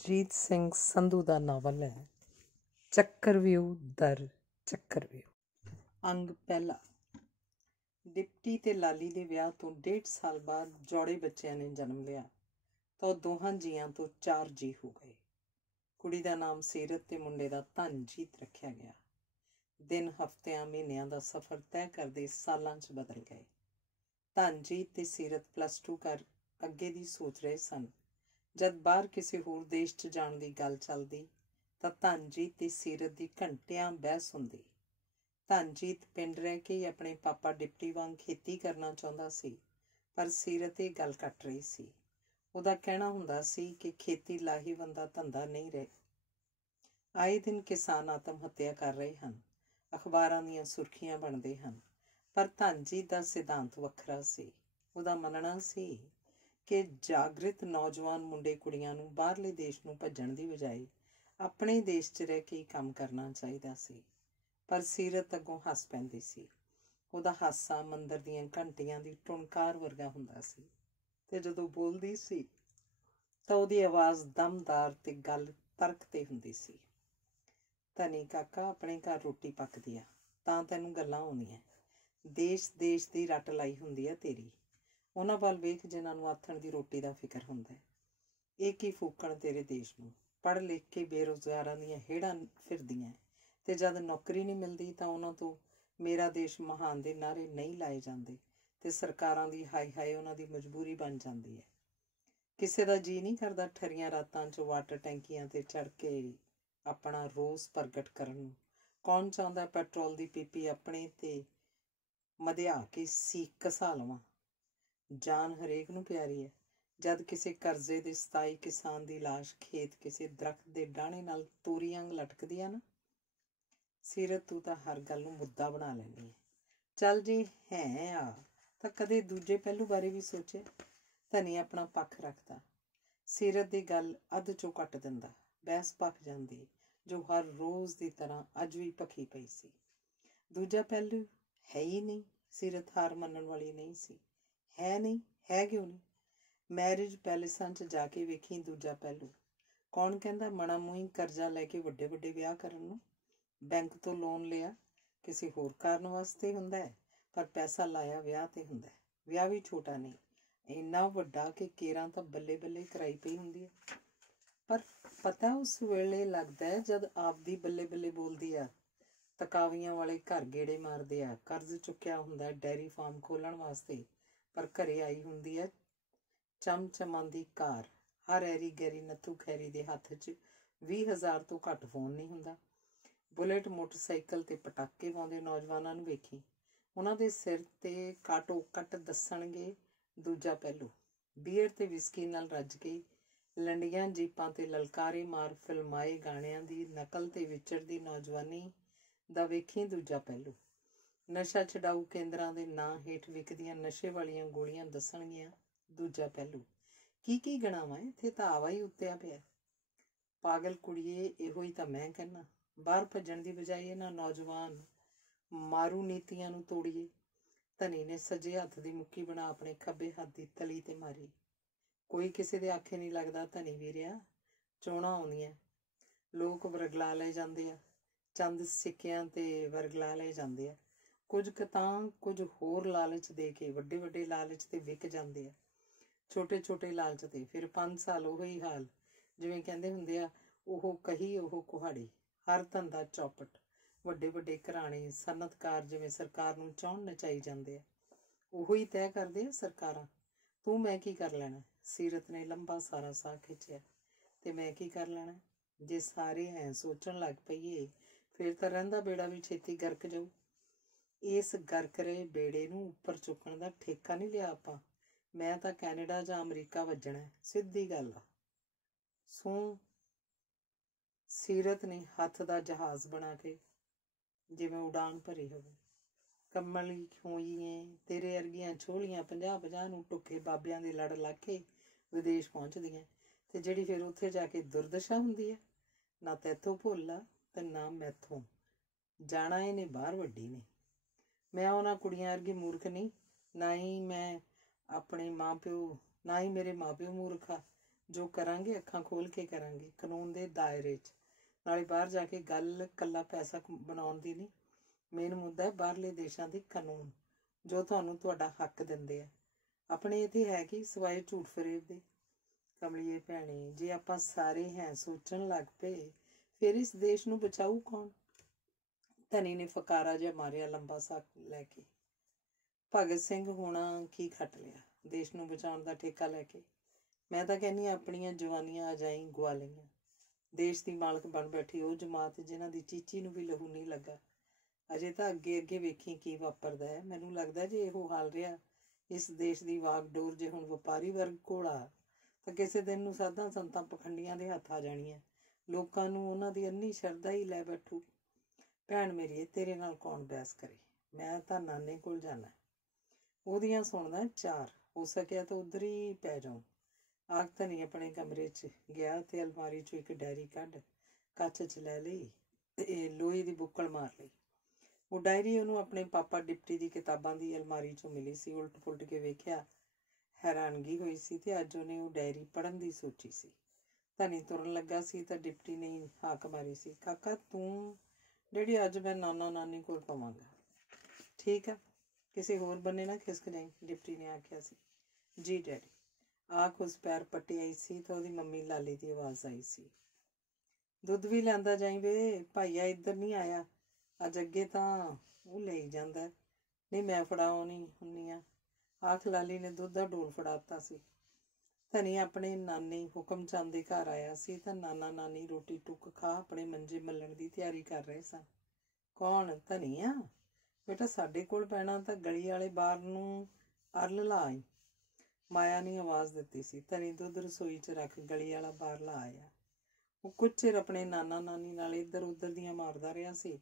ਜਗਜੀਤ ਸਿੰਘ ਸੰਧੂ ਦਾ novel ਹੈ ਚੱਕਰਵਿਊਹ ਦਰ ਚੱਕਰਵਿਊਹ। ਅੰਗ ਪਹਿਲਾ। ਡਿਪਟੀ ਤੇ ਲਾਲੀ ਦੇ ਵਿਆਹ ਤੋਂ 1.5 ਸਾਲ ਬਾਅਦ ਜੋੜੇ ਬੱਚਿਆਂ ਨੇ ਜਨਮ ਲਿਆ ਤਾਂ ਉਹ ਦੋਹਾਂ ਜੀਆਂ ਤੋਂ 4 ਜੀ ਹੋ ਗਏ। ਕੁੜੀ ਦਾ ਨਾਮ ਸੀਰਤ ਤੇ ਮੁੰਡੇ ਦਾ ਧਨਜੀਤ ਰੱਖਿਆ ਗਿਆ। ਦਿਨ ਹਫ਼ਤਿਆਂ ਮਹੀਨਿਆਂ ਦਾ ਸਫ਼ਰ ਤੈਅ ਕਰਦੇ ਸਾਲਾਂ 'ਚ ਬਦਲ ਗਏ। ਧਨਜੀਤ ਤੇ ਸੀਰਤ +2 ਕਰ ਅੱਗੇ ਦੀ ਸੋਚ ਰਹੇ ਸਨ। ਜਦ ਬਾਹਰ ਕਿਸੇ ਹੋਰ ਦੇਸ਼ 'ਚ ਜਾਣ ਦੀ ਗੱਲ ਚੱਲਦੀ ਤਾਂ ਧਨਜੀਤ ਤੇ ਸੀਰਤ ਦੀ ਘੰਟਿਆਂ ਬਹਿਸ ਹੁੰਦੀ। ਧਨਜੀਤ ਪਿੰਡ ਰਹਿ ਕੇ ਹੀ ਆਪਣੇ ਪਾਪਾ ਡਿਪਟੀ ਵਾਂਗ ਖੇਤੀ ਕਰਨਾ ਚਾਹੁੰਦਾ ਸੀ, ਪਰ ਸੀਰਤ ਇਹ ਗੱਲ ਕੱਟ ਰਹੀ ਸੀ। ਉਹਦਾ ਕਹਿਣਾ ਹੁੰਦਾ ਸੀ ਕਿ ਖੇਤੀ ਲਾਹੇਵੰਦ ਧੰਦਾ ਨਹੀਂ ਰਹੇ। ਆਏ ਦਿਨ ਕਿਸਾਨ ਆਤਮ ਹੱਤਿਆ ਕਰ ਰਹੇ ਹਨ, ਅਖਬਾਰਾਂ ਦੀਆਂ ਸੁਰਖੀਆਂ ਬਣਦੇ ਹਨ, ਪਰ ਧਨਜੀਤ ਦਾ ਸਿਧਾਂਤ ਵੱਖਰਾ ਸੀ। ਉਹਦਾ ਮੰਨਣਾ ਸੀ ਕਿ ਜਾਗਰਿਤ ਨੌਜਵਾਨ ਮੁੰਡੇ ਕੁੜੀਆਂ ਨੂੰ ਬਾਹਰਲੇ ਦੇਸ਼ ਨੂੰ ਭੱਜਣ ਦੀ ਬਜਾਏ ਆਪਣੇ ਦੇਸ਼ 'ਚ ਰਹਿ ਕੇ ਕੰਮ ਕਰਨਾ ਚਾਹੀਦਾ ਸੀ। ਪਰ ਸੀਰਤ ਅੱਗੋਂ ਹੱਸ ਪੈਂਦੀ ਸੀ। ਉਹਦਾ ਹਾਸਾ ਮੰਦਰ ਦੀਆਂ ਘੰਟੀਆਂ ਦੀ ਟੁਣਕਾਰ ਵਰਗਾ ਹੁੰਦਾ ਸੀ ਤੇ ਜਦੋਂ ਬੋਲਦੀ ਸੀ ਤਾਂ ਉਹਦੀ ਆਵਾਜ਼ ਦਮਦਾਰ ਤੇ ਗੱਲ ਤਰਕ ਤੇ ਹੁੰਦੀ ਸੀ। ਧਨੀ ਕਾਕਾ, ਆਪਣੇ ਘਰ ਰੋਟੀ ਪੱਕਦੀ ਆ ਤਾਂ ਤੈਨੂੰ ਗੱਲਾਂ ਆਉਂਦੀਆਂ। ਦੇਸ਼ ਦੀ ਰੱਟ ਲਾਈ ਹੁੰਦੀ ਆ ਤੇਰੀ। ਉਹਨਾਂ ਵੱਲ ਵੇਖ ਜਿਨ੍ਹਾਂ ਨੂੰ ਆਥਣ ਦੀ ਰੋਟੀ ਦਾ ਫਿਕਰ ਹੁੰਦਾ। ਇਹ ਕੀ ਫੂਕਣ ਤੇਰੇ ਦੇਸ਼ ਨੂੰ। ਪੜ੍ਹ ਲਿਖ ਕੇ ਬੇਰੁਜ਼ਗਾਰਾਂ ਦੀਆਂ ਹੇੜਾਂ ਫਿਰਦੀਆਂ ਤੇ ਜਦ ਨੌਕਰੀ ਨਹੀਂ ਮਿਲਦੀ ਤਾਂ ਉਹਨਾਂ ਤੋਂ ਮੇਰਾ ਦੇਸ਼ ਮਹਾਨ ਦੇ ਨਾਅਰੇ ਨਹੀਂ ਲਾਏ ਜਾਂਦੇ ਤੇ ਸਰਕਾਰਾਂ ਦੀ ਹਾਏ ਹਾਏ ਉਹਨਾਂ ਦੀ ਮਜਬੂਰੀ ਬਣ ਜਾਂਦੀ ਹੈ। ਕਿਸੇ ਦਾ ਜੀ ਨਹੀਂ ਕਰਦਾ ਠਰੀਆਂ ਰਾਤਾਂ 'ਚ ਵਾਟਰ ਟੈਂਕੀਆਂ ਤੇ ਚੜ੍ਹ ਕੇ ਆਪਣਾ ਰੋਸ ਪ੍ਰਗਟ ਕਰਨ ਨੂੰ। ਕੌਣ ਚਾਹੁੰਦਾ ਪੈਟਰੋਲ ਦੀ ਪੀਪੀ ਆਪਣੇ ਤੇ ਮਧਿਆ ਕੇ ਸੀਕ ਘਸਾ ਲਵਾਂ। ਜਾਨ ਹਰੇਕ ਨੂੰ ਪਿਆਰੀ ਹੈ। ਜਦ ਕਿਸੇ ਕਰਜ਼ੇ ਦੇ 27 ਕਿਸਾਨ ਦੀ ਲਾਸ਼ ਖੇਤ ਕਿਸੇ ਦਰਖਤ ਦੇ ਡਾਹਣੇ ਨਾਲ ਤੋਰੀ ਵਾਂਗ ਲਟਕਦੀ ਆ ਨਾ। ਸੀਰਤ, ਤੂੰ ਤਾਂ ਹਰ ਗੱਲ ਨੂੰ ਮੁੱਦਾ ਬਣਾ ਲੈਂਦੀ ਹੈ। ਚੱਲ ਜੀ ਹੈ ਆ ਤਾਂ ਕਦੇ ਦੂਜੇ ਪਹਿਲੂ ਬਾਰੇ ਵੀ ਸੋਚਿਆ। ਧਨੀ ਆਪਣਾ ਪੱਖ ਰੱਖਦਾ, ਸੀਰਤ ਦੀ ਗੱਲ ਅੱਧ 'ਚੋਂ ਕੱਟ ਦਿੰਦਾ। ਬਹਿਸ ਪੱਕ ਜਾਂਦੀ ਜੋ ਹਰ ਰੋਜ਼ ਦੀ ਤਰ੍ਹਾਂ ਅੱਜ ਵੀ ਭਖੀ ਪਈ ਸੀ। ਦੂਜਾ ਪਹਿਲੂ ਹੈ ਹੀ ਨਹੀਂ। ਸੀਰਤ ਹਾਰ ਮੰਨਣ ਵਾਲੀ ਨਹੀਂ ਸੀ। ਹੈ ਨਹੀਂ, ਹੈ ਕਿਉਂ ਨਹੀਂ? ਮੈਰਿਜ ਪੈਲੇਸਾਂ 'ਚ ਜਾ ਕੇ ਵੇਖੀ ਦੂਜਾ ਪਹਿਲੂ। ਕੌਣ ਕਹਿੰਦਾ ਮਣਾ ਮੂੰਹ ਕਰਜ਼ਾ ਲੈ ਕੇ ਵੱਡੇ ਵੱਡੇ ਵਿਆਹ ਕਰਨ ਨੂੰ। ਬੈਂਕ ਤੋਂ ਲੋਨ ਲਿਆ ਕਿਸੇ ਹੋਰ ਕਾਰਨ ਵਾਸਤੇ ਹੁੰਦਾ ਹੈ, ਪਰ ਪੈਸਾ ਲਾਇਆ ਵਿਆਹ ਤੇ ਹੁੰਦਾ। ਵਿਆਹ ਵੀ ਛੋਟਾ ਨਹੀਂ, ਇੰਨਾ ਵੱਡਾ ਕਿ ਕੇਰਾਂ ਤਾਂ ਬੱਲੇ ਬੱਲੇ ਕਰਾਈ ਪਈ ਹੁੰਦੀ ਹੈ। ਪਰ ਪਤਾ ਉਸ ਵੇਲੇ ਲੱਗਦਾ ਜਦ ਆਪਦੀ ਬੱਲੇ ਬੱਲੇ ਬੋਲਦੀ ਆ। ਤਕਾਵੀਆਂ ਵਾਲੇ ਘਰ ਗੇੜੇ ਮਾਰਦੇ ਆ। ਕਰਜ਼ ਚੁੱਕਿਆ ਹੁੰਦਾ ਡੈਰੀ ਫਾਰਮ ਖੋਲ੍ਹਣ ਵਾਸਤੇ, ਪਰ ਘਰੇ ਆਈ ਹੁੰਦੀ ਹੈ ਚਮਚਮਾਂਦੀ ਕਾਰ। ਹਰ ਐਰੀ ਗੈਰੀ ਨੱਥੂ ਖੈਰੀ ਦੇ ਹੱਥ 'ਚ 20,000 ਤੋਂ ਘੱਟ ਫੋਨ ਨਹੀਂ ਹੁੰਦਾ। ਬੁਲੇਟ ਮੋਟਰਸਾਈਕਲ ਤੇ ਪਟਾਕੇ ਪਾਉਂਦੇ ਨੌਜਵਾਨਾਂ ਨੂੰ ਵੇਖੀ। ਉਹਨਾਂ ਦੇ ਸਿਰ ਤੇ ਕਾਟੋ ਕੱਟ ਦੱਸਣਗੇ ਦੂਜਾ ਪਹਿਲੂ। ਬੀਅਰ ਤੇ ਵਿਸਕੀ ਨਾਲ ਰੱਜ ਕੇ ਲੰਡੀਆਂ ਜੀਪਾਂ ਤੇ ਲਲਕਾਰੇ ਮਾਰ ਫਿਲਮਾਏ ਗਾਣਿਆਂ ਦੀ ਨਕਲ ਤੇ ਵਿਚਰਦੀ ਨੌਜਵਾਨੀ ਦਾ ਵੇਖੀ ਦੂਜਾ ਪਹਿਲੂ। ਨਸ਼ਾ ਛਡਾਊ ਕੇਂਦਰਾਂ ਦੇ ਨਾਂ ਹੇਠ ਵਿਕਦੀਆਂ ਨਸ਼ੇ ਵਾਲੀਆਂ ਗੋਲੀਆਂ ਦੱਸਣਗੀਆਂ ਦੂਜਾ ਪਹਿਲੂ। ਕੀ ਗਣਾਵਾਂ, ਇੱਥੇ ਤਾਂ ਆਵਾ ਹੀ ਉੱਤਿਆ ਪਿਆ। ਪਾਗਲ ਕੁੜੀਏ, ਇਹੋ ਹੀ ਤਾਂ ਮੈਂ ਕਹਿੰਦਾ। ਬਾਹਰ ਭੱਜਣ ਦੀ ਬਜਾਏ ਇਹਨਾਂ ਨੌਜਵਾਨ ਮਾਰੂ ਨੀਤੀਆਂ ਨੂੰ ਤੋੜੀਏ। ਧਨੀ ਨੇ ਸੱਜੇ ਹੱਥ ਦੀ ਮੁੱਕੀ ਬਣਾ ਆਪਣੇ ਖੱਬੇ ਹੱਥ ਦੀ ਤਲੀ ਤੇ ਮਾਰੀ। ਕੋਈ ਕਿਸੇ ਦੇ ਆਖੇ ਨਹੀਂ ਲੱਗਦਾ ਧਨੀ ਵੀਰਿਆ। ਚੋਣਾਂ ਆਉਂਦੀਆਂ, ਲੋਕ ਵਰਗਲਾ ਲਏ ਜਾਂਦੇ ਆ। ਚੰਦ ਸਿੱਕਿਆਂ ਤੇ ਵਰਗਲਾ ਲਏ ਜਾਂਦੇ ਆ। ਕੁਝ ਕੁ ਤਾਂ ਕੁਝ ਹੋਰ ਲਾਲਚ ਦੇ ਕੇ ਵੱਡੇ ਵੱਡੇ ਲਾਲਚ ਤੇ ਵਿਕ ਜਾਂਦੇ ਆ। ਛੋਟੇ ਛੋਟੇ ਲਾਲਚ ਤੇ ਫਿਰ 5 ਸਾਲ ਉਹੀ ਹਾਲ। ਜਿਵੇਂ ਕਹਿੰਦੇ ਹੁੰਦੇ ਆ, ਉਹ ਕਹੀ ਉਹ ਕੁਹਾੜੀ। ਹਰ ਧੰਦਾ ਚੌਪਟ। ਵੱਡੇ ਵੱਡੇ ਘਰਾਣੇ ਸਨਅਤਕਾਰ ਜਿਵੇਂ ਸਰਕਾਰ ਨੂੰ ਚਾਹੁਣ ਨਚਾਈ ਜਾਂਦੇ ਆ। ਉਹੋ ਹੀ ਤੈਅ ਕਰਦੇ ਆ ਸਰਕਾਰਾਂ। ਤੂੰ ਮੈਂ ਕੀ ਕਰ ਲੈਣਾ? ਸੀਰਤ ਨੇ ਲੰਬਾ ਸਾਰਾ ਸਾਹ ਖਿੱਚਿਆ। ਤੇ ਮੈਂ ਕੀ ਕਰ ਲੈਣਾ? ਜੇ ਸਾਰੇ ਐਂ ਸੋਚਣ ਲੱਗ ਪਈਏ ਫਿਰ ਤਾਂ ਰਹਿੰਦਾ ਬੇੜਾ ਵੀ ਛੇਤੀ ਗਰਕ ਜਾਊ। ਇਸ ਗਰਕ ਰਹੇ ਬੇੜੇ ਨੂੰ ਉੱਪਰ ਚੁੱਕਣ ਦਾ ਠੇਕਾ ਨਹੀਂ ਲਿਆ ਆਪਾਂ। ਮੈਂ ਤਾਂ ਕੈਨੇਡਾ ਜਾਂ ਅਮਰੀਕਾ ਵੱਜਣਾ, ਸਿੱਧੀ ਗੱਲ ਆ। ਸੋ ਸੀਰਤ ਨੇ ਹੱਥ ਦਾ ਜਹਾਜ਼ ਬਣਾ ਕੇ ਜਿਵੇਂ ਉਡਾਨ ਭਰੀ ਹੋਵੇ। ਕੰਮਲੀ ਹੋਈਏ ਤੇਰੇ ਵਰਗੀਆਂ ਛੋਲੀਆਂ 50-50 ਨੂੰ ਟੁੱਕੇ ਬਾਬਿਆਂ ਦੇ ਲੜ ਲੱਗ ਕੇ ਵਿਦੇਸ਼ ਪਹੁੰਚਦੀਆਂ ਤੇ ਜਿਹੜੀ ਫਿਰ ਉੱਥੇ ਜਾ ਕੇ ਦੁਰਦਸ਼ਾ ਹੁੰਦੀ ਹੈ। ਨਾ ਤੈਥੋਂ ਭੁੱਲਾ ਤੇ ਨਾ ਮੈਥੋਂ। ਜਾਣਾ ਇਹਨੇ ਬਾਹਰ ਵੱਡੀ ਨੇ। ਮੈਂ ਉਹਨਾਂ ਕੁੜੀਆਂ ਵਰਗੀ ਮੂਰਖ ਨਹੀਂ, ਨਾ ਹੀ ਮੇਰੇ ਮਾਂ ਪਿਓ ਮੂਰਖ ਆ। जो करांगे अखां खोल के करांगे, कानून के दायरे च। नाले बाहर जाके गल कल्ला पैसा बनाउण दी नहीं, मेन मुद्दा है बाहरले देशां दे कानून जो तुहानूं तुहाडा हक दिंदे आ। अपने इत्थे है कि सिवाए झूठ फरेब दे। कमलीए भैणे, जे आपां सारे हैं सोचण लग पे फिर इस देश नूं बचाऊ कौन? धनी ने फकारा जिहा मारिया लंबा साह लैके। भगत सिंह होना की खट लिया देश नूं बचाउण दा ठेका लैके। मैं तां कहनी अपणियां जवानियां अजाई गुआ लईआं। देश दी मालक बन बैठी ਉਹ जमात जिन्हां दी चीची नूं भी लहू नहीं लगा। अजे तां अगे अगे वेखी की वापरदा है। मैनूं लगदा जे ਇਹੋ हाल ਰਿਹਾ इस देश ਦੀ ਵਾਗਡੋਰ ਜੇ ਹੁਣ ਵਪਾਰੀ ਵਰਗ ਕੋਲ ਆ ਤਾਂ ਕਿਸੇ ਦਿਨ ਨੂੰ ਸਾਧਾਂ ਸੰਤਾਂ ਪਖੰਡੀਆਂ ਦੇ ਹੱਥ ਆ ਜਾਣੀਆਂ। ਲੋਕਾਂ ਨੂੰ ਉਹਨਾਂ ਦੀ ਅੰਨੀ ਸ਼ਰਧਾ ਹੀ ਲੈ ਬੈਠੂ। ਭੈਣ ਮੇਰੀਏ, ਤੇਰੇ ਨਾਲ ਕੌਣ ਬਹਿਸ ਕਰੇ? ਮੈਂ ਤਾਂ ਨਾਨੇ ਕੋਲ ਜਾਣਾ, ਉਹਦੀਆਂ ਸੁਣਦਾ ਚਾਰ, ਹੋ ਸਕਿਆ ਤਾਂ ਉਧਰ ਹੀ ਪੈ ਜਾऊं। ਆਖ ਧਨੀ ਆਪਣੇ ਕਮਰੇ 'ਚ ਗਿਆ ਤੇ ਅਲਮਾਰੀ 'ਚੋਂ ਇੱਕ ਡਾਇਰੀ ਕੱਢ ਕੱਚ 'ਚ ਲੈ ਲਈ ਤੇ ਲੋਹੇ ਦੀ ਬੁੱਕਲ ਮਾਰ ਲਈ। ਉਹ ਡਾਇਰੀ ਉਹਨੂੰ ਆਪਣੇ ਪਾਪਾ ਡਿਪਟੀ ਦੀ ਕਿਤਾਬਾਂ ਦੀ ਅਲਮਾਰੀ 'ਚੋਂ ਮਿਲੀ ਸੀ। ਉਲਟ ਪੁਲਟ ਕੇ ਵੇਖਿਆ, हैरानगी हुई सी ते अज उन्हें वो डायरी पढ़न दी सोची सी। धनी तुरन लगा सी तां डिप्टी ने हाक मारी सी, काका तू डैडी अज मैं नाना नानी कोल पवांगा। ठीक है, किसी होर बन्ने ना खिसक जाई, डिप्टी ने आख्या सी। जी डैडी। आख उस पैर पट्टी आई सी तो ओहदी मम्मी लाली दी आवाज़ आई सी, दुध भी लैंदा जाई वे, भाईया इधर नहीं आया अज, अगे तां वो ले जांदा, नहीं मैं फड़ा आउणी हुन्नी आ। आख लाली ने दुध का डोल फड़ाता सी। धनी अपने नानी हुक्म चंद दे घर आया सी तां नाना नानी रोटी टुक खा अपने मंजे मल्लण की तैयारी कर रहे सन। कौन? धनी आ बेटा, साडे कोल पैना तां गली वाले बार नूं अरल ला आई। माया ने आवाज़ दित्ती सी। धनी दुध रसोई च रख गली वाला बार ला आया। वो कुछ चिर अपने नाना नानी नाल इधर उधर दियां मारदा रहा सी,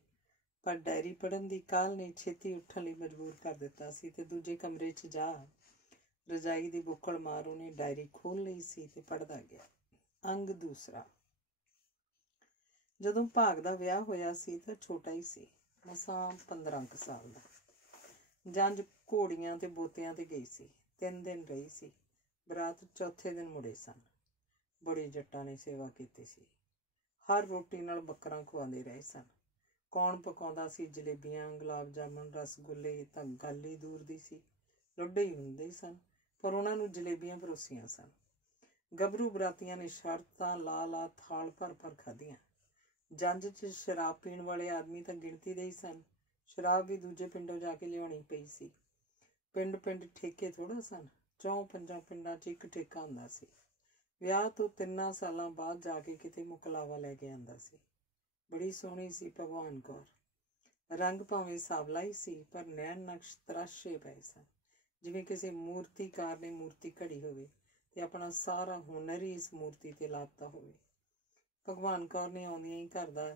पर डायरी पढ़न की काल ने छेती उठण लई मजबूर कर दिता सी ते दूजे कमरे 'ਚ जा रजाई की बुक्कल मार उन्हें डायरी खोल ली सी ते पढ़दा गया। अंग दूसरा। जदों भाग दा विआह होया सी तां छोटा ही सी, मसां 15 ਕੁ साल दा। जंज घोड़ियां ते बोतियां ते गई सी। 3 दिन रही सी। बरात चौथे दिन मुड़े सन। बड़ी जट्टां ने सेवा कीती सी। हर रोटी नाल बकरां खुआंदे रहे सन। कौन पकाउंदा सी जलेबियां, गुलाब जामुन, रसगुल्ले तां गल ही दूर दी सी। लुड्डे ही हुंदे सन, पर उन्हां नूं जलेबियां परोसियां सन। गभरू बरातियां ने शर्तां ला ला थाल भर भर खाधियां। जंज 'ਚ शराब पीण वाले आदमी तां गिणती दे ही सन। शराब भी दूजे पिंडों जाके लियाउणी पई सी। पिंड पिंड ठेके थोड़ा सन, 4-5 पिंडां 'ਚ ਇੱਕ ठेका हुंदा सी। ਵਿਆਹ ਤੋਂ 3 ਸਾਲਾਂ ਬਾਅਦ जाके किते मुकलावा लैके आंदा सी। बड़ी सोहनी सी भगवान कौर। रंग भावें सावला ही सी, पर नैन नक्श तराशे पे सन, जिवें किसी मूर्तिकार ने मूर्ति घड़ी होवे ते अपना सारा हुनर ही इस मूर्ति ते लाता होवे। भगवान कौर ने आउंदियां ही घर दा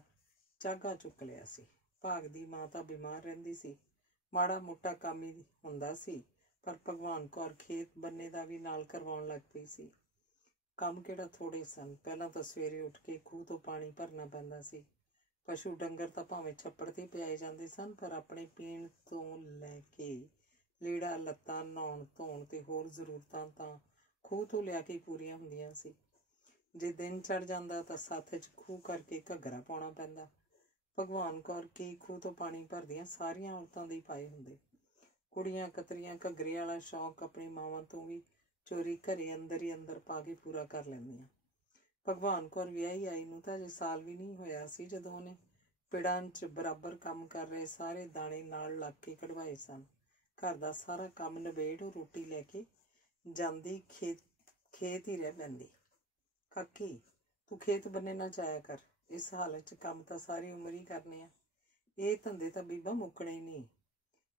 चागा चुक लिया सी। भाग दी मां तां बीमार रहिंदी सी, माड़ा मोटा काम ही हुंदा सी, पर भगवान कौर खेत बन्ने दा भी नाल करवाउण लग पई सी। काम किहड़ा थोड़े सन। पहलां तां सवेरे उठ के खूह तो पानी भरना पैंदा सी। पशु डंगर तां भावें छप्पड़ ते पिआए जांदे सन, पर अपने पीण तो लैके लीड़ा लत्तां नहाउण धोण ते होर जरूरतां तां खूह तो लिया के पूरीआं हुंदियां सी। जे दिन चढ़ जांदा तां सत्थ 'ਚ खूह करके घग्गरा पाउणा पैंदा। भगवान कौर की खूह तो पानी भरदियां सारियां औरतां दे पाए हुंदे। कुड़ियां कतरियां घग्गरे वाला शौक अपनी मावां तो भी चोरी घरे अंदर ही अंदर पा के पूरा कर लैंदियां। भगवान कौर विआही आई नूं तां अजे साल भी नहीं होया सी जदों ਉਹਨੇ ਪਿੜਾਂ 'ਚ बराबर काम कर रहे सारे दाणे नाल ਲੱਗ के कढवाए सन। घर ਦਾ सारा काम ਨਿਬੇੜ ਉਹ रोटी लैके ਜਾਂਦੀ खेत ही रह पैंदी। काकी तू खेत बन्ने ना जाया कर, इस हालत 'ਚ काम ਤਾਂ सारी उम्र ही करने आ, ਇਹ ਧੰਦੇ ਤਾਂ ਬੀਬਾ ਮੁੱਕਣੇ नहीं।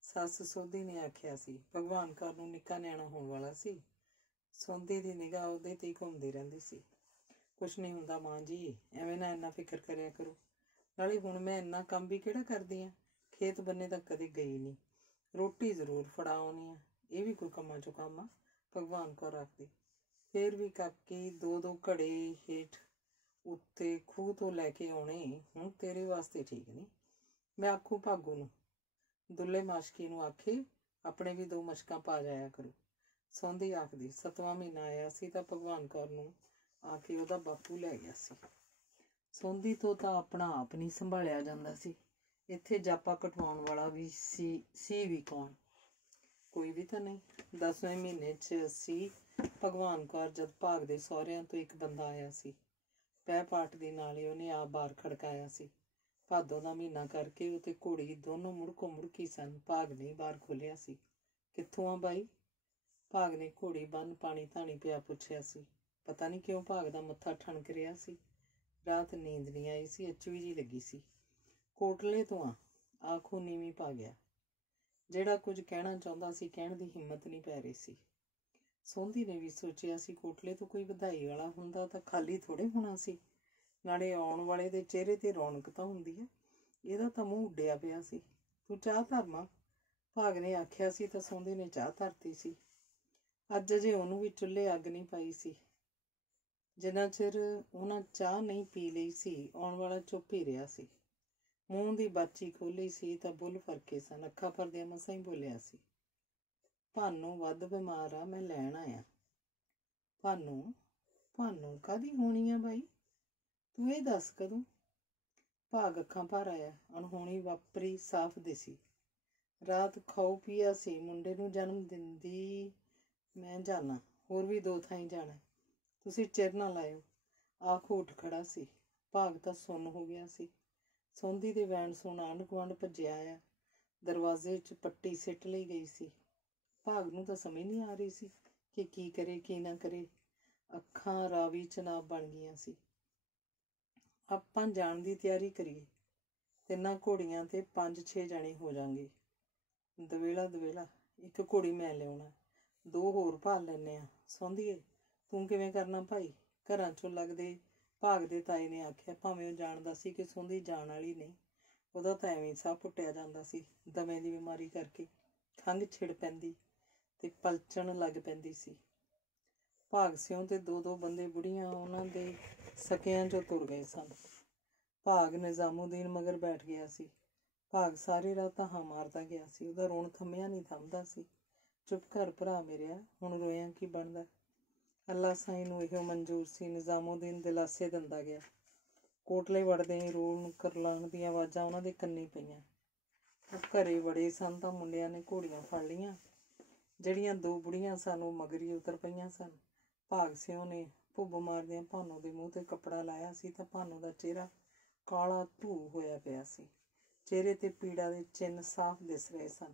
सस सोधी ने आख्या सी। भगवान कौर नूं निक्का ਨਿਆਣਾ होण वाला सी। ਸੌਂਦੀ ਦੀ ਨਿਗਾਹ ਉਹਦੇ ਤੇ ਹੀ ਘੁੰਮਦੀ ਰਹਿੰਦੀ ਸੀ। कुछ नहीं हुंदा मां जी, एवें ना इन्ना फिक्र करिया करो, नाले हुण मैं इन्ना काम भी किहड़ा करदी आ, खेत बन्ने तक कदे गई नहीं, रोटी जरूर फड़ा आउणी आ, ये भी कोई कम्मां चों काम आ, भगवान कौर आखदी। फिर भी काकी 2-2 घड़े हेठ उत्ते खूह तो लैके आउणे हुण तेरे वास्ते ठीक नहीं। मैं आखूं भागू नूं, दुल्ले माशकी नूं आखे अपने भी 2 मशकां पा जाया करो। सौंदी आखदी 7वां महीना आया सी तां भगवान कौर नूं ਆ ਕੇ ਉਹਦਾ ਬਾਪੂ ਲੈ ਗਿਆ ਸੀ। ਸੌਂਦੀ ਤੋਂ ਤਾਂ ਆਪਣਾ ਆਪ ਨਹੀਂ ਸੰਭਾਲਿਆ ਜਾਂਦਾ ਸੀ। ਇੱਥੇ ਜਾਪਾ ਕਟਵਾਉਣ ਵਾਲਾ ਵੀ ਸੀ ਵੀ ਕੌਣ? ਕੋਈ ਵੀ ਤਾਂ ਨਹੀਂ। 10ਵੇਂ ਮਹੀਨੇ 'ਚ ਸੀ ਭਗਵਾਨ ਕੌਰ ਜਦ ਭਾਗ ਦੇ ਸਹੁਰਿਆਂ ਤੋਂ ਇੱਕ ਬੰਦਾ ਆਇਆ ਸੀ। ਪੈ ਪਾਠ ਦੇ ਨਾਲ ਹੀ ਉਹਨੇ ਆਪ ਬਾਹਰ ਖੜਕਾਇਆ ਸੀ। ਭਾਦੋਂ ਦਾ ਮਹੀਨਾ ਕਰਕੇ ਉਹ ਤੇ ਘੋੜੀ ਦੋਨੋਂ ਮੁੜਕੋ ਮੁੜਕੀ ਸਨ। ਭਾਗ ਨੇ ਬਾਹਰ ਖੋਲ੍ਹਿਆ ਸੀ। ਕਿੱਥੋਂ ਆ ਬਾਈ? ਭਾਗ ਨੇ ਘੋੜੀ ਬੰਨ ਪਾਣੀ ਧਾਣੀ ਪਿਆ ਪੁੱਛਿਆ ਸੀ। ਪਤਾ ਨਹੀਂ ਕਿਉਂ ਭਾਗ ਦਾ ਮੱਥਾ ਠਣਕ ਰਿਹਾ ਸੀ। ਰਾਤ ਨੀਂਦ ਨਹੀਂ ਆਈ ਸੀ, ਅਚਵੀ ਜੀ ਲੱਗੀ ਸੀ। ਕੋਟਲੇ ਤੋਂ ਆ, ਆਖੋ ਨੀਵੀਂ ਪਾ ਗਿਆ। ਜਿਹੜਾ ਕੁਝ ਕਹਿਣਾ ਚਾਹੁੰਦਾ ਸੀ ਕਹਿਣ ਦੀ ਹਿੰਮਤ ਨਹੀਂ ਪੈ ਰਹੀ ਸੀ। ਸੌਂਦੀ ਨੇ ਵੀ ਸੋਚਿਆ ਸੀ ਕੋਟਲੇ ਤੋਂ ਕੋਈ ਵਧਾਈ ਵਾਲਾ ਹੁੰਦਾ ਤਾਂ ਖਾਲੀ ਥੋੜ੍ਹੇ ਹੋਣਾ ਸੀ। ਨਾਲੇ ਆਉਣ ਵਾਲੇ ਦੇ ਚਿਹਰੇ 'ਤੇ ਰੌਣਕ ਤਾਂ ਹੁੰਦੀ ਹੈ। ਇਹਦਾ ਤਾਂ ਮੂੰਹ ਉੱਡਿਆ ਪਿਆ ਸੀ। ਤੂੰ ਚਾਹ ਧਰਮਾ, ਭਾਗ ਨੇ ਆਖਿਆ ਸੀ ਤਾਂ ਸੌਂਦੀ ਨੇ ਚਾਹ ਧਰਤੀ ਸੀ। ਅੱਜ ਅਜੇ ਉਹਨੂੰ ਵੀ ਚੁੱਲ੍ਹੇ ਅੱਗ ਨਹੀਂ ਪਾਈ ਸੀ। ਜਿੰਨਾ ਚਿਰ ਉਹਨਾਂ ਚਾਹ ਨਹੀਂ ਪੀ ਲਈ ਸੀ ਆਉਣ ਵਾਲਾ ਚੁੱਪ ਹੀ ਰਿਹਾ ਸੀ। ਮੂੰਹ ਦੀ ਬਾਚੀ ਖੋਲ੍ਹੀ ਸੀ ਤਾਂ ਬੁੱਲ ਫਰਕੇ ਸਨ। ਅੱਖਾਂ ਭਰਦਿਆਂ ਮਸਾਂ ਹੀ ਬੋਲਿਆ ਸੀ, ਭਾਨੂੰ ਵੱਧ ਬਿਮਾਰ ਆ, ਮੈਂ ਲੈਣ ਆਇਆ। ਭਾਨੂੰ ਕਾਹਦੀ ਹੋਣੀ ਆ ਬਾਈ? ਤੂੰ ਇਹ ਦੱਸ ਕਦੋਂ? ਭਾਗ ਅੱਖਾਂ ਭਰ ਆਇਆ। ਅਣਹੋਣੀ ਵਾਪਰੀ ਸਾਫ਼ ਦਿਸੀ। ਰਾਤ ਖਾਓ ਪੀਆ ਸੀ। ਮੁੰਡੇ ਨੂੰ ਜਨਮ ਦਿੰਦੀ ਮੈਂ ਜਾਣਾ, ਹੋਰ ਵੀ 2 ਥਾਈਂ ਜਾਣਾ। ਤੁਸੀਂ ਚਿਰ ਨਾ ਲਾਇਓ। ਆਖ ਉੱਠ ਖੜਾ ਸੀ। ਭਾਗ ਤਾਂ ਸੁੰਨ ਹੋ ਗਿਆ ਸੀ। ਸੌਂਦੀ ਦੇ ਵੈਣ ਸੁਣ ਆਂਢ ਗੁਆਂਢ ਭੱਜਿਆ ਆਇਆ। ਦਰਵਾਜ਼ੇ 'ਚ ਪੱਟੀ ਸਿੱਟ ਲਈ ਗਈ ਸੀ। ਭਾਗ ਨੂੰ ਤਾਂ ਸਮਝ ਨਹੀਂ ਆ ਰਹੀ ਸੀ ਕਿ ਕੀ ਕਰੇ ਕੀ ਨਾ ਕਰੇ। ਅੱਖਾਂ ਰਾਵੀ ਚਨਾਬ ਬਣ ਗਈਆਂ ਸੀ। ਆਪਾਂ ਜਾਣ ਦੀ ਤਿਆਰੀ ਕਰੀਏ। 3 ਘੋੜੀਆਂ ਤੇ 5-6 ਜਣੇ ਹੋ ਜਾਣਗੇ। ਦਵੇਲਾ ਇੱਕ ਘੋੜੀ ਮੈਂ ਲਿਆਉਣਾ, 2 ਹੋਰ ਭਾਲ ਲੈਂਦੇ ਆ। ਸੌਂਦੀਏ ਤੂੰ ਕਿਵੇਂ ਕਰਨਾ ਭਾਈ? ਘਰਾਂ 'ਚੋਂ ਲੱਗਦੇ ਭਾਗ ਦੇ ਤਾਏ ਨੇ ਆਖਿਆ। ਭਾਵੇਂ ਉਹ ਜਾਣਦਾ ਸੀ ਕਿ ਸੌਂਦੀ ਜਾਣ ਵਾਲੀ ਨਹੀਂ, ਉਹਦਾ ਤਾਂ ਐਵੇਂ ਸਾਹ ਪੁੱਟਿਆ ਜਾਂਦਾ ਸੀ। ਦਮੇ ਦੀ ਬਿਮਾਰੀ ਕਰਕੇ ਖੰਘ ਛਿੜ ਪੈਂਦੀ ਤੇ ਪਲਚਣ ਲੱਗ ਪੈਂਦੀ ਸੀ। ਭਾਗ ਸਿਉਂ ਤੇ 2-2 ਬੰਦੇ ਬੁੜੀਆਂ ਉਹਨਾਂ ਦੇ ਸਕਿਆਂ 'ਚੋਂ ਤੁਰ ਗਏ ਸਨ। ਭਾਗ ਨਿਜ਼ਾਮੂਦੀਨ ਮਗਰ ਬੈਠ ਗਿਆ ਸੀ। ਭਾਗ ਸਾਰੀ ਰਾਤ ਤਾਹਾਂ ਮਾਰਦਾ ਗਿਆ ਸੀ। ਉਹਦਾ ਰੋਣ ਥੰਮਿਆ ਨਹੀਂ ਥੰਮਦਾ ਸੀ। ਚੁੱਪ ਕਰ ਭਰਾ ਮੇਰਿਆ, ਹੁਣ ਰੋਇਆਂ ਕੀ ਬਣਦਾ? ਅੱਲਾ ਸਾਈਂ ਨੂੰ ਇਹੋ ਮਨਜ਼ੂਰ ਸੀ। ਨਿਜ਼ਾਮੂਦੀਨ ਦਿਲਾਸੇ ਦਿੰਦਾ ਗਿਆ। ਕੋਟਲੇ ਵੜਦੇ ਹੀ ਰੋਣ ਕਰਲਾਉਣ ਦੀਆਂ ਆਵਾਜ਼ਾਂ ਉਹਨਾਂ ਦੇ ਕੰਨੀ ਪਈਆਂ। ਉਹ ਘਰੇ ਵੜੇ ਸਨ ਤਾਂ ਮੁੰਡਿਆਂ ਨੇ ਘੋੜੀਆਂ ਫੜ ਲਈਆਂ। ਜਿਹੜੀਆਂ 2 ਬੁੜੀਆਂ ਸਨ ਉਹ ਮਗਰੀ ਉਤਰ ਪਈਆਂ ਸਨ। ਭਾਗ ਸਿਉਂ ਨੇ ਭੁੱਬ ਮਾਰਦਿਆਂ ਭਾਨੂੰ ਦੇ ਮੂੰਹ 'ਤੇ ਕੱਪੜਾ ਲਾਇਆ ਸੀ ਤਾਂ ਭਾਨੂੰ ਦਾ ਚਿਹਰਾ ਕਾਲਾ ਧੂ ਹੋਇਆ ਪਿਆ ਸੀ। ਚਿਹਰੇ 'ਤੇ ਪੀੜਾ ਦੇ ਚਿੰਨ੍ਹ ਸਾਫ਼ ਦਿਸ ਰਹੇ ਸਨ।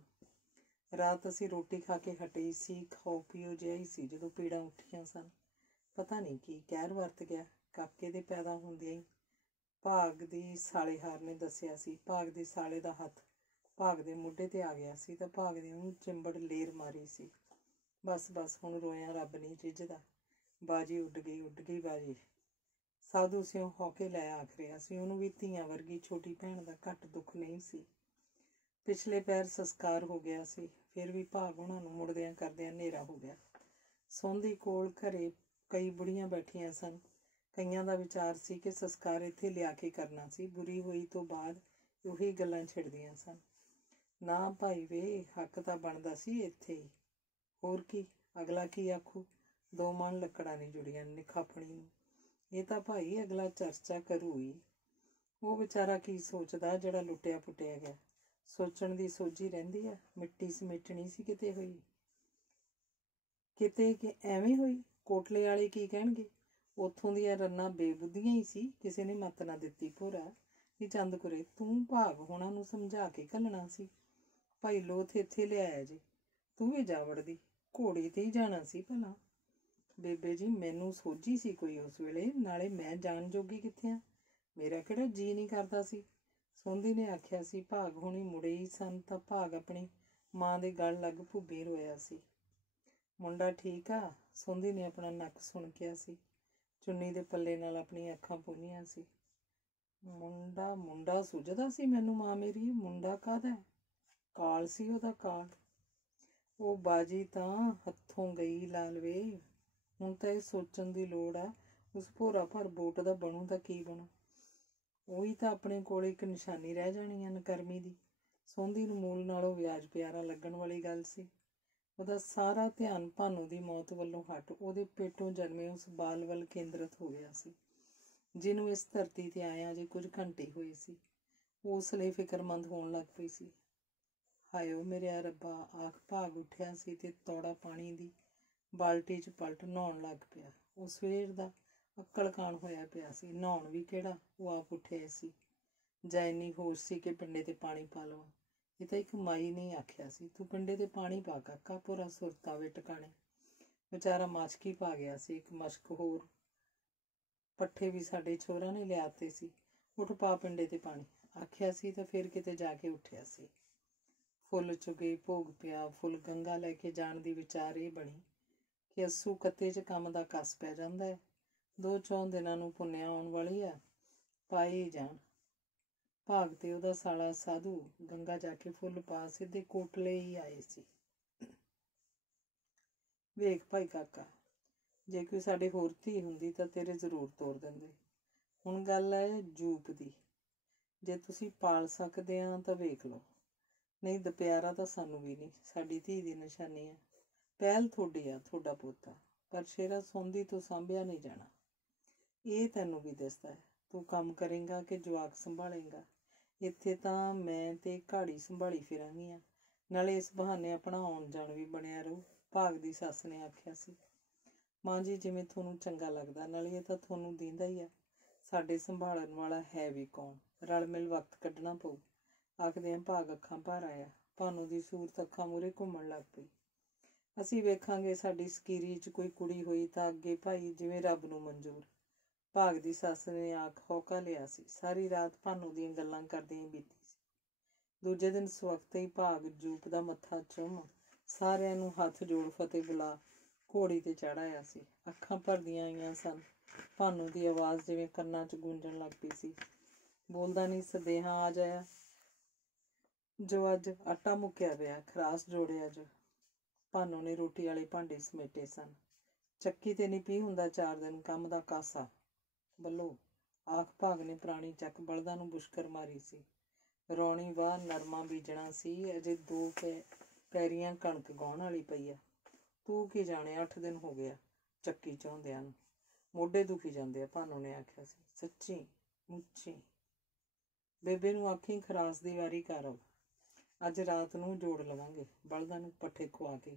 ਰਾਤ ਅਸੀਂ ਰੋਟੀ ਖਾ ਕੇ ਹਟੇ ਸੀ। ਖਾਓ ਪੀਓ ਜਿਹਾ ਹੀ ਸੀ ਜਦੋਂ ਪੀੜਾਂ ਉੱਠੀਆਂ ਸਨ। ਪਤਾ ਨਹੀਂ ਕੀ ਕਹਿਰ ਵਰਤ ਗਿਆ। ਕਾਕੇ ਦੇ ਪੈਦਾ ਹੁੰਦਿਆਂ ਹੀ ਭਾਗ ਦੀ ਸਾਲੇਹਾਰ ਨੇ ਦੱਸਿਆ ਸੀ। ਭਾਗ ਦੇ ਸਾਲੇ ਦਾ ਹੱਥ ਭਾਗ ਦੇ ਮੋਢੇ 'ਤੇ ਆ ਗਿਆ ਸੀ ਤਾਂ ਭਾਗ ਨੇ ਉਹਨੂੰ ਚਿੰਬੜ ਲੇਰ ਮਾਰੀ ਸੀ। ਬਸ ਹੁਣ ਰੋਇਆਂ ਰੱਬ ਨਹੀਂ ਰਿੱਝਦਾ। ਬਾਜੀ ਉੱਡ ਗਈ ਬਾਜੀ। ਸਾਧੂ ਸਿਉਂ ਹੌਕੇ ਲੈ ਆਖ ਰਿਹਾ ਸੀ। ਉਹਨੂੰ ਵੀ ਧੀਆਂ ਵਰਗੀ ਛੋਟੀ ਭੈਣ ਦਾ ਘੱਟ ਦੁੱਖ ਨਹੀਂ ਸੀ। ਪਿਛਲੇ ਪੈਰ ਸੰਸਕਾਰ ਹੋ ਗਿਆ ਸੀ। ਫਿਰ ਵੀ ਭਾਗ ਉਹਨਾਂ ਨੂੰ ਮੁੜਦਿਆਂ ਕਰਦਿਆਂ ਹਨੇਰਾ ਹੋ ਗਿਆ। ਸੌਂਦੀ ਕੋਲ ਘਰੇ ਕਈ ਬੁੜੀਆਂ ਬੈਠੀਆਂ ਸਨ। ਕਈਆਂ ਦਾ ਵਿਚਾਰ ਸੀ ਕਿ ਸੰਸਕਾਰ ਇੱਥੇ ਲਿਆ ਕੇ ਕਰਨਾ ਸੀ। ਬੁਰੀ ਹੋਈ ਤੋਂ ਬਾਅਦ ਉਹੀ ਗੱਲਾਂ ਛਿੜਦੀਆਂ ਸਨ। ਨਾ ਭਾਈ ਵੇ, ਹੱਕ ਤਾਂ ਬਣਦਾ ਸੀ ਇੱਥੇ ਹੀ। ਹੋਰ ਕੀ, ਅਗਲਾ ਕੀ ਆਖੂ? 2 ਮਣ ਲੱਕੜਾਂ ਨਹੀਂ ਜੁੜੀਆਂ ਨਿਖਾਪਣੀ ਨੂੰ। ਇਹ ਤਾਂ ਭਾਈ ਅਗਲਾ ਚਰਚਾ ਕਰੂ ਹੀ। ਉਹ ਵਿਚਾਰਾ ਕੀ ਸੋਚਦਾ ਜਿਹੜਾ ਲੁੱਟਿਆ ਪੁੱਟਿਆ ਗਿਆ? ਸੋਚਣ ਦੀ ਸੋਝੀ ਰਹਿੰਦੀ ਆ। ਮਿੱਟੀ ਸਮੇਟਣੀ ਸੀ ਕਿਤੇ ਹੋਈ, ਕਿਤੇ ਕਿ ਐਵੇਂ ਹੋਈ। ਕੋਟਲੇ ਵਾਲੇ ਕੀ ਕਹਿਣਗੇ? ਉੱਥੋਂ ਦੀਆਂ ਰੰਨਾਂ ਬੇਬੁੱਧੀਆਂ ਹੀ ਸੀ। ਕਿਸੇ ਨੇ ਮੱਤ ਨਾ ਦਿੱਤੀ। ਭੋਰਾ ਨੀ ਚੰਦਕੁਰੇ, ਤੂੰ ਭਾਗ ਹੋਣਾ ਨੂੰ ਸਮਝਾ ਕੇ ਘੱਲਣਾ ਸੀ। ਭਾਈ ਲੋਥ ਇੱਥੇ ਲਿਆਇਆ ਜੀ, ਤੂੰ ਵੀ ਜਾ ਵੜਦੀ। ਘੋੜੀ 'ਤੇ ਹੀ ਜਾਣਾ ਸੀ ਭਲਾ। ਬੇਬੇ ਜੀ ਮੈਨੂੰ ਸੋਝੀ ਸੀ ਕੋਈ ਉਸ ਵੇਲੇ। ਨਾਲੇ ਮੈਂ ਜਾਣ ਜੋਗੀ ਕਿੱਥੇ ਆ? ਮੇਰਾ ਕਿਹੜਾ ਜੀਅ ਨਹੀਂ ਕਰਦਾ ਸੀ। ਸੌਂਦੀ ਨੇ ਆਖਿਆ ਸੀ। ਭਾਗ ਹੋਣੀ ਮੁੜੇ ਹੀ ਸਨ ਤਾਂ ਭਾਗ ਆਪਣੀ ਮਾਂ ਦੇ ਗਲ ਲੱਗ ਭੁੱਬੀ ਰੋਇਆ ਸੀ। ਮੁੰਡਾ ਠੀਕ ਆ? ਸੌਂਦੀ ਨੇ ਆਪਣਾ ਨੱਕ ਸੁਣ ਕਿਹਾ ਸੀ। ਚੁੰਨੀ ਦੇ ਪੱਲੇ ਨਾਲ ਆਪਣੀਆਂ ਅੱਖਾਂ ਪੂੰਝੀਆਂ ਸੀ। ਮੁੰਡਾ ਸੁੱਝਦਾ ਸੀ ਮੈਨੂੰ ਮਾਂ ਮੇਰੀ। ਮੁੰਡਾ ਕਾਹਦਾ? ਕਾਲ ਸੀ ਉਹਦਾ, ਕਾਲ। ਉਹ ਬਾਜੀ ਤਾਂ ਹੱਥੋਂ ਗਈ ਲਾਲਵੇ। ਹੁਣ ਤਾਂ ਇਹ ਸੋਚਣ ਦੀ ਲੋੜ ਆ ਉਸ ਭੋਰਾ ਭਰ ਬੋਟ ਦਾ ਬਣੂ ਤਾਂ ਕੀ ਬਣੂ। ਉਹੀ ਤਾਂ ਆਪਣੇ ਕੋਲ ਇੱਕ ਨਿਸ਼ਾਨੀ ਰਹਿ ਜਾਣੀ ਆ ਨਕਰਮੀ ਦੀ। ਸੌਂਦੀ ਨੂੰ ਮੂਲ ਨਾਲੋਂ ਵਿਆਜ ਪਿਆਰਾ ਲੱਗਣ ਵਾਲੀ ਗੱਲ ਸੀ। ਉਹਦਾ ਸਾਰਾ ਧਿਆਨ ਭਾਨੂ ਦੀ ਮੌਤ ਵੱਲੋਂ ਹਟ ਉਹਦੇ ਪੇਟੋਂ ਜਨਮੇ ਉਸ ਬਾਲ ਵੱਲ ਕੇਂਦਰਿਤ ਹੋ ਗਿਆ ਸੀ, ਜਿਹਨੂੰ ਇਸ ਧਰਤੀ ਤੇ ਆਇਆ ਜੇ ਕੁਝ ਘੰਟੇ ਹੋਏ ਸੀ। ਉਸ ਲਈ ਫਿਕਰਮੰਦ ਹੋਣ ਲੱਗ ਪਈ ਸੀ। ਹਾਇਓ ਮੇਰਿਆ ਰੱਬਾ, ਆਖ ਭਾਗ ਉੱਠਿਆ ਸੀ ਤੇ ਤੌੜਾ ਪਾਣੀ ਦੀ ਬਾਲਟੀ 'ਚ ਪਲਟ ਨਹਾਉਣ ਲੱਗ ਪਿਆ। ਉਹ ਸਵੇਰ ਦਾ ਅੱਕਲ ਕਾਣ ਹੋਇਆ ਪਿਆ ਸੀ। ਨਹਾਉਣ ਵੀ ਕਿਹੜਾ, ਉਹ ਆਪ ਉੱਠਿਆ ਸੀ। ਜਾਂ ਇੰਨੀ ਹੋਸ਼ ਸੀ ਕਿ ਪਿੰਡੇ ਤੇ ਪਾਣੀ ਪਾ ਲਵਾਂ। ਇਹ ਤਾਂ ਇੱਕ ਮਾਈ ਨੇ ਆਖਿਆ ਸੀ, ਤੂੰ ਪਿੰਡੇ ਤੇ ਪਾਣੀ ਪਾ ਕਾਕਾ, ਪੂਰਾ ਸੁਰਤਾ ਵੇ ਟਿਕਾਣੇ। ਵਿਚਾਰਾ ਮਾਸ਼ਕੀ ਪਾ ਗਿਆ ਸੀ। ਇੱਕ ਮਸ਼ਕ ਹੋਰ ਪੱਠੇ ਵੀ ਸਾਡੇ ਛੋਰਾਂ ਨੇ ਲਿਆਤੇ ਸੀ। ਉੱਠ ਪਾ ਪਿੰਡੇ ਤੇ ਪਾਣੀ, ਆਖਿਆ ਸੀ ਤਾਂ ਫਿਰ ਕਿਤੇ ਜਾ ਕੇ ਉੱਠਿਆ ਸੀ। ਫੁੱਲ ਚੁਗੇ, ਭੋਗ ਪਿਆ। ਫੁੱਲ ਗੰਗਾ ਲੈ ਕੇ ਜਾਣ ਦੀ ਵਿਚਾਰ ਇਹ ਬਣੀ ਕਿ ਅੱਸੂ ਕੱਤੇ 'ਚ ਕੰਮ ਦਾ ਕੱਸ ਪੈ ਜਾਂਦਾ ਹੈ। 2-4 ਦਿਨਾਂ ਨੂੰ ਪੁੰਨਿਆ ਆਉਣ ਵਾਲੀ ਆ, ਪਾਏ ਜਾਣ। ਭਾਗ ਤੇ ਉਹਦਾ ਸਾਲਾ ਸਾਧੂ ਗੰਗਾ ਜਾ ਕੇ ਫੁੱਲ ਪਾ ਸਿੱਧੇ ਕੋਟਲੇ ਹੀ ਆਏ ਸੀ। ਵੇਖ ਭਾਈ ਕਾਕਾ, ਜੇ ਕੋਈ ਸਾਡੇ ਹੋਰ ਧੀ ਹੁੰਦੀ ਤਾਂ ਤੇਰੇ ਜ਼ਰੂਰ ਤੋਰ ਦਿੰਦੇ। ਹੁਣ ਗੱਲ ਹੈ ਜੂਪ ਦੀ। ਜੇ ਤੁਸੀਂ ਪਾਲ ਸਕਦੇ ਆ ਤਾਂ ਵੇਖ ਲਓ, ਨਹੀਂ ਦੁਪਿਆਰਾ ਤਾਂ ਸਾਨੂੰ ਵੀ ਨਹੀਂ। ਸਾਡੀ ਧੀ ਦੀ ਨਿਸ਼ਾਨੀ ਹੈ। ਪਹਿਲ ਤੁਹਾਡੀ ਆ, ਤੁਹਾਡਾ ਪੋਤਾ, ਪਰ ਸ਼ੇਰਾ ਸੌਂਦੀ ਤੋਂ ਸਾਂਭਿਆ ਨਹੀਂ ਜਾਣਾ। ਇਹ ਤੈਨੂੰ ਵੀ ਦਿਸਦਾ ਹੈ। ਤੂੰ ਕੰਮ ਕਰੇਂਗਾ ਕਿ ਜਵਾਕ ਸੰਭਾਲੇਂਗਾ। ਇੱਥੇ ਤਾਂ ਮੈਂ ਤੇ ਘਾੜੀ ਸੰਭਾਲੀ ਫਿਰਾਂਗੀਆਂ, ਨਾਲੇ ਇਸ ਬਹਾਨੇ ਆਪਣਾ ਆਉਣ ਜਾਣ ਵੀ ਬਣਿਆ ਰਹੂ, ਭਾਗ ਦੀ ਸੱਸ ਨੇ ਆਖਿਆ ਸੀ। ਮਾਂ ਜੀ, ਜਿਵੇਂ ਤੁਹਾਨੂੰ ਚੰਗਾ ਲੱਗਦਾ, ਨਾਲੇ ਇਹ ਤਾਂ ਤੁਹਾਨੂੰ ਦੀਂਦਾ ਹੀ ਆ। ਸਾਡੇ ਸੰਭਾਲਣ ਵਾਲਾ ਹੈ ਵੀ ਕੌਣ? ਰਲ ਮਿਲ ਵਕਤ ਕੱਢਣਾ ਪਊ। ਆਖਦਿਆਂ ਭਾਗ ਅੱਖਾਂ ਭਰ ਆਇਆ। ਭਾਨੂ ਦੀ ਸੂਰਤ ਅੱਖਾਂ ਮੂਹਰੇ ਘੁੰਮਣ ਲੱਗ ਪਈ। ਅਸੀਂ ਵੇਖਾਂਗੇ, ਸਾਡੀ ਸਕੀਰੀ 'ਚ ਕੋਈ ਕੁੜੀ ਹੋਈ ਤਾਂ ਅੱਗੇ ਭਾਈ ਜਿਵੇਂ ਰੱਬ ਨੂੰ ਮਨਜ਼ੂਰ। ਭਾਗ ਦੀ ਸੱਸ ਨੇ ਆਖ ਹੌਕਾ ਲਿਆ ਸੀ। ਸਾਰੀ ਰਾਤ ਭਾਨੂ ਦੀਆਂ ਗੱਲਾਂ ਕਰਦੀਆਂ ਬੀਤੀ ਸੀ। ਦੂਜੇ ਦਿਨ ਸਵਖਤੇ ਹੀ ਭਾਗ ਜੂਪ ਦਾ ਮੱਥਾ ਚੁੰਮ ਸਾਰਿਆਂ ਨੂੰ ਹੱਥ ਜੋੜ ਫਤਿਹ ਬੁਲਾ ਘੋੜੀ ਤੇ ਚੜ੍ਹ ਆਇਆ ਸੀ। ਅੱਖਾਂ ਭਰਦੀਆਂ ਆਈਆਂ ਸਨ। ਭਾਨੂ ਦੀ ਆਵਾਜ਼ ਜਿਵੇਂ ਕੰਨਾਂ 'ਚ ਗੂੰਜਣ ਲੱਗ ਪਈ ਸੀ। ਬੋਲਦਾ ਨਹੀਂ ਸਦੇਹਾ ਆ ਜਾਇਆ ਜੋ ਅੱਜ ਆਟਾ ਮੁੱਕਿਆ ਪਿਆ, ਖਰਾਸ ਜੋੜਿਆ ਜੋ। ਭਾਨੂ ਨੇ ਰੋਟੀ ਵਾਲੇ ਭਾਂਡੇ ਸਮੇਟੇ ਸਨ। ਚੱਕੀ ਤੇ ਨਹੀਂ ਪੀ ਹੁੰਦਾ 4 ਦਿਨ ਕੰਮ ਦਾ ਕਾਸਾ। ਬੱਲੋ, ਆਖ ਭਾਗ ਨੇ ਪੁਰਾਣੀ ਚੱਕ ਬਲਦਾਂ ਨੂੰ ਬੁਸ਼ਕਰ ਮਾਰੀ ਸੀ। ਰੌਣੀ ਵਾਹ ਨਰਮਾ ਬੀਜਣਾ ਸੀ। ਅਜੇ 2 ਪੈਰੀਆਂ ਕਣਕ ਗਾਉਣ ਵਾਲੀ ਪਈ ਆ। ਤੂੰ ਕੀ ਜਾਣੇ, 8 ਦਿਨ ਹੋ ਗਿਆ ਚੱਕੀ ਚਾਹੁੰਦਿਆਂ ਨੂੰ। ਮੋਢੇ ਦੁਖੀ ਜਾਂਦੇ ਆ, ਭਾਨੂ ਨੇ ਆਖਿਆ ਸੀ। ਸੱਚੀ ਮੁੱਚੀ? ਬੇਬੇ ਨੂੰ ਆਖੀ ਖਰਾਸ ਦੀ ਵਾਰੀ ਕਰ। ਅੱਜ ਰਾਤ ਨੂੰ ਜੋੜ ਲਵਾਂਗੇ ਬਲਦਾਂ ਨੂੰ ਪੱਠੇ ਖਵਾ ਕੇ।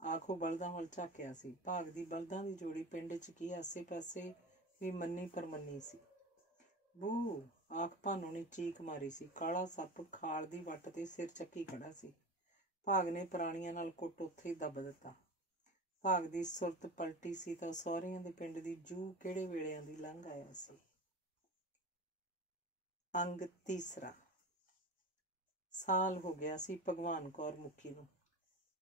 ਆਖੋ ਬਲਦਾਂ ਵੱਲ ਝਾਕਿਆ ਸੀ। ਭਾਗ ਦੀ ਬਲਦਾਂ ਦੀ ਜੋੜੀ ਪਿੰਡ 'ਚ ਕੀ ਆਸੇ ਪਾਸੇ ਵੀ ਮੰਨੀ ਪਰਮੰਨੀ ਸੀ। ਬੂ, ਆਖ ਭਾਨੂ ਨੇ ਚੀਕ ਮਾਰੀ ਸੀ। ਕਾਲਾ ਸੱਪ ਖਾਲ ਦੀ ਵੱਟ ਤੇ ਸਿਰ ਚੱਕੀ ਖੜਾ ਸੀ। ਭਾਗ ਨੇ ਪ੍ਰਾਣੀਆਂ ਨਾਲ ਕੁੱਟ ਉੱਥੇ ਹੀ ਦੱਬ ਦਿੱਤਾ। ਭਾਗ ਦੀ ਸੁਰਤ ਪਲਟੀ ਸੀ ਤਾਂ ਸਹੁਰਿਆਂ ਦੇ ਪਿੰਡ ਦੀ ਜੂਹ ਕਿਹੜੇ ਵੇਲਿਆਂ ਦੀ ਲੰਘ ਆਇਆ ਸੀ। ਅੰਗ ਤੀਸਰਾ। ਸਾਲ ਹੋ ਗਿਆ ਸੀ ਭਗਵਾਨ ਕੌਰ ਮੁਖੀ ਨੂੰ,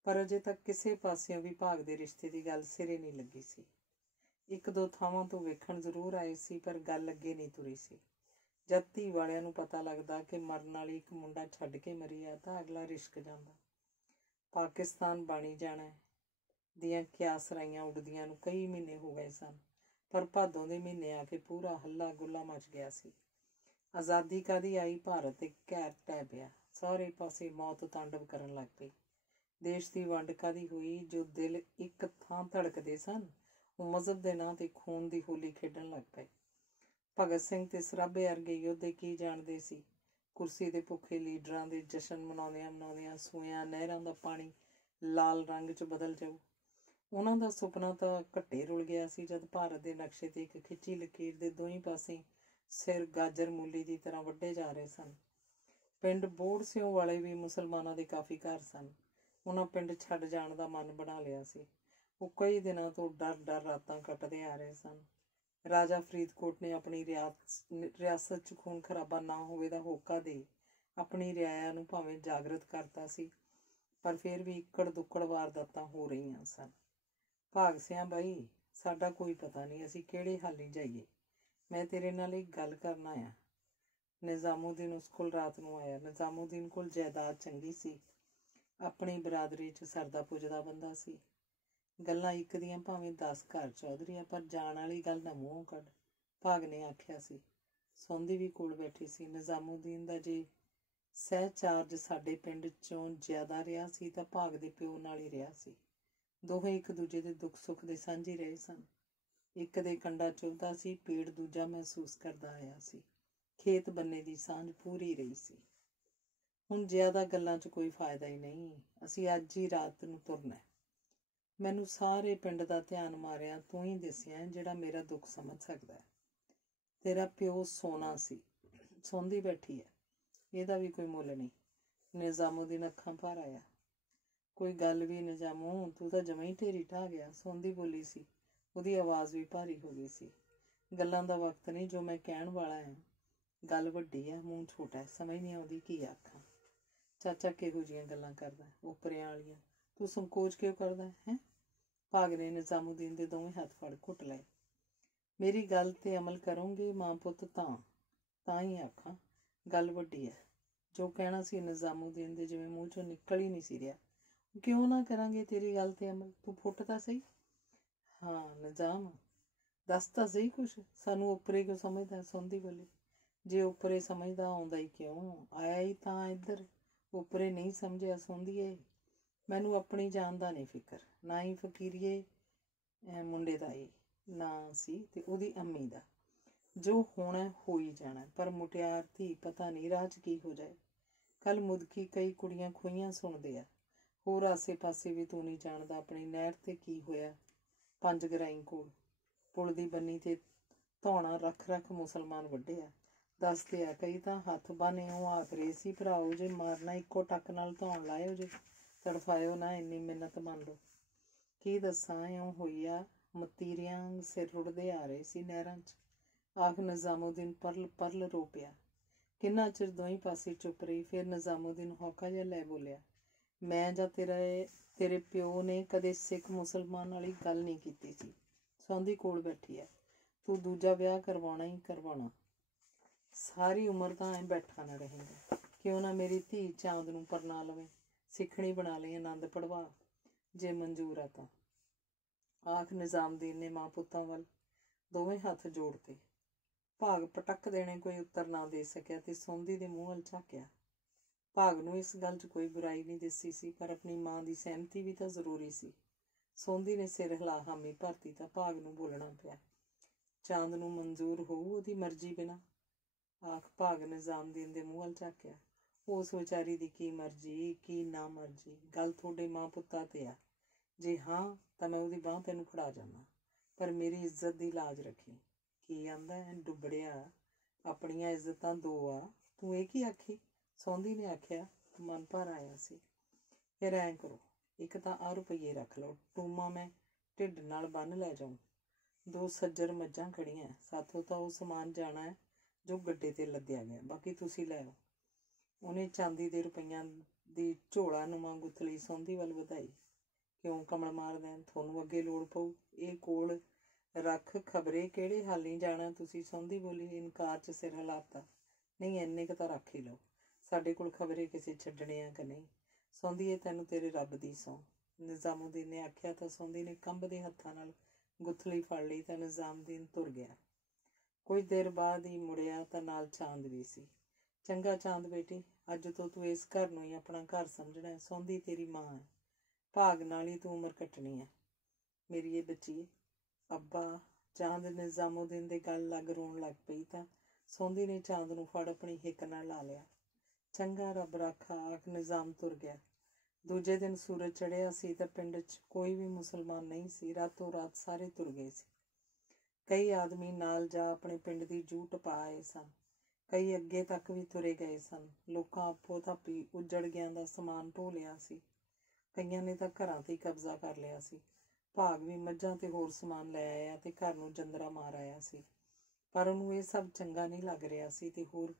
ਪਰ ਅਜੇ ਤੱਕ ਕਿਸੇ ਪਾਸਿਓਂ ਵੀ ਭਾਗ ਦੇ ਰਿਸ਼ਤੇ ਦੀ ਗੱਲ ਸਿਰੇ ਨਹੀਂ ਲੱਗੀ ਸੀ। 1-2 ਥਾਵਾਂ ਤੋਂ ਵੇਖਣ ਜ਼ਰੂਰ ਆਏ ਸੀ, ਪਰ ਗੱਲ ਅੱਗੇ ਨਹੀਂ ਤੁਰੀ ਸੀ। ਜਦ ਧੀ ਵਾਲਿਆਂ ਨੂੰ ਪਤਾ ਲੱਗਦਾ ਕਿ ਮਰਨ ਵਾਲੀ ਇੱਕ ਮੁੰਡਾ ਛੱਡ ਕੇ ਮਰੀ ਆ ਤਾਂ ਅਗਲਾ ਰਿਸ਼ਕ ਜਾਂਦਾ। ਪਾਕਿਸਤਾਨ ਬਣੀ ਜਾਣਾ ਦੀਆਂ ਕਿਆਸਰਾਈਆਂ ਉੱਡਦੀਆਂ ਨੂੰ ਕਈ ਮਹੀਨੇ ਹੋ ਗਏ ਸਨ, ਪਰ ਭਾਦੋਂ ਦੇ ਮਹੀਨੇ ਆ ਕੇ ਪੂਰਾ ਹੱਲਾ ਗੁੱਲਾ ਮਚ ਗਿਆ ਸੀ। ਆਜ਼ਾਦੀ ਕਾਹਦੀ ਆਈ, ਭਾਰਤ ਤੇ ਕਹਿਰ ਟਹਿ ਪਿਆ। ਸਾਰੇ ਪਾਸੇ ਮੌਤ ਤਾਂਡਵ ਕਰਨ ਲੱਗ ਪਈ। ਦੇਸ਼ ਦੀ ਵੰਡ ਕਾਹਦੀ ਹੋਈ? ਜੋ ਦਿਲ ਇੱਕ ਥਾਂ ਧੜਕਦੇ ਸਨ, ਉਹ ਮਜ਼ਹਬ ਦੇ ਨਾਂ ਤੇ ਖੂਨ ਦੀ ਹੋਲੀ ਖੇਡਣ ਲੱਗ ਪਏ। ਭਗਤ ਸਿੰਘ ਤੇ ਸਰਾਭੇ ਵਰਗੇ ਯੋਧੇ ਕੀ ਜਾਣਦੇ ਸੀ? ਕੁਰਸੀ ਦੇ ਭੁੱਖੇ ਲੀਡਰਾਂ ਦੇ ਜਸ਼ਨ ਮਨਾਉਂਦਿਆਂ ਸੂਇਆਂ ਨਹਿਰਾਂ ਦਾ ਪਾਣੀ ਲਾਲ ਰੰਗ 'ਚ ਬਦਲ ਜਾਊ। ਉਹਨਾਂ ਦਾ ਸੁਪਨਾ ਤਾਂ ਘੱਟੇ ਰੁਲ ਗਿਆ ਸੀ ਜਦ ਭਾਰਤ ਦੇ ਨਕਸ਼ੇ ਤੇ ਇੱਕ ਖਿੱਚੀ ਲਕੀਰ ਦੇ ਦੋਹੀਂ ਪਾਸੇ ਸਿਰ ਗਾਜਰ ਮੂਲੀ ਦੀ ਤਰ੍ਹਾਂ ਵੱਢੇ ਜਾ ਰਹੇ ਸਨ। ਪਿੰਡ ਬੋੜ ਸਿਉਂ ਵਾਲੇ ਵੀ ਮੁਸਲਮਾਨਾਂ ਦੇ ਕਾਫੀ ਘਰ ਸਨ। ਉਹਨਾਂ ਪਿੰਡ ਛੱਡ ਜਾਣ ਦਾ ਮਨ ਬਣਾ ਲਿਆ ਸੀ। ਉਹ ਕਈ ਦਿਨਾਂ ਤੋਂ ਡਰ ਰਾਤਾਂ ਕੱਟਦੇ ਆ ਰਹੇ ਸਨ। ਰਾਜਾ ਫਰੀਦਕੋਟ ਨੇ ਆਪਣੀ ਰਿਆਸਤ 'ਚ ਖੂਨ ਖਰਾਬਾ ਨਾ ਹੋਵੇ ਦਾ ਹੋਕਾ ਦੇ ਆਪਣੀ ਰਿਆਇਆ ਨੂੰ ਭਾਵੇਂ ਜਾਗਰਤ ਕਰਤਾ ਸੀ, ਪਰ ਫਿਰ ਵੀ ਇੱਕੜ ਦੁੱਕੜ ਵਾਰਦਾਤਾਂ ਹੋ ਰਹੀਆਂ ਸਨ। ਭਾਗ ਸਿਆਂ ਬਾਈ, ਸਾਡਾ ਕੋਈ ਪਤਾ ਨਹੀਂ, ਅਸੀਂ ਕਿਹੜੇ ਹਾਲੀ ਜਾਈਏ। ਮੈਂ ਤੇਰੇ ਨਾਲ ਇੱਕ ਗੱਲ ਕਰਨ ਆਇਆ। ਨਿਜ਼ਾਮੂਦੀਨ ਉਸ ਕੋਲ ਰਾਤ ਨੂੰ ਆਇਆ। ਨਿਜ਼ਾਮੂਦੀਨ ਕੋਲ ਜਾਇਦਾਦ ਚੰਗੀ ਸੀ। ਆਪਣੀ ਬਰਾਦਰੀ 'ਚ ਸਰਦਾ ਪੁੱਜਦਾ ਬੰਦਾ ਸੀ। ਗੱਲਾਂ ਇੱਕ ਦੀਆਂ ਭਾਵੇਂ 10 ਘਰ ਚੌਧਰੀਆਂ, ਪਰ ਜਾਣ ਵਾਲੀ ਗੱਲ ਨਾ ਮੂੰਹੋਂ ਕੱਢ, ਭਾਗ ਨੇ ਆਖਿਆ ਸੀ। ਸੌਂਦੀ ਵੀ ਕੋਲ ਬੈਠੀ ਸੀ। ਨਿਜ਼ਾਮੂਦੀਨ ਦਾ ਜੇ ਸਹਿ ਚਾਰਜ ਸਾਡੇ ਪਿੰਡ 'ਚੋਂ ਜ਼ਿਆਦਾ ਰਿਹਾ ਸੀ ਤਾਂ ਭਾਗ ਦੇ ਪਿਓ ਨਾਲ ਹੀ ਰਿਹਾ ਸੀ। ਦੋਹੇ ਇੱਕ ਦੂਜੇ ਦੇ ਦੁੱਖ ਸੁੱਖ ਦੇ ਸਾਂਝੇ ਰਹੇ ਸਨ। ਇੱਕ ਦੇ ਕੰਡਾ ਚੁਭਦਾ ਸੀ, ਪੀੜ ਦੂਜਾ ਮਹਿਸੂਸ ਕਰਦਾ ਆਇਆ ਸੀ। ਖੇਤ ਬੰਨੇ ਦੀ ਸਾਂਝ ਪੂਰੀ ਰਹੀ ਸੀ। ਹੁਣ ਜ਼ਿਆਦਾ ਗੱਲਾਂ 'ਚ ਕੋਈ ਫਾਇਦਾ ਹੀ ਨਹੀਂ। ਅਸੀਂ ਅੱਜ ਹੀ ਰਾਤ ਨੂੰ ਤੁਰਨਾ। ਮੈਨੂੰ ਸਾਰੇ ਪਿੰਡ ਦਾ ਧਿਆਨ ਮਾਰਿਆ ਤੂੰ ਹੀ ਦਿਸਿਆ ਜਿਹੜਾ ਮੇਰਾ ਦੁੱਖ ਸਮਝ ਸਕਦਾ ਹੈ। ਤੇਰਾ ਪਿਓ ਸੋਨਾ ਸੀ, ਸੌਂਦੀ ਬੈਠੀ ਹੈ, ਇਹਦਾ ਵੀ ਕੋਈ ਮੁੱਲ ਨਹੀਂ। ਨਿਜ਼ਾਮੂਦੀਨ ਅੱਖਾਂ ਭਰ ਆਇਆ। ਕੋਈ ਗੱਲ ਵੀ ਨਿਜ਼ਾਮੂ, ਤੂੰ ਤਾਂ ਜਮਾਂ ਹੀ ਢੇਰੀ ਢਾਹ ਗਿਆ, ਸੌਂਦੀ ਬੋਲੀ ਸੀ। ਉਹਦੀ ਆਵਾਜ਼ ਵੀ ਭਾਰੀ ਹੋ ਗਈ ਸੀ। ਗੱਲਾਂ ਦਾ ਵਕਤ ਨਹੀਂ, ਜੋ ਮੈਂ ਕਹਿਣ ਵਾਲਾ ਹੈ। ਗੱਲ ਵੱਡੀ ਹੈ, ਮੂੰਹ ਛੋਟਾ ਹੈ, ਸਮਝ ਨਹੀਂ ਆਉਂਦੀ ਕੀ ਆਖਾਂ। ਚਾਚਾ ਕਿਹੋ ਜਿਹੀਆਂ ਗੱਲਾਂ ਕਰਦਾ, ਉਪਰਿਆਂ ਵਾਲੀਆਂ? ਤੂੰ ਸੰਕੋਚ ਕਿਉਂ ਕਰਦਾ ਹੈ? ਭਾਗ ਨੇ ਨਿਜ਼ਾਮੂਦੀਨ ਦੇ ਦੋਵੇਂ ਹੱਥ ਫੜ ਘੁੱਟ ਲਏ। ਮੇਰੀ ਗੱਲ ਤੇ ਅਮਲ ਕਰੋਗੇ ਮਾਂ ਪੁੱਤ ਤਾਂ ਹੀ ਆਖਾਂ। ਗੱਲ ਵੱਡੀ ਹੈ। ਜੋ ਕਹਿਣਾ ਸੀ ਨਿਜ਼ਾਮੂਦੀਨ ਦੇ ਜਿਵੇਂ ਮੂੰਹ ਚੋਂ ਨਿਕਲ ਹੀ ਨਹੀਂ ਸੀ ਰਿਹਾ। ਕਿਉਂ ਨਾ ਕਰਾਂਗੇ ਤੇਰੀ ਗੱਲ ਤੇ ਅਮਲ? ਤੂੰ ਫੁੱਟ ਤਾਂ ਸਹੀ। ਹਾਂ ਨਿਜ਼ਾਮ, ਦੱਸ ਤਾਂ ਸਹੀ ਕੁਛ। ਸਾਨੂੰ ਉੱਪਰੇ ਕਿਉਂ ਸਮਝਦਾ? ਸੌਂਦੀ ਬੋਲੀ। ਜੇ ਉੱਪਰੇ ਸਮਝਦਾ ਆਉਂਦਾ ਹੀ ਕਿਉਂ? ਆਇਆ ਹੀ ਤਾਂ ਇੱਧਰ। ਉੱਪਰੇ ਨਹੀਂ ਸਮਝਿਆ ਸੌਂਦੀਏ। ਮੈਨੂੰ ਆਪਣੀ ਜਾਨ ਦਾ ਨਹੀਂ ਫਿਕਰ, ਨਾ ਹੀ ਫਕੀਰੀਏ ਮੁੰਡੇ ਦਾ ਹੀ ਨਾਂ ਸੀ ਤੇ ਉਹਦੀ ਅੰਮੀ ਦਾ। ਜੋ ਹੋਣਾ ਹੋ ਹੀ ਜਾਣਾ, ਪਰ ਮੁਟਿਆਰ ਧੀ ਪਤਾ ਨਹੀਂ ਰਾਹ 'ਚ ਕੀ ਹੋ ਜਾਏ। ਕੱਲ ਮੁਦਕੀ ਕਈ ਕੁੜੀਆਂ ਖੋਈਆਂ ਸੁਣਦੇ ਆ। ਹੋਰ ਆਸੇ ਪਾਸੇ ਵੀ ਤੂੰ ਨਹੀਂ ਜਾਣਦਾ। ਆਪਣੀ ਨਹਿਰ ਤੇ ਕੀ ਹੋਇਆ, 5 ਗਰਾਈ ਕੋਲ ਪੁਲ ਦੀ ਬੰਨੀ ਤੇ ਧੌਣਾ ਰੱਖ ਮੁਸਲਮਾਨ ਵੱਢੇ ਆ। ਦੱਸਦੇ ਆ ਕਈ ਤਾਂ ਹੱਥ ਬੰਨੇ ਉਹ ਆਖ ਰਹੇ ਸੀ, ਭਰਾਓ ਜੇ ਮਾਰਨਾ ਇੱਕੋ ਟੱਕ ਨਾਲ ਧੌਣ ਲਾਇਓ, ਜੇ ਤੜਫਾਇਓ ਨਾ, ਇੰਨੀ ਮਿੰਨਤ ਮੰਨ ਲਓ। ਕੀ ਦੱਸਾਂ, ਇਉਂ ਹੋਈ ਆ ਮਤੀਰਿਆਂ ਸਿਰ ਰੁੜਦੇ ਆ ਰਹੇ ਸੀ ਨਹਿਰਾਂ 'ਚ। ਆਖ ਨਿਜ਼ਾਮੂਦੀਨ ਪਰਲ ਰੋ ਪਿਆ। ਕਿੰਨਾ ਚਿਰ ਦੋਹੀਂ ਪਾਸੇ ਚੁੱਪ ਰਹੀ। ਫਿਰ ਨਿਜ਼ਾਮੂਦੀਨ ਹੌਕਾ ਜਿਹਾ ਲੈ ਬੋਲਿਆ, ਮੈਂ ਜਾਂ ਤੇਰੇ ਪਿਓ ਨੇ ਕਦੇ ਸਿੱਖ ਮੁਸਲਮਾਨ ਵਾਲੀ ਗੱਲ ਨਹੀਂ ਕੀਤੀ ਸੀ। ਸੌਂਦੀ ਕੋਲ ਬੈਠੀ ਹੈ। ਤੂੰ ਦੂਜਾ ਵਿਆਹ ਕਰਵਾਉਣਾ ਹੀ ਕਰਵਾਉਣਾ। ਸਾਰੀ ਉਮਰ ਤਾਂ ਐਂ ਬੈਠਾ ਨਾ ਰਹੇਗਾ। ਕਿਉਂ ਨਾ ਮੇਰੀ ਧੀ ਚਾਂਦ ਨੂੰ ਪਰਨਾ ਲਵੇਂ, ਸਿੱਖਣੀ ਬਣਾ ਲਈ, ਆਨੰਦ ਪੜਵਾ, ਜੇ ਮਨਜ਼ੂਰ ਆ ਤਾਂ। ਆਖ ਨਿਜ਼ਾਮੂਦੀਨ ਨੇ ਮਾਂ ਪੁੱਤਾਂ ਵੱਲ ਦੋਵੇਂ ਹੱਥ ਜੋੜਤੇ। ਭਾਗ ਪਟਕ ਦੇਣੇ ਕੋਈ ਉੱਤਰ ਨਾ ਦੇ ਸਕਿਆ ਤੇ ਸੌਂਦੀ ਦੇ ਮੂੰਹ ਵੱਲ ਝਾਕਿਆ। ਭਾਗ ਨੂੰ ਇਸ ਗੱਲ 'ਚ ਕੋਈ ਬੁਰਾਈ ਨਹੀਂ ਦਿਸੀ ਸੀ, ਪਰ ਆਪਣੀ ਮਾਂ ਦੀ ਸਹਿਮਤੀ ਵੀ ਤਾਂ ਜ਼ਰੂਰੀ ਸੀ। ਸੌਂਦੀ ਨੇ ਸਿਰ ਹਿਲਾ ਹਾਮੀ ਭਰਤੀ ਤਾਂ ਭਾਗ ਨੂੰ ਬੋਲਣਾ ਪਿਆ। ਚਾਂਦ ਨੂੰ ਮਨਜ਼ੂਰ ਹੋਊ ਉਹਦੀ ਮਰਜ਼ੀ ਬਿਨਾਂ? ਆਖ ਭਾਗ ਨਿਜ਼ਾਮੂਦੀਨ ਦੇ ਮੂੰਹ ਵੱਲ ਝਾਕਿਆ। ਉਸ ਵਿਚਾਰੀ ਦੀ ਕੀ ਮਰਜ਼ੀ, ਕੀ ਨਾ ਮਰਜ਼ੀ, ਗੱਲ ਤੁਹਾਡੇ ਮਾਂ ਪੁੱਤਾਂ ਤੇ ਆ। ਜੇ ਹਾਂ ਤਾਂ ਮੈਂ ਉਹਦੀ ਬਾਂਹ ਤੈਨੂੰ ਫੜਾ ਜਾਂਦਾ, ਪਰ ਮੇਰੀ ਇੱਜ਼ਤ ਦੀ ਲਾਜ ਰੱਖੀ। ਕੀ ਆਂਦਾ ਹੈ ਡੁੱਬੜਿਆ, ਆਪਣੀਆਂ ਇੱਜ਼ਤਾਂ 2 ਆ, ਤੂੰ ਇਹ ਕੀ ਆਖੀ? ਸੌਂਦੀ ਨੇ ਆਖਿਆ। ਮਨ ਭਰ ਆਇਆ ਸੀ। ਫਿਰ ਐਂ ਕਰੋ, ਇੱਕ ਤਾਂ ਆਹ ਰੁਪਈਏ ਰੱਖ ਲਓ, ਟੂਮਾ ਮੈਂ ਢਿੱਡ ਨਾਲ ਬੰਨ ਲੈ ਜਾਊਂ। 2 ਸੱਜਰ ਮੱਝਾਂ ਖੜੀਆਂ, ਸਾਥੋਂ ਤਾਂ ਉਹ ਸਮਾਨ ਜਾਣਾ ਹੈ ਜੋ ਗੱਡੇ ਤੇ ਲੱਦਿਆ ਗਿਆ, ਬਾਕੀ ਤੁਸੀਂ ਲੈ ਆਓ। ਉਹਨੇ ਚਾਂਦੀ ਦੇ ਰੁਪਈਆਂ ਦੀ ਝੋਲਾ ਨੁਮਾ ਗੁੱਥਲੀ ਸੌਂਦੀ ਵੱਲ ਵਧਾਈ। ਕਿਉਂ ਕਮਲ ਮਾਰਦਾ? ਤੁਹਾਨੂੰ ਅੱਗੇ ਲੋੜ ਪਊ, ਇਹ ਕੋਲ ਰੱਖ, ਖਬਰੇ ਕਿਹੜੇ ਹਾਲੀ ਜਾਣਾ ਤੁਸੀਂ। ਸੌਂਦੀ ਬੋਲੀ। ਇਨਕਾਰ 'ਚ ਸਿਰ ਹਿਲਾਤਾ। ਨਹੀਂ, ਇੰਨੇ ਕੁ ਤਾਂ ਰੱਖ ਹੀ ਲਓ, ਸਾਡੇ ਕੋਲ ਖਬਰੇ ਕਿਸੇ ਛੱਡਣੇ ਆ ਕਿ ਨਹੀਂ। ਸੌਂਦੀਏ ਤੈਨੂੰ ਤੇਰੇ ਰੱਬ ਦੀ ਸਹੁੰ, ਨਿਜ਼ਾਮੂਦੀਨ ਨੇ ਆਖਿਆ ਤਾਂ ਸੌਂਦੀ ਨੇ ਕੰਬਦੇ ਹੱਥਾਂ ਨਾਲ ਗੁੱਥਲੀ ਫੜ ਲਈ ਤਾਂ ਨਿਜ਼ਾਮੂਦੀਨ ਤੁਰ ਗਿਆ। ਕੁਝ ਦੇਰ ਬਾਅਦ ਹੀ ਮੁੜਿਆ ਤਾਂ ਨਾਲ ਚਾਂਦ ਵੀ ਸੀ। ਚੰਗਾ ਚਾਂਦ ਬੇਟੀ, ਅੱਜ ਤੋਂ ਤੂੰ ਇਸ ਘਰ ਨੂੰ ਹੀ ਆਪਣਾ ਘਰ ਸਮਝਣਾ ਹੈ। ਸੌਂਦੀ ਤੇਰੀ ਮਾਂ ਹੈ, ਭਾਗ ਨਾਲ ਹੀ ਤੂੰ ਉਮਰ ਕੱਟਣੀ ਹੈ। ਮੇਰੀ ਇਹ ਬੱਚੀ ਅੱਬਾ। ਚਾਂਦ ਨਿਜ਼ਾਮੂਦੀਨ ਦੇ ਗੱਲ ਲੱਗ ਰੋਣ ਲੱਗ ਪਈ ਤਾਂ ਸੌਂਦੀ ਨੇ ਚਾਂਦ ਨੂੰ ਫੜ ਆਪਣੀ ਹਿੱਕ ਨਾਲ ਲਾ ਲਿਆ। ਚੰਗਾ ਰੱਬ ਰਾਖਾ, ਆਖ ਨਿਜ਼ਾਮ ਤੁਰ ਗਿਆ। ਦੂਜੇ ਦਿਨ ਸੂਰਜ ਚੜ੍ਹਿਆ ਸੀ ਤਾਂ ਪਿੰਡ 'ਚ ਕੋਈ ਵੀ ਮੁਸਲਮਾਨ ਨਹੀਂ ਸੀ। ਰਾਤੋਂ ਰਾਤ ਸਾਰੇ ਤੁਰ ਗਏ ਸੀ। ਕਈ ਆਦਮੀ ਨਾਲ ਜਾ ਆਪਣੇ ਪਿੰਡ ਦੀ ਜੂਹ ਟਪਾ ਆਏ ਸਨ। ਕਈ ਅੱਗੇ ਤੱਕ ਵੀ ਤੁਰੇ ਗਏ ਸਨ। ਲੋਕਾਂ ਆਪੋ ਥਾਪੀ ਉੱਜੜ ਗਿਆਂ ਦਾ ਸਮਾਨ ਢੋ ਲਿਆ ਸੀ। ਕਈਆਂ ਨੇ ਤਾਂ ਘਰਾਂ 'ਤੇ ਹੀ ਕਬਜ਼ਾ ਕਰ ਲਿਆ ਸੀ। ਭਾਗ ਵੀ ਮੱਝਾਂ ਤੇ ਹੋਰ ਸਮਾਨ ਲੈ ਆਇਆ ਤੇ ਘਰ ਨੂੰ ਜੰਦਰਾ ਮਾਰ ਆਇਆ ਸੀ। ਪਰ ਉਹਨੂੰ ਇਹ ਸਭ ਚੰਗਾ ਨਹੀਂ ਲੱਗ ਰਿਹਾ ਸੀ ਤੇ ਹੋਰ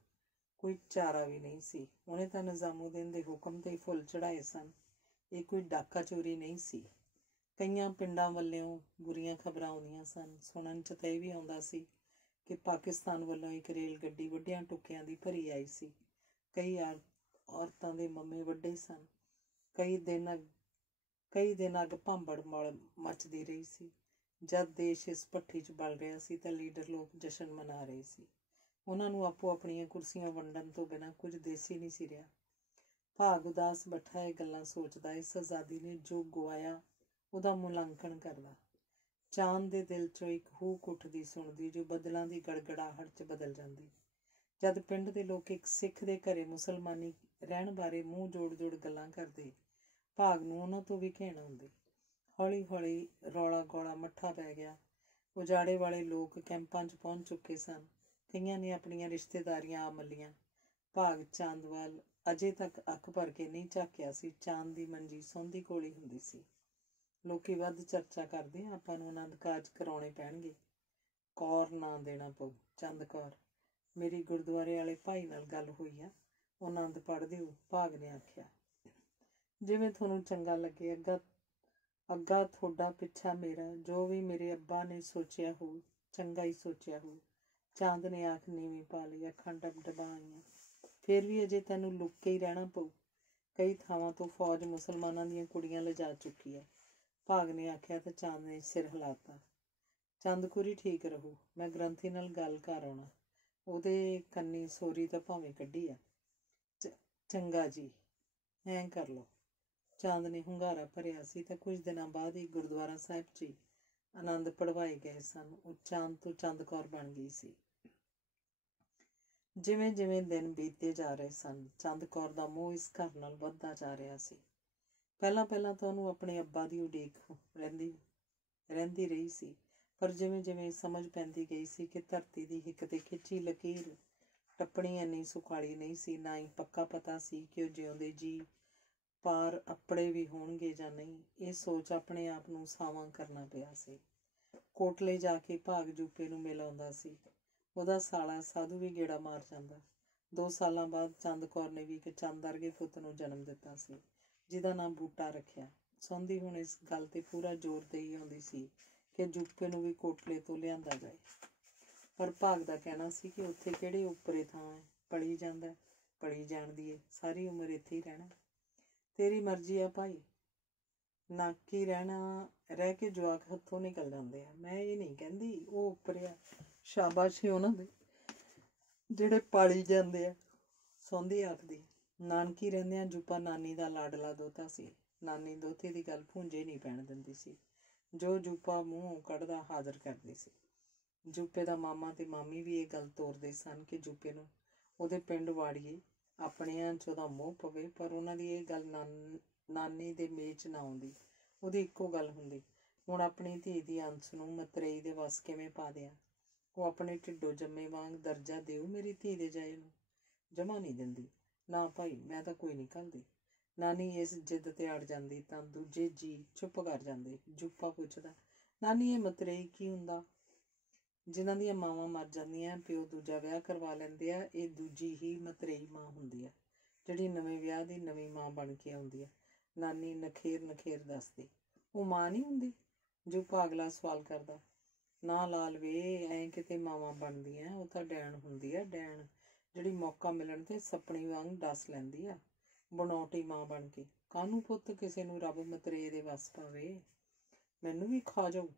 ਕੋਈ ਚਾਰਾ ਵੀ ਨਹੀਂ ਸੀ। ਉਹਨੇ ਤਾਂ ਨਿਜ਼ਾਮੂਦੀਨ ਦੇ ਹੁਕਮ 'ਤੇ ਹੀ ਫੁੱਲ ਚੜ੍ਹਾਏ ਸਨ। ਇਹ ਕੋਈ ਡਾਕਾ ਚੋਰੀ ਨਹੀਂ ਸੀ। ਕਈਆਂ ਪਿੰਡਾਂ ਵੱਲੋਂ ਬੁਰੀਆਂ ਖਬਰਾਂ ਆਉਂਦੀਆਂ ਸਨ। ਸੁਣਨ 'ਚ ਤਾਂ ਇਹ ਵੀ ਆਉਂਦਾ ਸੀ ਕਿ ਪਾਕਿਸਤਾਨ ਵੱਲੋਂ ਇੱਕ ਰੇਲ ਗੱਡੀ ਵੱਢਿਆਂ ਟੁੱਕਿਆਂ ਦੀ ਭਰੀ ਆਈ ਸੀ। ਕਈ ਔਰਤਾਂ ਦੇ ਮੰਮੇ ਵੱਡੇ ਸਨ। ਕਈ ਦਿਨ ਅੱਗ ਭਾਂਬੜ ਮੱਚਦੀ ਰਹੀ ਸੀ। ਜਦ ਦੇਸ਼ ਇਸ ਭੱਠੀ 'ਚ ਬਲ ਰਿਹਾ ਸੀ ਤਾਂ ਲੀਡਰ ਲੋਕ ਜਸ਼ਨ ਮਨਾ ਰਹੇ ਸੀ। ਉਹਨਾਂ ਨੂੰ ਆਪੋ ਆਪਣੀਆਂ ਕੁਰਸੀਆਂ ਵੰਡਣ ਤੋਂ ਬਿਨਾਂ ਕੁਝ ਦੇਸੀ ਨਹੀਂ ਸੀ ਰਿਹਾ। ਭਾਗ ਉਦਾਸ ਬੈਠਾ ਇਹ ਗੱਲਾਂ ਸੋਚਦਾ, ਇਸ ਆਜ਼ਾਦੀ ਨੇ ਜੋ ਗਵਾਇਆ ਉਹਦਾ ਮੁਲਾਂਕਣ ਕਰਦਾ। ਚਾਂਦ ਦੇ ਦਿਲ 'ਚੋਂ ਇੱਕ ਹੂਕ ਉੱਠਦੀ ਸੁਣਦੀ, ਜੋ ਬੱਦਲਾਂ ਦੀ ਗੜਗੜਾਹਟ 'ਚ ਬਦਲ ਜਾਂਦੀ। ਜਦ ਪਿੰਡ ਦੇ ਲੋਕ ਇੱਕ ਸਿੱਖ ਦੇ ਘਰੇ ਮੁਸਲਮਾਨੀ ਰਹਿਣ ਬਾਰੇ ਮੂੰਹ ਜੋੜ ਜੋੜ ਗੱਲਾਂ ਕਰਦੇ, ਭਾਗ ਨੂੰ ਉਹਨਾਂ ਤੋਂ ਵੀ ਘਿਣ ਆਉਂਦੀ। ਹੌਲੀ ਹੌਲੀ ਰੌਲਾ ਗੌਲਾ ਮੱਠਾ ਪੈ ਗਿਆ। ਉਜਾੜੇ ਵਾਲੇ ਲੋਕ ਕੈਂਪਾਂ 'ਚ ਪਹੁੰਚ ਚੁੱਕੇ ਸਨ। ਕਈਆਂ ਨੇ ਆਪਣੀਆਂ ਰਿਸ਼ਤੇਦਾਰੀਆਂ ਆ ਮੱਲੀਆਂ। ਭਾਗ ਚਾਂਦ ਵੱਲ ਅਜੇ ਤੱਕ ਅੱਖ ਭਰ ਕੇ ਨਹੀਂ ਝਾਕਿਆ ਸੀ। ਚਾਂਦ ਦੀ ਮੰਜੀ ਸੌਂਦੀ ਕੋਲੀ ਹੁੰਦੀ ਸੀ। ਲੋਕੀ ਵੱਧ ਚਰਚਾ ਕਰਦੇ, ਆਪਾਂ ਨੂੰ ਆਨੰਦ ਕਾਰਜ ਕਰਾਉਣੇ ਪੈਣਗੇ। ਕੌਰ ਨਾਂ ਦੇਣਾ ਪਊ, ਚੰਦ ਕੌਰ। ਮੇਰੀ ਗੁਰਦੁਆਰੇ ਵਾਲੇ ਭਾਈ ਨਾਲ ਗੱਲ ਹੋਈ ਆ, ਉਹ ਆਨੰਦ ਪੜ੍ਹ ਦਿਓ, ਭਾਗ ਨੇ ਆਖਿਆ। ਜਿਵੇਂ ਤੁਹਾਨੂੰ ਚੰਗਾ ਲੱਗੇ। ਅੱਗਾ ਤੁਹਾਡਾ ਪਿੱਛਾ ਮੇਰਾ, ਜੋ ਵੀ ਮੇਰੇ ਅੱਬਾ ਨੇ ਸੋਚਿਆ ਹੋਊ ਚੰਗਾ ਹੀ ਸੋਚਿਆ ਹੋਊ। ਚਾਂਦ ਨੇ ਆਖ ਨੀਵੀਂ ਪਾ ਲਈ, ਅੱਖਾਂ ਡਬਡਬਾ ਆਈਆਂ। ਫਿਰ ਵੀ ਅਜੇ ਤੈਨੂੰ ਲੁੱਕ ਕੇ ਹੀ ਰਹਿਣਾ ਪਊ। ਕਈ ਥਾਵਾਂ ਤੋਂ ਫੌਜ ਮੁਸਲਮਾਨਾਂ ਦੀਆਂ ਕੁੜੀਆਂ ਲਿਜਾ ਚੁੱਕੀ ਹੈ, ਭਾਗ ਨੇ ਆਖਿਆ ਤਾਂ ਚਾਂਦ ਨੇ ਸਿਰ ਹਿਲਾਤਾ। ਚੰਦਕੁਰੀ ਠੀਕ ਰਹੂ, ਮੈਂ ਗ੍ਰੰਥੀ ਨਾਲ ਗੱਲ ਕਰ ਆਉਣਾ, ਉਹਦੇ ਕੰਨੀ ਸੋਰੀ ਤਾਂ ਭਾਵੇਂ ਕੱਢੀ ਆ। ਚੰਗਾ ਜੀ, ਐਂ ਕਰ ਲਓ। ਚਾਂਦ ਨੇ ਹੁੰਗਾਰਾ ਭਰਿਆ ਸੀ ਤਾਂ ਕੁਝ ਦਿਨਾਂ ਬਾਅਦ ਹੀ ਗੁਰਦੁਆਰਾ ਸਾਹਿਬ 'ਚ ਹੀ ਆਨੰਦ ਪੜ੍ਹਵਾਏ ਗਏ ਸਨ। ਉਹ ਚਾਂਦ ਤੋਂ ਚੰਦ ਕੌਰ ਬਣ ਗਈ ਸੀ। ਜਿਵੇਂ ਜਿਵੇਂ ਦਿਨ ਬੀਤਦੇ ਜਾ ਰਹੇ ਸਨ, ਚੰਦ ਕੌਰ ਦਾ ਮੋਹ ਇਸ ਘਰ ਨਾਲ ਵੱਧਦਾ ਜਾ ਰਿਹਾ ਸੀ। ਪਹਿਲਾਂ ਤਾਂ ਉਹਨੂੰ ਆਪਣੇ ਅੱਬਾ ਦੀ ਉਡੀਕ ਰਹਿੰਦੀ ਰਹੀ ਸੀ, ਪਰ ਜਿਵੇਂ ਜਿਵੇਂ ਸਮਝ ਪੈਂਦੀ ਗਈ ਸੀ ਕਿ ਧਰਤੀ ਦੀ ਹਿੱਕ ਤੇ ਖਿੱਚੀ ਲਕੀਰ ਟੱਪਣੀ ਇੰਨੀ ਸੁਖਾਲੀ ਨਹੀਂ ਸੀ, ਨਾ ਹੀ ਪੱਕਾ ਪਤਾ ਸੀ ਕਿ ਉਹ ਜਿਉਂਦੇ ਜੀ ਪਾਰ ਅੱਪੜੇ ਵੀ ਹੋਣਗੇ ਜਾਂ ਨਹੀਂ। ਇਹ ਸੋਚ ਆਪਣੇ ਆਪ ਨੂੰ ਸਾਵਾਂ ਕਰਨਾ ਪਿਆ ਸੀ। ਕੋਟਲੇ ਜਾ ਕੇ ਭਾਗ ਜੂਪੇ ਨੂੰ ਮਿਲ ਆਉਂਦਾ ਸੀ। ਉਹਦਾ ਸਾਲਾ ਸਾਧੂ ਵੀ ਗੇੜਾ ਮਾਰ ਜਾਂਦਾ। 2 ਸਾਲਾਂ ਬਾਅਦ ਚੰਦ ਕੌਰ ਨੇ ਵੀ ਇੱਕ ਚੰਦ ਵਰਗੇ ਪੁੱਤ ਨੂੰ ਜਨਮ ਦਿੱਤਾ ਸੀ, ਜਿਹਦਾ ਨਾਮ ਬੂਟਾ ਰੱਖਿਆ। ਸੌਂਦੀ ਹੁਣ ਇਸ ਗੱਲ ਤੇ ਪੂਰਾ ਜ਼ੋਰ ਦੇਈ ਆਉਂਦੀ ਸੀ ਕਿ ਜੂਪੇ ਨੂੰ ਵੀ ਕੋਟਲੇ ਤੋਂ ਲਿਆਂਦਾ ਜਾਏ, ਪਰ ਭਾਗ ਦਾ ਕਹਿਣਾ ਸੀ ਕਿ ਉੱਥੇ ਕਿਹੜੇ ਉੱਪਰੇ ਥਾਂ ਹੈ, ਪਲੀ ਜਾਂਦਾ, ਪਲੀ ਜਾਣਦੀ ਏ, ਸਾਰੀ ਉਮਰ ਇੱਥੇ ਹੀ ਰਹਿਣਾ। ਤੇਰੀ ਮਰਜ਼ੀ ਆ ਭਾਈ, ਨਾਕੀ ਰਹਿ ਕੇ ਜਵਾਕ ਹੱਥੋਂ ਨਿਕਲ ਜਾਂਦੇ ਆ। ਮੈਂ ਇਹ ਨਹੀਂ ਕਹਿੰਦੀ ਉਹ ਉੱਪਰਿਆ, ਸ਼ਾਬਾਸ਼ ਹੀ ਉਹਨਾਂ ਦੇ ਜਿਹੜੇ ਪਾਲੀ ਜਾਂਦੇ ਆ। ਸੌਂਦੀ ਆਖਦੀ, ਨਾਨਕੀ ਰਹਿੰਦਿਆਂ ਜੂਪਾ ਨਾਨੀ ਦਾ ਲਾਡਲਾ ਦੋਹਤਾ ਸੀ। ਨਾਨੀ ਦੋਹਤੇ ਦੀ ਗੱਲ ਭੁੰਜੇ ਨਹੀਂ ਪੈਣ ਦਿੰਦੀ ਸੀ। ਜੋ ਜੂਪਾ ਮੂੰਹੋਂ ਕੱਢਦਾ ਹਾਜ਼ਰ ਕਰਦੀ ਸੀ। ਜੂਪੇ ਦਾ ਮਾਮਾ ਤੇ ਮਾਮੀ ਵੀ ਇਹ ਗੱਲ ਤੋਰਦੇ ਸਨ ਕਿ ਜੂਪੇ ਨੂੰ ਉਹਦੇ ਪਿੰਡ ਵਾੜੀਏ, ਆਪਣਿਆਂ 'ਚ ਉਹਦਾ ਮੋਹ ਪਵੇ, ਪਰ ਉਹਨਾਂ ਦੀ ਇਹ ਗੱਲ ਨਾਨੀ ਦੇ ਮੇਚ ਨਾ ਆਉਂਦੀ। ਉਹਦੀ ਇੱਕੋ ਗੱਲ ਹੁੰਦੀ, ਹੁਣ ਆਪਣੀ ਧੀ ਦੀ ਅੰਸ ਨੂੰ ਮਤਰੇਈ ਦੇ ਵੱਸ ਕਿਵੇਂ ਪਾ ਦਿਆਂ। ਉਹ ਆਪਣੇ ਢਿੱਡੋਂ ਜੰਮੇ ਵਾਂਗ ਦਰਜਾ ਦਿਓ ਮੇਰੀ ਧੀ ਦੇ ਜਾਏ ਨੂੰ। ਜਮਾ ਨਹੀਂ ਦਿੰਦੀ। ਨਾ ਭਾਈ, ਮੈਂ ਤਾਂ ਕੋਈ ਨਹੀਂ ਘੱਲਦੀ। ਨਾਨੀ ਇਸ ਜਿੱਦ ਤੇ ਅੜ ਜਾਂਦੀ ਤਾਂ ਦੂਜੇ ਜੀ ਚੁੱਪ ਕਰ ਜਾਂਦੇ। ਜੂਪਾ ਪੁੱਛਦਾ, ਨਾਨੀ ਇਹ ਮਤਰੇਈ ਕੀ ਹੁੰਦਾ? ਜਿਨ੍ਹਾਂ ਦੀਆਂ ਮਾਵਾਂ ਮਰ ਜਾਂਦੀਆਂ, ਪਿਓ ਦੂਜਾ ਵਿਆਹ ਕਰਵਾ ਲੈਂਦੇ ਆ, ਇਹ ਦੂਜੀ ਹੀ ਮਤਰੇਈ ਮਾਂ ਹੁੰਦੀ ਆ, ਜਿਹੜੀ ਨਵੇਂ ਵਿਆਹ ਦੀ ਨਵੀਂ ਮਾਂ ਬਣ ਕੇ ਆਉਂਦੀ ਆ। ਨਾਨੀ ਨਖੇਰ ਦੱਸਦੀ। ਉਹ ਮਾਂ ਨਹੀਂ ਹੁੰਦੀ? ਜੂਪਾ ਅਗਲਾ ਸਵਾਲ ਕਰਦਾ। ਨਾ ਲਾਲ ਵੇ, ਐਂ ਕਿਤੇ ਮਾਵਾਂ ਬਣਦੀਆਂ, ਉਹ ਤਾਂ ਡੈਣ ਹੁੰਦੀ ਆ, ਡੈਣ, ਜਿਹੜੀ ਮੌਕਾ ਮਿਲਣ ਤੇ ਸੱਪਣੀ ਵਾਂਗ ਡਸ ਲੈਂਦੀ ਆ ਬਣਾਉਟੀ ਮਾਂ ਬਣ ਕੇ। ਕਾਹਨੂੰ ਪੁੱਤ ਕਿਸੇ ਨੂੰ ਰੱਬ ਮਤਰੇਏ ਦੇ ਵੱਸ ਪਾਵੇ। ਮੈਨੂੰ ਵੀ ਖਾ ਜਾਊ।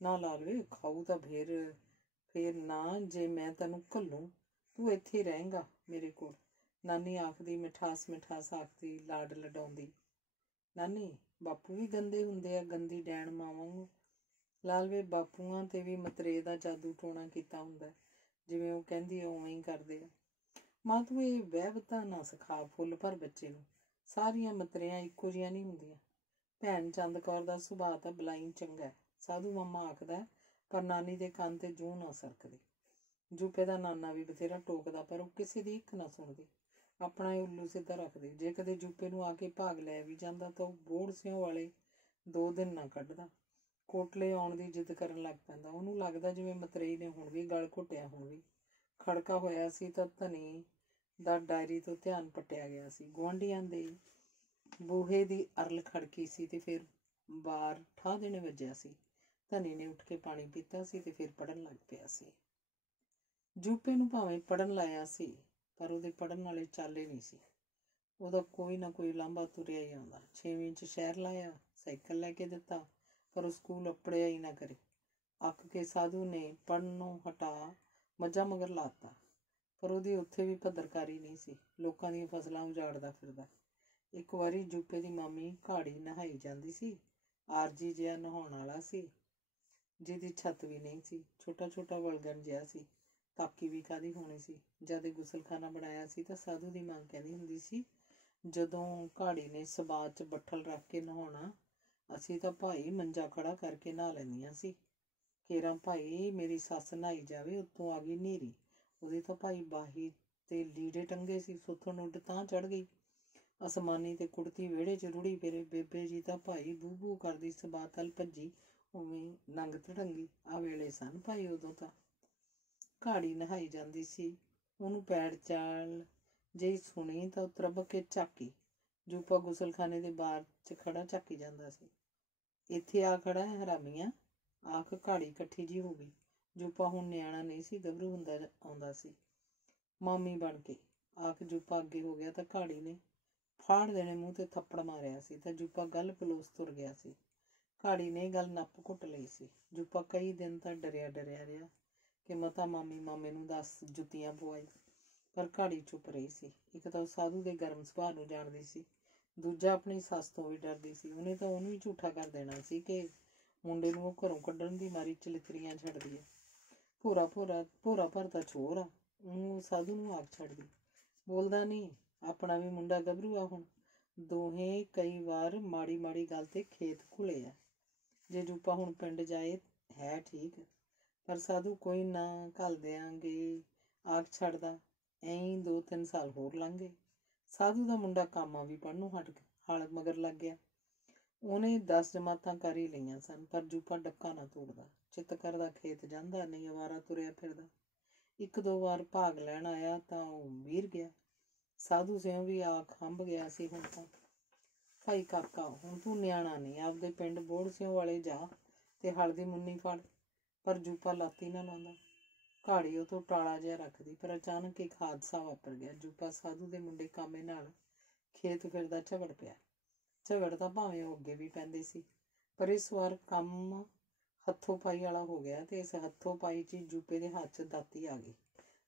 ਨਾ ਲਾਲ ਵੇ, ਖਾਊ ਤਾਂ ਫੇਰ ਨਾ, ਜੇ ਮੈਂ ਤੈਨੂੰ ਘੱਲੂ, ਤੂੰ ਇੱਥੇ ਰਹੇਂਗਾ ਮੇਰੇ ਕੋਲ। ਨਾਨੀ ਆਖਦੀ, ਮਿਠਾਸ ਆਖਦੀ, ਲਾਡ ਲਡਾਉਂਦੀ। ਨਾਨੀ, ਬਾਪੂ ਵੀ ਗੰਦੇ ਹੁੰਦੇ ਆ, ਗੰਦੀ ਡੈਣ ਮਾਵਾਂ ਨੂੰ। ਲਾਲ ਵੇ, ਬਾਪੂਆਂ ਤੇ ਵੀ ਮਤਰੇਏ ਦਾ ਜਾਦੂ ਟੋਣਾ ਕੀਤਾ ਹੁੰਦਾ, ਜਿਵੇਂ ਉਹ ਕਹਿੰਦੀ ਆ ਉਵੇਂ ਹੀ ਕਰਦੇ ਆ। ਮਾਂ, ਤੂੰ ਇਹ ਵਹਿਬਤਾ ਨਾ ਸਿਖਾ ਫੁੱਲ ਭਰ ਬੱਚੇ ਨੂੰ। ਸਾਰੀਆਂ ਮਤਰੇਆਂ ਇੱਕੋ ਜਿਹੀਆਂ ਨਹੀਂ ਹੁੰਦੀਆਂ। ਭੈਣ ਚੰਦ ਕੌਰ ਦਾ ਸੁਭਾਅ ਤਾਂ ਬਲਾਈ ਚੰਗਾ, ਸਾਧੂ ਮਾਮਾ ਆਖਦਾ, ਪਰ ਨਾਨੀ ਦੇ ਕੰਨ ਤੇ ਜੂੰ ਨਾ ਸਰਕਦੀ। ਜੂਪੇ ਦਾ ਨਾਨਾ ਵੀ ਬਥੇਰਾ ਟੋਕਦਾ, ਪਰ ਉਹ ਕਿਸੇ ਦੀ ਇੱਕ ਨਾ ਸੁਣਦੀ, ਆਪਣਾ ਇਹ ਉੱਲੂ ਸਿੱਧਾ ਰੱਖਦੀ। ਜੇ ਕਦੇ ਜੂਪੇ ਨੂੰ ਆ ਕੇ ਭਾਗ ਲੈ ਵੀ ਜਾਂਦਾ ਤਾਂ ਉਹ ਬੋੜ ਸਿਉਂ ਵਾਲੇ 2 ਦਿਨ ਨਾ ਕੱਢਦਾ। ਕੋਟਲੇ ਆਉਣ ਦੀ ਜਿੱਦ ਕਰਨ ਲੱਗ ਪੈਂਦਾ। ਉਹਨੂੰ ਲੱਗਦਾ ਜਿਵੇਂ ਮਤਰੇਈ ਨੇ ਹੁਣ ਵੀ ਗਲ ਘੁੱਟਿਆ। ਹੁਣ ਵੀ ਖੜਕਾ ਹੋਇਆ ਸੀ ਤਾਂ ਧਨੀ ਦਾ ਡਾਇਰੀ ਤੋਂ ਧਿਆਨ ਪੱਟਿਆ ਗਿਆ ਸੀ। ਗੁਆਂਢੀਆਂ ਦੇ ਬੂਹੇ ਦੀ ਅਰਲ ਖੜਕੀ ਸੀ ਤੇ ਫਿਰ ਬਾਰ ਠਾਹ ਦੇਣੇ ਵੱਜਿਆ ਸੀ। ਧਨੀ ਨੇ ਉੱਠ ਕੇ ਪਾਣੀ ਪੀਤਾ ਸੀ ਤੇ ਫਿਰ ਪੜ੍ਹਨ ਲੱਗ ਪਿਆ ਸੀ। ਜੂਪੇ ਨੂੰ ਭਾਵੇਂ ਪੜ੍ਹਨ ਲਾਇਆ ਸੀ, ਪਰ ਉਹਦੇ ਪੜ੍ਹਨ ਵਾਲੇ ਚਾਲੇ ਨਹੀਂ ਸੀ। ਉਹਦਾ ਕੋਈ ਨਾ ਕੋਈ ਲਾਂਭਾ ਤੁਰਿਆ ਹੀ ਆਉਂਦਾ। 6ਵੀਂ 'ਚ ਸ਼ਹਿਰ ਲਾਇਆ, ਸਾਈਕਲ ਲੈ ਕੇ ਦਿੱਤਾ, ਪਰ ਉਹ ਸਕੂਲ ਅੱਪੜਿਆ ਹੀ ਨਾ ਕਰੇ। ਅੱਕ ਕੇ ਸਾਧੂ ਨੇ ਪੜ੍ਹਨੋਂ ਹਟਾ ਮੱਝਾਂ ਮਗਰ ਲਾਤਾ। ਪਰ ਉਹਦੀ ਉੱਥੇ ਵੀ ਭੱਦਰਕਾਰੀ ਨਹੀਂ ਸੀ। ਲੋਕਾਂ ਦੀਆਂ ਫਸਲਾਂ ਉਜਾੜਦਾ ਫਿਰਦਾ। ਇੱਕ ਵਾਰੀ ਜੂਪੇ ਦੀ ਮਾਮੀ ਘਾੜੀ ਨਹਾਈ ਜਾਂਦੀ ਸੀ। ਆਰਜੀ ਜਿਹਾ ਨਹਾਉਣ ਵਾਲਾ ਸੀ, ਜਿਹਦੀ ਛੱਤ ਵੀ ਨਹੀਂ ਸੀ। ਛੋਟਾ ਛੋਟਾ ਵਲਗਣ ਜਿਹਾ ਸੀ। ਤਾਕੀ ਵੀ ਕਾਹਦੀ ਹੋਣੀ ਸੀ। ਜਦ ਗੁਸਲਖਾਨਾ ਬਣਾਇਆ ਸੀ ਤਾਂ ਸਾਧੂ ਦੀ ਮਾਂ ਕਹਿੰਦੀ ਹੁੰਦੀ ਸੀ, ਜਦੋਂ ਘਾੜੀ ਨੇ ਸਬਾਤ 'ਚ ਬੱਠਲ ਰੱਖ ਕੇ ਨਹਾਉਣਾ, ਅਸੀਂ ਤਾਂ ਭਾਈ ਮੰਜਾ ਖੜਾ ਕਰਕੇ ਨਹਾ ਲੈਂਦੀਆਂ ਸੀ। ਕੇਰਾਂ ਭਾਈ ਮੇਰੀ ਸੱਸ ਨਹਾਈ ਜਾਵੇ, ਉੱਤੋਂ ਆ ਗਈ ਨੇਰੀ। ਉਹਦੇ ਤਾਂ ਭਾਈ ਬਾਹੀ ਤੇ ਲੀੜੇ ਟੰਗੇ ਸੀ, ਸੁੱਥਣ ਉੱਡ ਤਾਂ ਚੜ੍ਹ ਗਈ। ਅਸਮਾਨੀ ਤੇ ਕੁੜਤੀ ਵਿਹੜੇ 'ਚ ਰੁੜੀ ਫਿਰੇ। ਬੇਬੇ ਜੀ ਤਾਂ ਭਾਈ ਬੂ ਬੂ ਕਰਦੀ ਸਬਾਤ ਵੱਲ ਭੱਜੀ, ਉਵੇਂ ਨੰਗ ਧੜੰਗੀ। ਆ ਵੇਲੇ ਸਨ ਭਾਈ ਉਦੋਂ ਤਾਂ। ਘਾੜੀ ਨਹਾਈ ਜਾਂਦੀ ਸੀ। ਉਹਨੂੰ ਪੈੜ ਚਾਲ ਜਿਹੀ ਸੁਣੀ ਤਾਂ ਉਤਰਬ ਕੇ ਝਾਕੀ। ਜੂਪਾ ਗੁਸਲਖਾਨੇ ਦੇ ਬਾਹਰ 'ਚ ਖੜਾ ਝਾਕੀ ਜਾਂਦਾ ਸੀ। ਇੱਥੇ ਆ ਖੜਾ ਹੈ ਹਰਾਮੀਆਂ, ਆਖ ਘਾੜੀ ਇਕੱਠੀ ਜੀ ਹੋ ਗਈ। ਜੂਪਾ ਹੁਣ ਨਿਆਣਾ ਨਹੀਂ ਸੀ, ਗੱਭਰੂ ਹੁੰਦਾ ਆਉਂਦਾ ਸੀ। ਮਾਮੀ ਬਣ ਕੇ, ਆਖ ਜੂਪਾ ਅੱਗੇ ਹੋ ਗਿਆ ਤਾਂ ਘਾੜੀ ਨੇ ਫਾੜ ਦੇਣੇ ਮੂੰਹ ਤੇ ਥੱਪੜ ਮਾਰਿਆ ਸੀ ਤਾਂ ਜੂਪਾ ਗੱਲ ਪਲੋਸ ਤੁਰ ਗਿਆ ਸੀ। ਘਾੜੀ ਨੇ ਗੱਲ ਨੱਪ ਘੁੱਟ ਲਈ ਸੀ। ਜੂਪਾ ਕਈ ਦਿਨ ਤਾਂ ਡਰਿਆ ਰਿਹਾ ਕਿ ਮਤਾ ਮਾਮੀ ਮਾਮੇ ਨੂੰ 10 ਜੁੱਤੀਆਂ ਪਵਾਈ, ਪਰ ਘਾੜੀ ਚੁੱਪ ਰਹੀ ਸੀ। ਇੱਕ ਤਾਂ ਉਹ ਸਾਧੂ ਦੇ ਗਰਮ ਸੁਭਾਅ ਨੂੰ ਜਾਣਦੀ ਸੀ, ਦੂਜਾ ਆਪਣੀ ਸੱਸ ਤੋਂ ਵੀ ਡਰਦੀ ਸੀ। ਉਹਨੇ ਤਾਂ ਉਹਨੂੰ ਹੀ ਝੂਠਾ ਕਰ ਦੇਣਾ ਸੀ ਕਿ ਮੁੰਡੇ ਨੂੰ ਉਹ ਘਰੋਂ ਕੱਢਣ ਦੀ ਮਾਰੀ ਚਲਿੱਤਰੀਆਂ ਛੱਡਦੀ ਹੈ। ਭੋਰਾ ਭਰਦਾ ਚੋਰ ਆ, ਉਹਨੂੰ ਸਾਧੂ ਨੂੰ ਆਖ ਛੱਡਦੀ। ਬੋਲਦਾ ਨਹੀਂ, ਆਪਣਾ ਵੀ ਮੁੰਡਾ ਗੱਭਰੂ ਆ ਹੁਣ। ਦੋਹੇ ਕਈ ਵਾਰ ਮਾੜੀ ਮਾੜੀ ਗੱਲ ਤੇ ਖੇਤ ਘੁਲੇ ਆ। ਜੇ ਜੂਪਾ ਹੁਣ ਪਿੰਡ ਜਾਏ ਹੈ ਠੀਕ, ਪਰ ਸਾਧੂ ਕੋਈ ਨਾ ਘੱਲ ਦਿਆਂਗੇ ਆਖ ਛੱਡਦਾ। ਐਂ 2-3 ਸਾਲ ਹੋਰ ਲੰਘ ਗਏ। ਸਾਧੂ ਦਾ ਮੁੰਡਾ ਕਾਮਾ ਵੀ ਪੜ੍ਹਨੋਂ ਹਲ ਮਗਰ ਲੱਗ ਗਿਆ। ਉਹਨੇ 10 ਜਮਾਤਾਂ ਕਰ ਹੀ ਲਈਆਂ ਸਨ, ਪਰ ਜੂਪਾ ਡੱਕਾ ਨਾ ਤੋੜਦਾ। ਚਿੱਤ ਕਰਦਾ ਖੇਤ ਜਾਂਦਾ ਨਹੀਂ, ਅਵਾਰਾ ਤੁਰਿਆ ਫਿਰਦਾ। 1-2 ਵਾਰ ਭਾਗ ਲੈਣ ਆਇਆ ਤਾਂ ਉਹ ਵੀਰ ਗਿਆ। ਸਾਧੂ ਸਿਉਂ ਵੀ ਆਖ ਹੰਭ ਗਿਆ ਸੀ। ਹੁਣ ਤਾਂ ਭਾਈ ਕਾਕਾ, ਹੁਣ ਤੂੰ ਨਿਆਣਾ ਨਹੀਂ, ਆਪਦੇ ਪਿੰਡ ਬੋੜ ਸਿਉਂ ਵਾਲੇ ਜਾ ਤੇ ਹਲ ਦੀ ਮੁੰਨੀ ਫੜ। ਪਰ ਜੂਪਾ ਲਾਤੀ ਨਾ ਲਾਉਂਦਾ। ਘਾੜੀ ਉਹ ਤੋਂ ਟਾਲਾ ਜਿਹਾ ਰੱਖਦੀ। ਪਰ ਅਚਾਨਕ ਇੱਕ ਹਾਦਸਾ ਵਾਪਰ ਗਿਆ। ਜੂਪਾ ਸਾਧੂ ਦੇ ਮੁੰਡੇ ਕਾਮੇ ਨਾਲ ਖੇਤ ਫਿਰਦਾ ਝਗੜ ਪਿਆ। ਝਗੜ ਤਾਂ ਭਾਵੇਂ ਉਹ ਅੱਗੇ ਵੀ ਪੈਂਦੇ ਸੀ, ਪਰ ਇਸ ਵਾਰ ਕੰਮ ਹੱਥੋਂ ਪਾਈ ਵਾਲਾ ਹੋ ਗਿਆ ਤੇ ਇਸ ਹੱਥੋਂ ਪਾਈ 'ਚ ਜੂਪੇ ਦੇ ਹੱਥ 'ਚ ਦਾਤੀ ਆ ਗਈ।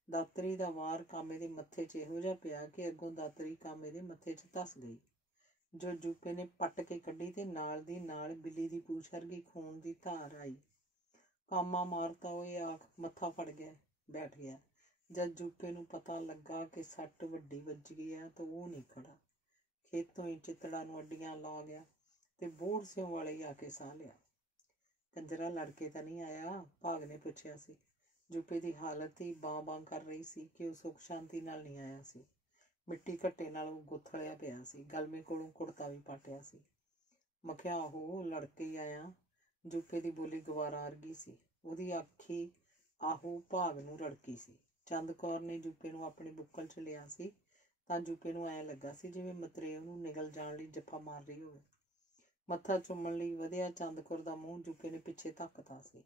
ਦਾਤਰੀ ਦਾ ਵਾਰ ਕਾਮੇ ਦੇ ਮੱਥੇ 'ਚ ਇਹੋ ਜਿਹਾ ਪਿਆ ਕਿ ਅੱਗੋਂ ਦਾਤਰੀ ਕਾਮੇ ਦੇ ਮੱਥੇ 'ਚ ਧੱਸ ਗਈ, ਜੋ ਜੂਪੇ ਨੇ ਪੱਟ ਕੇ ਕੱਢੀ ਤੇ ਨਾਲ ਦੀ ਨਾਲ ਬਿੱਲੀ ਦੀ ਪੂਛ ਵਰਗੀ ਖੂਨ ਦੀ ਧਾਰ ਆਈ। ਕਾਮਾ ਮਾਰਤਾ ਉਹ ਆਖ ਮੱਥਾ ਫੜ ਗਿਆ, ਬੈਠ ਗਿਆ। ਜਦ ਜੂਪੇ ਨੂੰ ਪਤਾ ਲੱਗਾ ਕਿ ਸੱਟ ਵੱਡੀ ਵੱਜ ਗਈ ਆ ਤਾਂ ਉਹ ਨਹੀਂ ਖੜਾ। ਖੇਤੋਂ ਹੀ ਚਿੱਤੜਾ ਨੂੰ ਅੱਡੀਆਂ ਲਾ ਗਿਆ ਤੇ ਬੋੜ ਸਿਉਂ ਵਾਲੇ ਹੀ ਆ ਕੇ ਸਾਹ ਲਿਆ। ਕੰਜਰਾ ਲੜਕੇ ਤਾਂ ਨਹੀਂ ਆਇਆ? ਭਾਗ ਨੇ ਪੁੱਛਿਆ ਸੀ। ਜੂਪੇ ਦੀ ਹਾਲਤ ਹੀ ਬਾਂ ਕਰ ਰਹੀ ਸੀ ਕਿ ਉਹ ਸੁੱਖ ਸ਼ਾਂਤੀ ਨਾਲ ਨਹੀਂ ਆਇਆ ਸੀ। ਮਿੱਟੀ ਘੱਟੇ ਨਾਲ ਉਹ ਗੁੱਥਲਿਆ ਪਿਆ ਸੀ। ਗਲਮੇ ਕੋਲੋਂ ਕੁੜਤਾ ਵੀ ਪਾਟਿਆ ਸੀ। ਮਖਿਆ ਆਹੋ ਲੜਕੇ ਹੀ ਆਇਆ। ਜੂਪੇ ਦੀ ਬੋਲੀ ਗਵਾਰਾ ਵਰਗੀ ਸੀ। ਉਹਦੀ ਆਖੀ ਆਹੋ ਭਾਗ ਨੂੰ ਰੜਕੀ ਸੀ। ਚੰਦ ਕੌਰ ਨੇ ਜੂਪੇ ਨੂੰ ਆਪਣੀ ਬੁੱਕਲ 'ਚ ਲਿਆ ਸੀ ਤਾਂ ਜੂਪੇ ਨੂੰ ਐਂ ਲੱਗਾ ਸੀ ਜਿਵੇਂ ਮਤਰੇ ਉਹਨੂੰ ਨਿਗਲ ਜਾਣ ਲਈ ਜੱਫਾ ਮਾਰ ਰਹੀ ਹੋਵੇ। ਮੱਥਾ ਚੁੰਮਣ ਲਈ ਵਧਿਆ ਚੰਦ ਕੌਰ ਦਾ ਮੂੰਹ ਜੂਪੇ ਨੇ ਪਿੱਛੇ ਧੱਕਤਾ ਸੀ।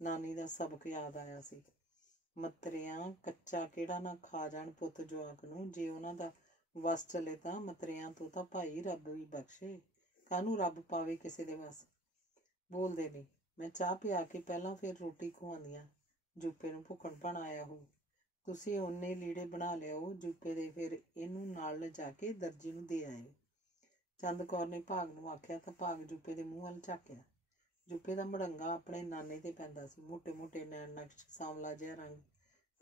ਨਾਨੀ ਦਾ ਸਬਕ ਯਾਦ ਆਇਆ ਸੀ। ਮਤਰਿਆਂ ਕੱਚਾ ਕਿਹੜਾ ਨਾ ਖਾ ਜਾਣ ਪੁੱਤ ਜਵਾਕ ਨੂੰ, ਜੇ ਉਹਨਾਂ ਦਾ ਵਸ ਚਲੇ ਤਾਂ ਮਤਰਿਆਂ ਤੋਂ ਤਾਂ ਭਾਈ ਰੱਬ ਵੀ ਬਖਸ਼ੇ, ਕਾਹਨੂੰ ਰੱਬ ਪਾਵੇ ਕਿਸੇ ਦੇ ਵਸ। ਬੋਲਦੇ ਨਹੀਂ, ਮੈਂ ਚਾਹ ਪਿਆ ਕੇ ਪਹਿਲਾਂ ਫਿਰ ਰੋਟੀ ਖਵਾਉਂਦੀਆਂ। ਜੂਪੇ ਨੂੰ ਭੁੱਖਣ ਭਾਣਾ ਆਇਆ ਹੋ। ਤੁਸੀਂ ਓਨੇ ਲੀੜੇ ਬਣਾ ਲਿਆਓ ਜੂਪੇ ਦੇ, ਫਿਰ ਇਹਨੂੰ ਨਾਲ ਲਿਜਾ ਕੇ ਦਰਜੀ ਨੂੰ ਦੇ ਆਏ। ਚੰਦ ਕੌਰ ਨੇ ਭਾਗ ਨੂੰ ਆਖਿਆ ਤਾਂ ਭਾਗ ਜੂਪੇ ਦੇ ਮੂੰਹ ਵੱਲ ਝਾਕਿਆ। ਜੂਪੇ ਦਾ ਮੜੰਗਾ ਆਪਣੇ ਨਾਨੇ ਤੇ ਪੈਂਦਾ ਸੀ। ਮੋਟੇ ਮੋਟੇ ਨੈਣ ਨਕਸ਼, ਸਾਂਵਲਾ ਜਿਹਾ ਰੰਗ,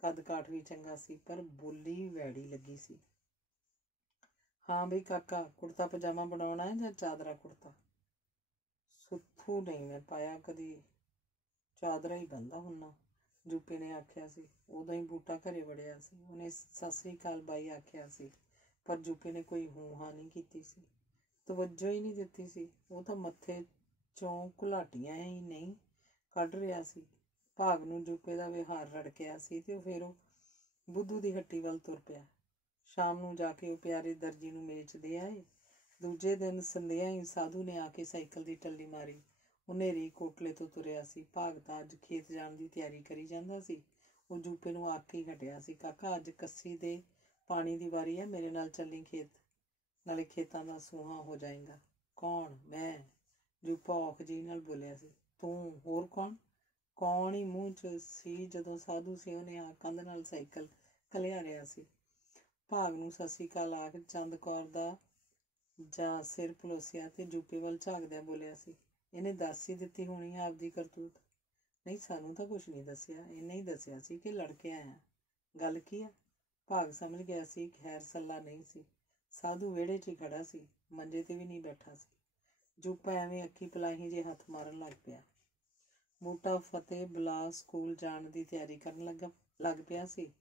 ਕੱਦ ਕਾਠ ਵੀ ਚੰਗਾ ਸੀ, ਪਰ ਬੋਲੀ ਵੈੜੀ ਲੱਗੀ ਸੀ। ਹਾਂ ਬਈ ਕਾਕਾ, ਕੁੜਤਾ ਪਜਾਮਾ ਬਣਾਉਣਾ ਹੈ ਜਾਂ ਚਾਦਰਾ ਕੁੜਤਾ? ਸੁੱਥੂ ਨਹੀਂ ਮੈਂ ਪਾਇਆ ਕਦੀ, ਚਾਦਰਾ ਹੀ ਬੰਦਾ ਹੁੰਨਾ, ਜੂਪੇ ਨੇ ਆਖਿਆ ਸੀ। ਉਦੋਂ ਹੀ ਬੂਟਾ ਘਰੇ ਵੜਿਆ ਸੀ। ਉਹਨੇ ਸਤਿ ਸ੍ਰੀ ਅਕਾਲ ਬਾਈ ਆਖਿਆ ਸੀ, ਪਰ ਜੂਪੇ ਨੇ ਕੋਈ ਹੂੰ ਹਾਂ ਨਹੀਂ ਕੀਤੀ ਸੀ, ਤਵੱਜੋ ਹੀ ਨਹੀਂ ਦਿੱਤੀ ਸੀ। ਉਹ ਤਾਂ ਮੱਥੇ 'ਚੋਂ ਘੁਲਾਟੀਆਂ ਹੀ ਨਹੀਂ ਕੱਢ ਰਿਹਾ ਸੀ। ਭਾਗ ਨੂੰ ਜੂਪੇ ਦਾ ਵਿਹਾਰ ਰੜਕਿਆ ਸੀ ਤੇ ਫਿਰ ਉਹ ਬੁੱਧੂ ਦੀ ਹੱਟੀ ਵੱਲ ਤੁਰ ਪਿਆ। ਸ਼ਾਮ ਨੂੰ ਜਾ ਕੇ ਉਹ ਪਿਆਰੇ ਦਰਜੀ ਨੂੰ ਮੇਚ ਦੇ ਆਏ। ਦੂਜੇ ਦਿਨ ਸੰਧਿਆ ਹੀ ਸਾਧੂ ਨੇ ਆ ਕੇ ਸਾਈਕਲ ਦੀ ਟੱਲੀ ਮਾਰੀ। ਉਹ ਨੇਰੀ ਕੋਟਲੇ ਤੋਂ ਤੁਰਿਆ ਸੀ। ਭਾਗ ਤਾਂ ਅੱਜ ਖੇਤ ਜਾਣ ਦੀ ਤਿਆਰੀ ਕਰੀ ਜਾਂਦਾ ਸੀ। ਉਹ ਜੂਪੇ ਨੂੰ ਆਖ ਕੇ ਹੀ ਹਟਿਆ ਸੀ, ਕਾਕਾ ਅੱਜ ਕੱਸੀ ਦੇ ਪਾਣੀ ਦੀ ਵਾਰੀ ਹੈ, ਮੇਰੇ ਨਾਲ ਚੱਲੀ ਖੇਤ, ਨਾਲੇ ਖੇਤਾਂ ਦਾ ਸੂਹਾ ਹੋ ਜਾਏਗਾ। ਕੌਣ? ਮੈਂ, ਜੂਪਾ ਔਖ ਜੀ ਨਾਲ ਬੋਲਿਆ ਸੀ। ਤੂੰ? ਹੋਰ ਕੌਣ? ਕੌਣ ਹੀ ਮੂੰਹ 'ਚ ਸੀ ਜਦੋਂ ਸਾਧੂ ਸਿਉਂ ਨੇ ਆ ਕੰਧ ਨਾਲ ਸਾਈਕਲ ਘਲਿਆ ਰਿਹਾ ਸੀ। ਭਾਗ ਨੂੰ ਸਤਿ ਸ਼੍ਰੀ ਅਕਾਲ ਆਖ ਚੰਦ ਕੌਰ ਦਾ ਜਾਂ ਸਿਰ ਪਲੋਸਿਆ ਤੇ ਜੂਪੇ ਵੱਲ ਝਾਕਦਿਆਂ ਬੋਲਿਆ ਸੀ, ਇਹਨੇ ਦੱਸ ਹੀ ਦਿੱਤੀ ਹੋਣੀ ਆ ਆਪਦੀ ਕਰਤੂਤ। ਨਹੀਂ, ਸਾਨੂੰ ਤਾਂ ਕੁਛ ਨਹੀਂ ਦੱਸਿਆ, ਇਹਨੇ ਹੀ ਦੱਸਿਆ ਸੀ ਕਿ ਲੜ ਕੇ ਆਇਆ। ਗੱਲ ਕੀ ਆ? ਭਾਗ ਸਮਝ ਗਿਆ ਸੀ ਖੈਰ ਸੱਲਾ ਨਹੀਂ ਸੀ। ਸਾਧੂ ਵਿਹੜੇ 'ਚ ਹੀ ਖੜਾ ਸੀ, ਮੰਜੇ ਤੇ ਵੀ ਨਹੀਂ ਬੈਠਾ ਸੀ। ਜੂਪਾ ਐਵੇਂ ਅੱਖੀ ਪਲਾਹੀ ਜੇ ਹੱਥ ਮਾਰਨ ਲੱਗ ਪਿਆ। ਬੂਟਾ ਫਤਿਹ ਬੁਲਾ ਸਕੂਲ ਜਾਣ ਦੀ ਤਿਆਰੀ ਕਰਨ ਲੱਗ ਪਿਆ ਸੀ।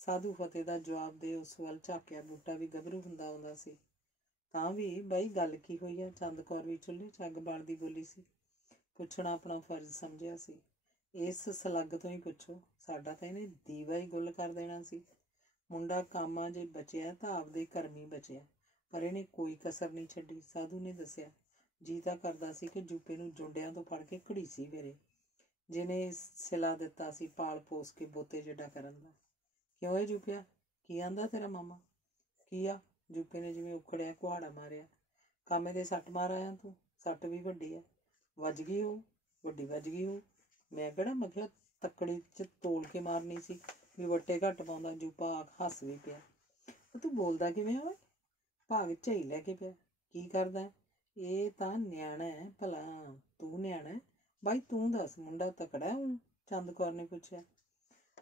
ਸਾਧੂ ਫਤਿਹ ਦਾ ਜਵਾਬ ਦੇ ਉਸ ਵੱਲ ਝਾਕਿਆ। ਬੂਟਾ ਵੀ ਗੱਭਰੂ ਹੁੰਦਾ ਆਉਂਦਾ ਸੀ। ਤਾਂ ਵੀ ਬਈ ਗੱਲ ਕੀ ਹੋਈ ਆ? ਚੰਦ ਕੌਰ ਵੀ ਚੁੱਲ੍ਹੇ 'ਚ ਅੱਗ ਬਾਲਦੀ ਬੋਲੀ ਸੀ। ਪੁੱਛਣਾ ਆਪਣਾ ਫਰਜ਼ ਸਮਝਿਆ ਸੀ। ਇਸ ਸਲੱਗ ਤੋਂ ਹੀ ਪੁੱਛੋ, ਸਾਡਾ ਤਾਂ ਇਹਨੇ ਦੀਵਾ ਹੀ ਗੁੱਲ ਕਰ ਦੇਣਾ ਸੀ। ਮੁੰਡਾ ਕਾਮਾ ਜੇ ਬਚਿਆ ਤਾਂ ਆਪਦੇ ਕਰਮੀ ਬਚਿਆ, ਪਰ ਇਹਨੇ ਕੋਈ ਕਸਰ ਨਹੀਂ ਛੱਡੀ। ਸਾਧੂ ਨੇ ਦੱਸਿਆ, ਜੀ ਤਾਂ ਕਰਦਾ ਸੀ ਕਿ ਜੂਪੇ ਨੂੰ ਜੁੰਡਿਆਂ ਤੋਂ ਫੜ ਕੇ ਘੜੀਸੀ ਫਿਰੇ, ਜਿਹਨੇ ਸਿਲਾ ਦਿੱਤਾ ਸੀ ਪਾਲ ਪੋਸ ਕੇ ਬੋਤੇ ਜਿੱਡਾ ਕਰਨ ਦਾ। ਕਿਉਂ ਇਹ ਜੂਪਿਆ? ਕੀ ਆਂਦਾ ਤੇਰਾ ਮਾਮਾ? ਕੀ ਆ? ਜੂਪੇ ਨੇ ਜਿਵੇਂ ਉਖੜਿਆ ਕੁਹਾੜਾ ਮਾਰਿਆ। ਕਾਮੇ ਦੇ ਸੱਟ ਮਾਰ ਆਇਆ ਤੂੰ? ਸੱਟ ਵੀ ਵੱਡੀ ਆ। ਵੱਜ ਗਈ ਹੋ? ਵੱਡੀ ਵੱਜ ਗਈ ਹੋ। ਮੈਂ ਕਿਹੜਾ ਮਖਿਆ ਤੱਕੜੀ 'ਚ ਤੋਲ ਕੇ ਮਾਰਨੀ ਸੀ ਵੀ ਵੱਟੇ ਘੱਟ ਪਾਉਂਦਾ। ਜੂਪਾ ਹੱਸ ਵੀ ਪਿਆ। ਤੂੰ ਬੋਲਦਾ ਕਿਵੇਂ ਓਏ? ਭਾਗ ਝਈ ਲੈ ਕੇ ਪਿਆ। ਕੀ ਕਰਦਾ? ਇਹ ਤਾਂ ਨਿਆਣਾ ਹੈ। ਭਲਾ ਤੂੰ ਨਿਆਣਾ ਹੈ? ਬਾਈ ਤੂੰ ਦੱਸ, ਮੁੰਡਾ ਤਕੜਾ ਹੁਣ? ਚੰਦ ਕੌਰ ਨੇ ਪੁੱਛਿਆ।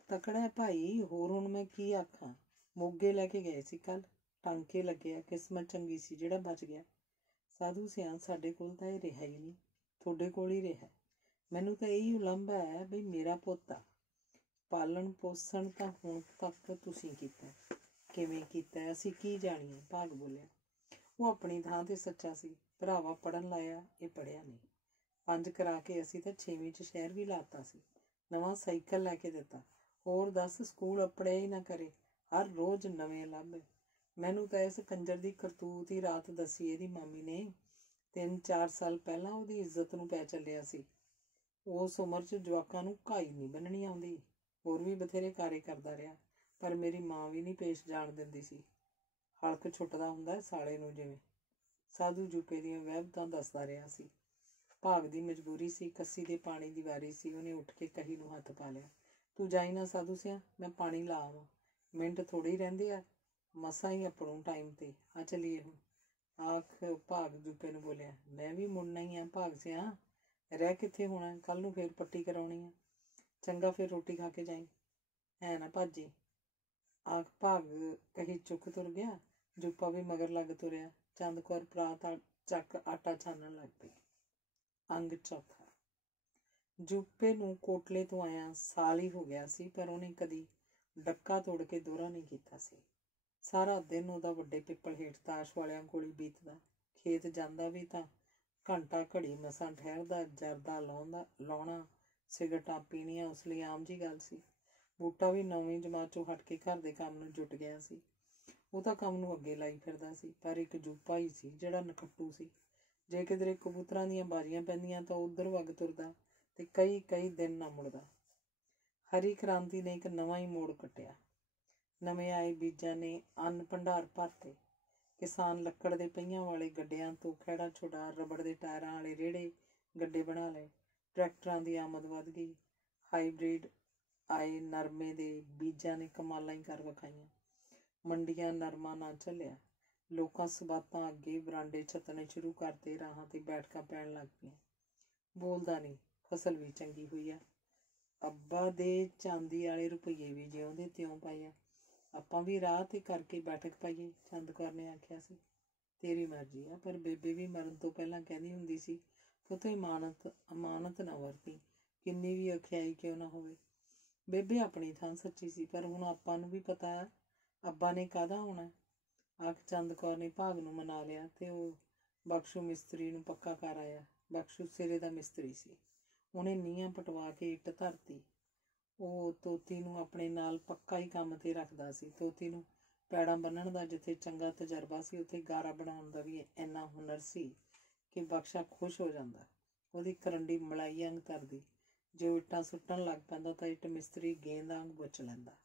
ਤਕੜਾ ਹੈ ਭਾਈ, ਹੋਰ ਹੁਣ ਮੈਂ ਕੀ ਆਖਾਂ। ਮੋਗੇ ਲੈ ਕੇ ਗਏ ਸੀ ਕੱਲ, ਟਾਂਕੇ ਲੱਗਿਆ, ਕਿਸਮਤ ਚੰਗੀ ਸੀ ਜਿਹੜਾ ਬਚ ਗਿਆ। ਸਾਧੂ ਸਿਆਣ, ਸਾਡੇ ਕੋਲ ਤਾਂ ਇਹ ਰਿਹਾ ਹੀ ਨਹੀਂ, ਤੁਹਾਡੇ ਕੋਲ ਹੀ ਰਿਹਾ। ਮੈਨੂੰ ਤਾਂ ਇਹੀ ਉਲੰਭਾ ਹੈ ਬਈ ਮੇਰਾ ਪੁੱਤ ਆ। ਪਾਲਣ ਪੋਸਣ ਤਾਂ ਹੁਣ ਤੱਕ ਤੁਸੀਂ ਕੀਤਾ, ਕਿਵੇਂ ਕੀਤਾ ਅਸੀਂ ਕੀ ਜਾਣੀਏ। ਭਾਗ ਬੋਲਿਆ। ਉਹ ਆਪਣੀ ਥਾਂ ਤੇ ਸੱਚਾ ਸੀ। ਭਰਾਵਾ ਪੜ੍ਹਨ ਲਾਇਆ, ਇਹ ਪੜ੍ਹਿਆ ਨਹੀਂ। 5 ਕਰਾ ਕੇ ਅਸੀਂ ਤਾਂ 6ਵੀਂ 'ਚ ਸ਼ਹਿਰ ਵੀ ਲਾਤਾ ਸੀ, ਨਵਾਂ ਸਾਈਕਲ ਲੈ ਕੇ ਦਿੱਤਾ। ਹੋਰ ਦੱਸ, ਸਕੂਲ ਅਪੜਿਆ ਹੀ ਨਾ ਕਰੇ, ਹਰ ਰੋਜ਼ ਨਵੇਂ ਲੱਭੇ। ਮੈਨੂੰ ਤਾਂ ਇਸ ਕੰਜਰ ਦੀ ਕਰਤੂਤ ਹੀ ਰਾਤ ਦੱਸੀ ਇਹਦੀ ਮਾਮੀ ਨੇ। 3-4 ਸਾਲ ਪਹਿਲਾਂ ਉਹਦੀ ਇੱਜ਼ਤ ਨੂੰ ਪੈ ਚੱਲਿਆ ਸੀ। ਉਸ ਉਮਰ 'ਚ ਜਵਾਕਾਂ ਨੂੰ ਘਾਈ ਨਹੀਂ ਬੰਨਣੀ ਆਉਂਦੀ। ਹੋਰ ਵੀ ਬਥੇਰੇ ਕਾਰੇ ਕਰਦਾ ਰਿਹਾ, ਪਰ ਮੇਰੀ ਮਾਂ ਵੀ ਨਹੀਂ ਪੇਸ਼ ਜਾਣ ਦਿੰਦੀ ਸੀ। ਹਲਕ ਛੁੱਟਦਾ ਹੁੰਦਾ ਸਾਲੇ ਨੂੰ ਜਿਵੇਂ। ਸਾਧੂ ਜੂਪੇ ਦੀਆਂ ਵਹਿਬਤਾਂ ਦੱਸਦਾ ਰਿਹਾ ਸੀ। ਭਾਗ ਦੀ ਮਜਬੂਰੀ ਸੀ, ਕੱਸੀ ਦੇ ਪਾਣੀ ਦੀ ਵਾਰੀ ਸੀ। ਉਹਨੇ ਉੱਠ ਕੇ ਕਹੀ ਨੂੰ ਹੱਥ ਪਾ ਲਿਆ। ਤੂੰ ਜਾਈ ਨਾ ਸਾਧੂ ਸਿਆ, ਮੈਂ ਪਾਣੀ ਲਾ ਆਵਾਂ। ਮਿੰਟ ਥੋੜ੍ਹੇ ਰਹਿੰਦੇ ਆ, ਮਸਾਂ ਹੀ ਆਪਣੂ ਟਾਈਮ ਤੇ ਆ ਚੱਲੀਏ ਹੁਣ। ਆਖ ਭਾਗ ਜੂਪੇ ਨੂੰ ਬੋਲਿਆ। ਮੈਂ ਵੀ ਮੁੜਨਾ ਹੀ ਆ ਭਾਗ ਸਿਆ, ਰਹਿ ਕਿੱਥੇ ਹੋਣਾ, ਕੱਲ ਨੂੰ ਫੇਰ ਪੱਟੀ ਕਰਾਉਣੀ ਆ। ਚੰਗਾ, ਫਿਰ ਰੋਟੀ ਖਾ ਕੇ ਜਾਈਂ, ਹੈ ਨਾ ਭਾਜੀ। ਆਖ ਭਾਗ ਕਹੀ ਚੁੱਕ ਤੁਰ ਗਿਆ। ਜੂਪਾ ਵੀ ਮਗਰ ਲੱਗ ਤੁਰਿਆ। ਚੰਦ ਕੌਰ ਪਰਾਤ ਚੱਕ ਆਟਾ ਛਾਨਣ ਲੱਗ ਪਈ। ਅੰਗ ਚੌਥਾ। ਜੂਪੇ ਨੂੰ ਕੋਟਲੇ ਤੋਂ ਆਇਆ ਸਾਲ ਹੀ ਹੋ ਗਿਆ ਸੀ, ਪਰ ਉਹਨੇ ਕਦੀ ਡੱਕਾ ਤੋੜ ਕੇ ਦੋਹਰਾ ਨਹੀਂ ਕੀਤਾ ਸੀ। ਸਾਰਾ ਦਿਨ ਉਹਦਾ ਵੱਡੇ ਪਿੱਪਲ ਹੇਠ ਤਾਸ਼ ਵਾਲਿਆਂ ਕੋਲ ਹੀ ਬੀਤਦਾ। ਖੇਤ ਜਾਂਦਾ ਵੀ ਤਾਂ ਘੰਟਾ ਘੜੀ ਮਸਾਂ ਠਹਿਰਦਾ। ਜਰਦਾ ਲਾਉਣਾ, ਸਿਗਰਟਾਂ ਪੀਣੀਆਂ ਉਸ ਲਈ ਆਮ ਜੀ ਗੱਲ ਸੀ। ਬੂਟਾ ਵੀ 9ਵੀਂ ਜਮਾਤ 'ਚੋਂ ਹਟ ਕੇ ਘਰ ਦੇ ਕੰਮ ਨੂੰ ਜੁਟ ਗਿਆ ਸੀ। ਉਹ ਤਾਂ ਕੰਮ ਨੂੰ ਅੱਗੇ ਲਾਈ ਫਿਰਦਾ ਸੀ, ਪਰ ਇੱਕ ਜੂਪਾ ਹੀ ਸੀ ਜਿਹੜਾ ਨਖੱਟੂ ਸੀ। ਜੇ ਕਿਧਰੇ ਕਬੂਤਰਾਂ ਦੀਆਂ ਬਾਜ਼ੀਆਂ ਪੈਂਦੀਆਂ ਤਾਂ ਉੱਧਰ ਵਗ ਤੁਰਦਾ ਤੇ ਕਈ ਦਿਨ ਨਾ ਮੁੜਦਾ। ਹਰੀ ਕ੍ਰਾਂਤੀ ਨੇ ਇੱਕ ਨਵਾਂ ਹੀ ਮੋੜ ਕੱਟਿਆ। ਨਵੇਂ ਆਏ ਬੀਜਾਂ ਨੇ ਅੰਨ ਭੰਡਾਰ ਭਰਤੇ। ਕਿਸਾਨ ਲੱਕੜ ਦੇ ਪਹੀਆਂ ਵਾਲੇ ਗੱਡਿਆਂ ਤੋਂ ਖਹਿੜਾ ਛੁਡਾ ਰਬੜ ਦੇ ਟਾਇਰਾਂ ਵਾਲੇ ਰੇੜੇ ਗੱਡੇ ਬਣਾ ਲਏ। ਟਰੈਕਟਰਾਂ ਦੀ ਆਮਦ ਵੱਧ ਗਈ। ਹਾਈਬ੍ਰਿਡ ਆਏ ਨਰਮੇ ਦੇ ਬੀਜਾਂ ਨੇ ਕਮਾਲਾਂ ਹੀ ਕਰ ਵਿਖਾਈਆਂ। ਮੰਡੀਆਂ ਨਰਮਾ ਨਾ ਝੱਲਿਆ। ਲੋਕਾਂ ਸਬਾਤਾਂ ਅੱਗੇ ਬਰਾਂਡੇ ਛੱਤਣੇ ਸ਼ੁਰੂ ਕਰਤੇ। ਰਾਹਾਂ ਤੇ ਬੈਠਕਾਂ ਪੈਣ ਲੱਗ ਪਈਆਂ। ਬੋਲਦਾ ਨਹੀਂ, ਫਸਲ ਵੀ ਚੰਗੀ ਹੋਈ ਆ। ਅੱਬਾ ਦੇ ਚਾਂਦੀ ਵਾਲੇ ਰੁਪਈਏ ਵੀ ਜਿਉਂਦੇ ਤਿਉਂ ਪਾਏ ਆ। ਆਪਾਂ ਵੀ ਰਾਹ ਤੇ ਕਰਕੇ ਬੈਠਕ ਪਾਈਏ, ਚੰਦ ਕੌਰ ਨੇ ਆਖਿਆ ਸੀ। ਤੇਰੀ ਮਰਜ਼ੀ ਆ, ਪਰ ਬੇਬੇ ਵੀ ਮਰਨ ਤੋਂ ਪਹਿਲਾਂ ਕਹਿੰਦੀ ਹੁੰਦੀ ਸੀ, ਪੁੱਤ ਅਮਾਨਤ ਨਾ ਵਰਤੀ, ਕਿੰਨੀ ਵੀ ਔਖਿਆਈ ਕਿਉਂ ਨਾ ਹੋਵੇ। ਬੇਬੇ ਆਪਣੀ ਥਾਂ ਸੱਚੀ ਸੀ, ਪਰ ਹੁਣ ਆਪਾਂ ਨੂੰ ਵੀ ਪਤਾ ਅੱਬਾ ਨੇ ਕਾਹਦਾ ਹੋਣਾ। ਆਖ ਚੰਦ ਕੌਰ ਨੇ ਭਾਗ ਨੂੰ ਮਨਾ ਲਿਆ ਤੇ ਉਹ ਬਖਸ਼ੂ ਮਿਸਤਰੀ ਨੂੰ ਪੱਕਾ ਕਰ ਆਇਆ। ਬਖਸ਼ੂ ਸਿਰੇ ਦਾ ਮਿਸਤਰੀ ਸੀ। ਉਹਨੇ ਨੀਹਾਂ ਪਟਵਾ ਕੇ ਇੱਟ ਧਰਤੀ। ਉਹ ਤੋਤੀ ਨੂੰ ਆਪਣੇ ਨਾਲ ਪੱਕਾ ਹੀ ਕੰਮ ਤੇ ਰੱਖਦਾ ਸੀ। ਤੋਤੀ ਨੂੰ ਪੈੜਾਂ ਬੰਨ੍ਹਣ ਦਾ ਜਿੱਥੇ ਚੰਗਾ ਤਜਰਬਾ ਸੀ, ਉੱਥੇ ਗਾਰਾ ਬਣਾਉਣ ਦਾ ਵੀ ਇੰਨਾ ਹੁਨਰ ਸੀ ਕਿ ਬਖਸ਼ਾ ਖੁਸ਼ ਹੋ ਜਾਂਦਾ। ਉਹਦੀ ਕਰੰਡੀ ਮਲਾਈ ਅੰਗ ਧਰਦੀ। ਜੇ ਉਹ ਇੱਟਾਂ ਸੁੱਟਣ ਲੱਗ ਪੈਂਦਾ ਤਾਂ ਇੱਟ ਮਿਸਤਰੀ ਗੇਂਦ ਅੰਗ ਬੁੱਚ ਲੈਂਦਾ।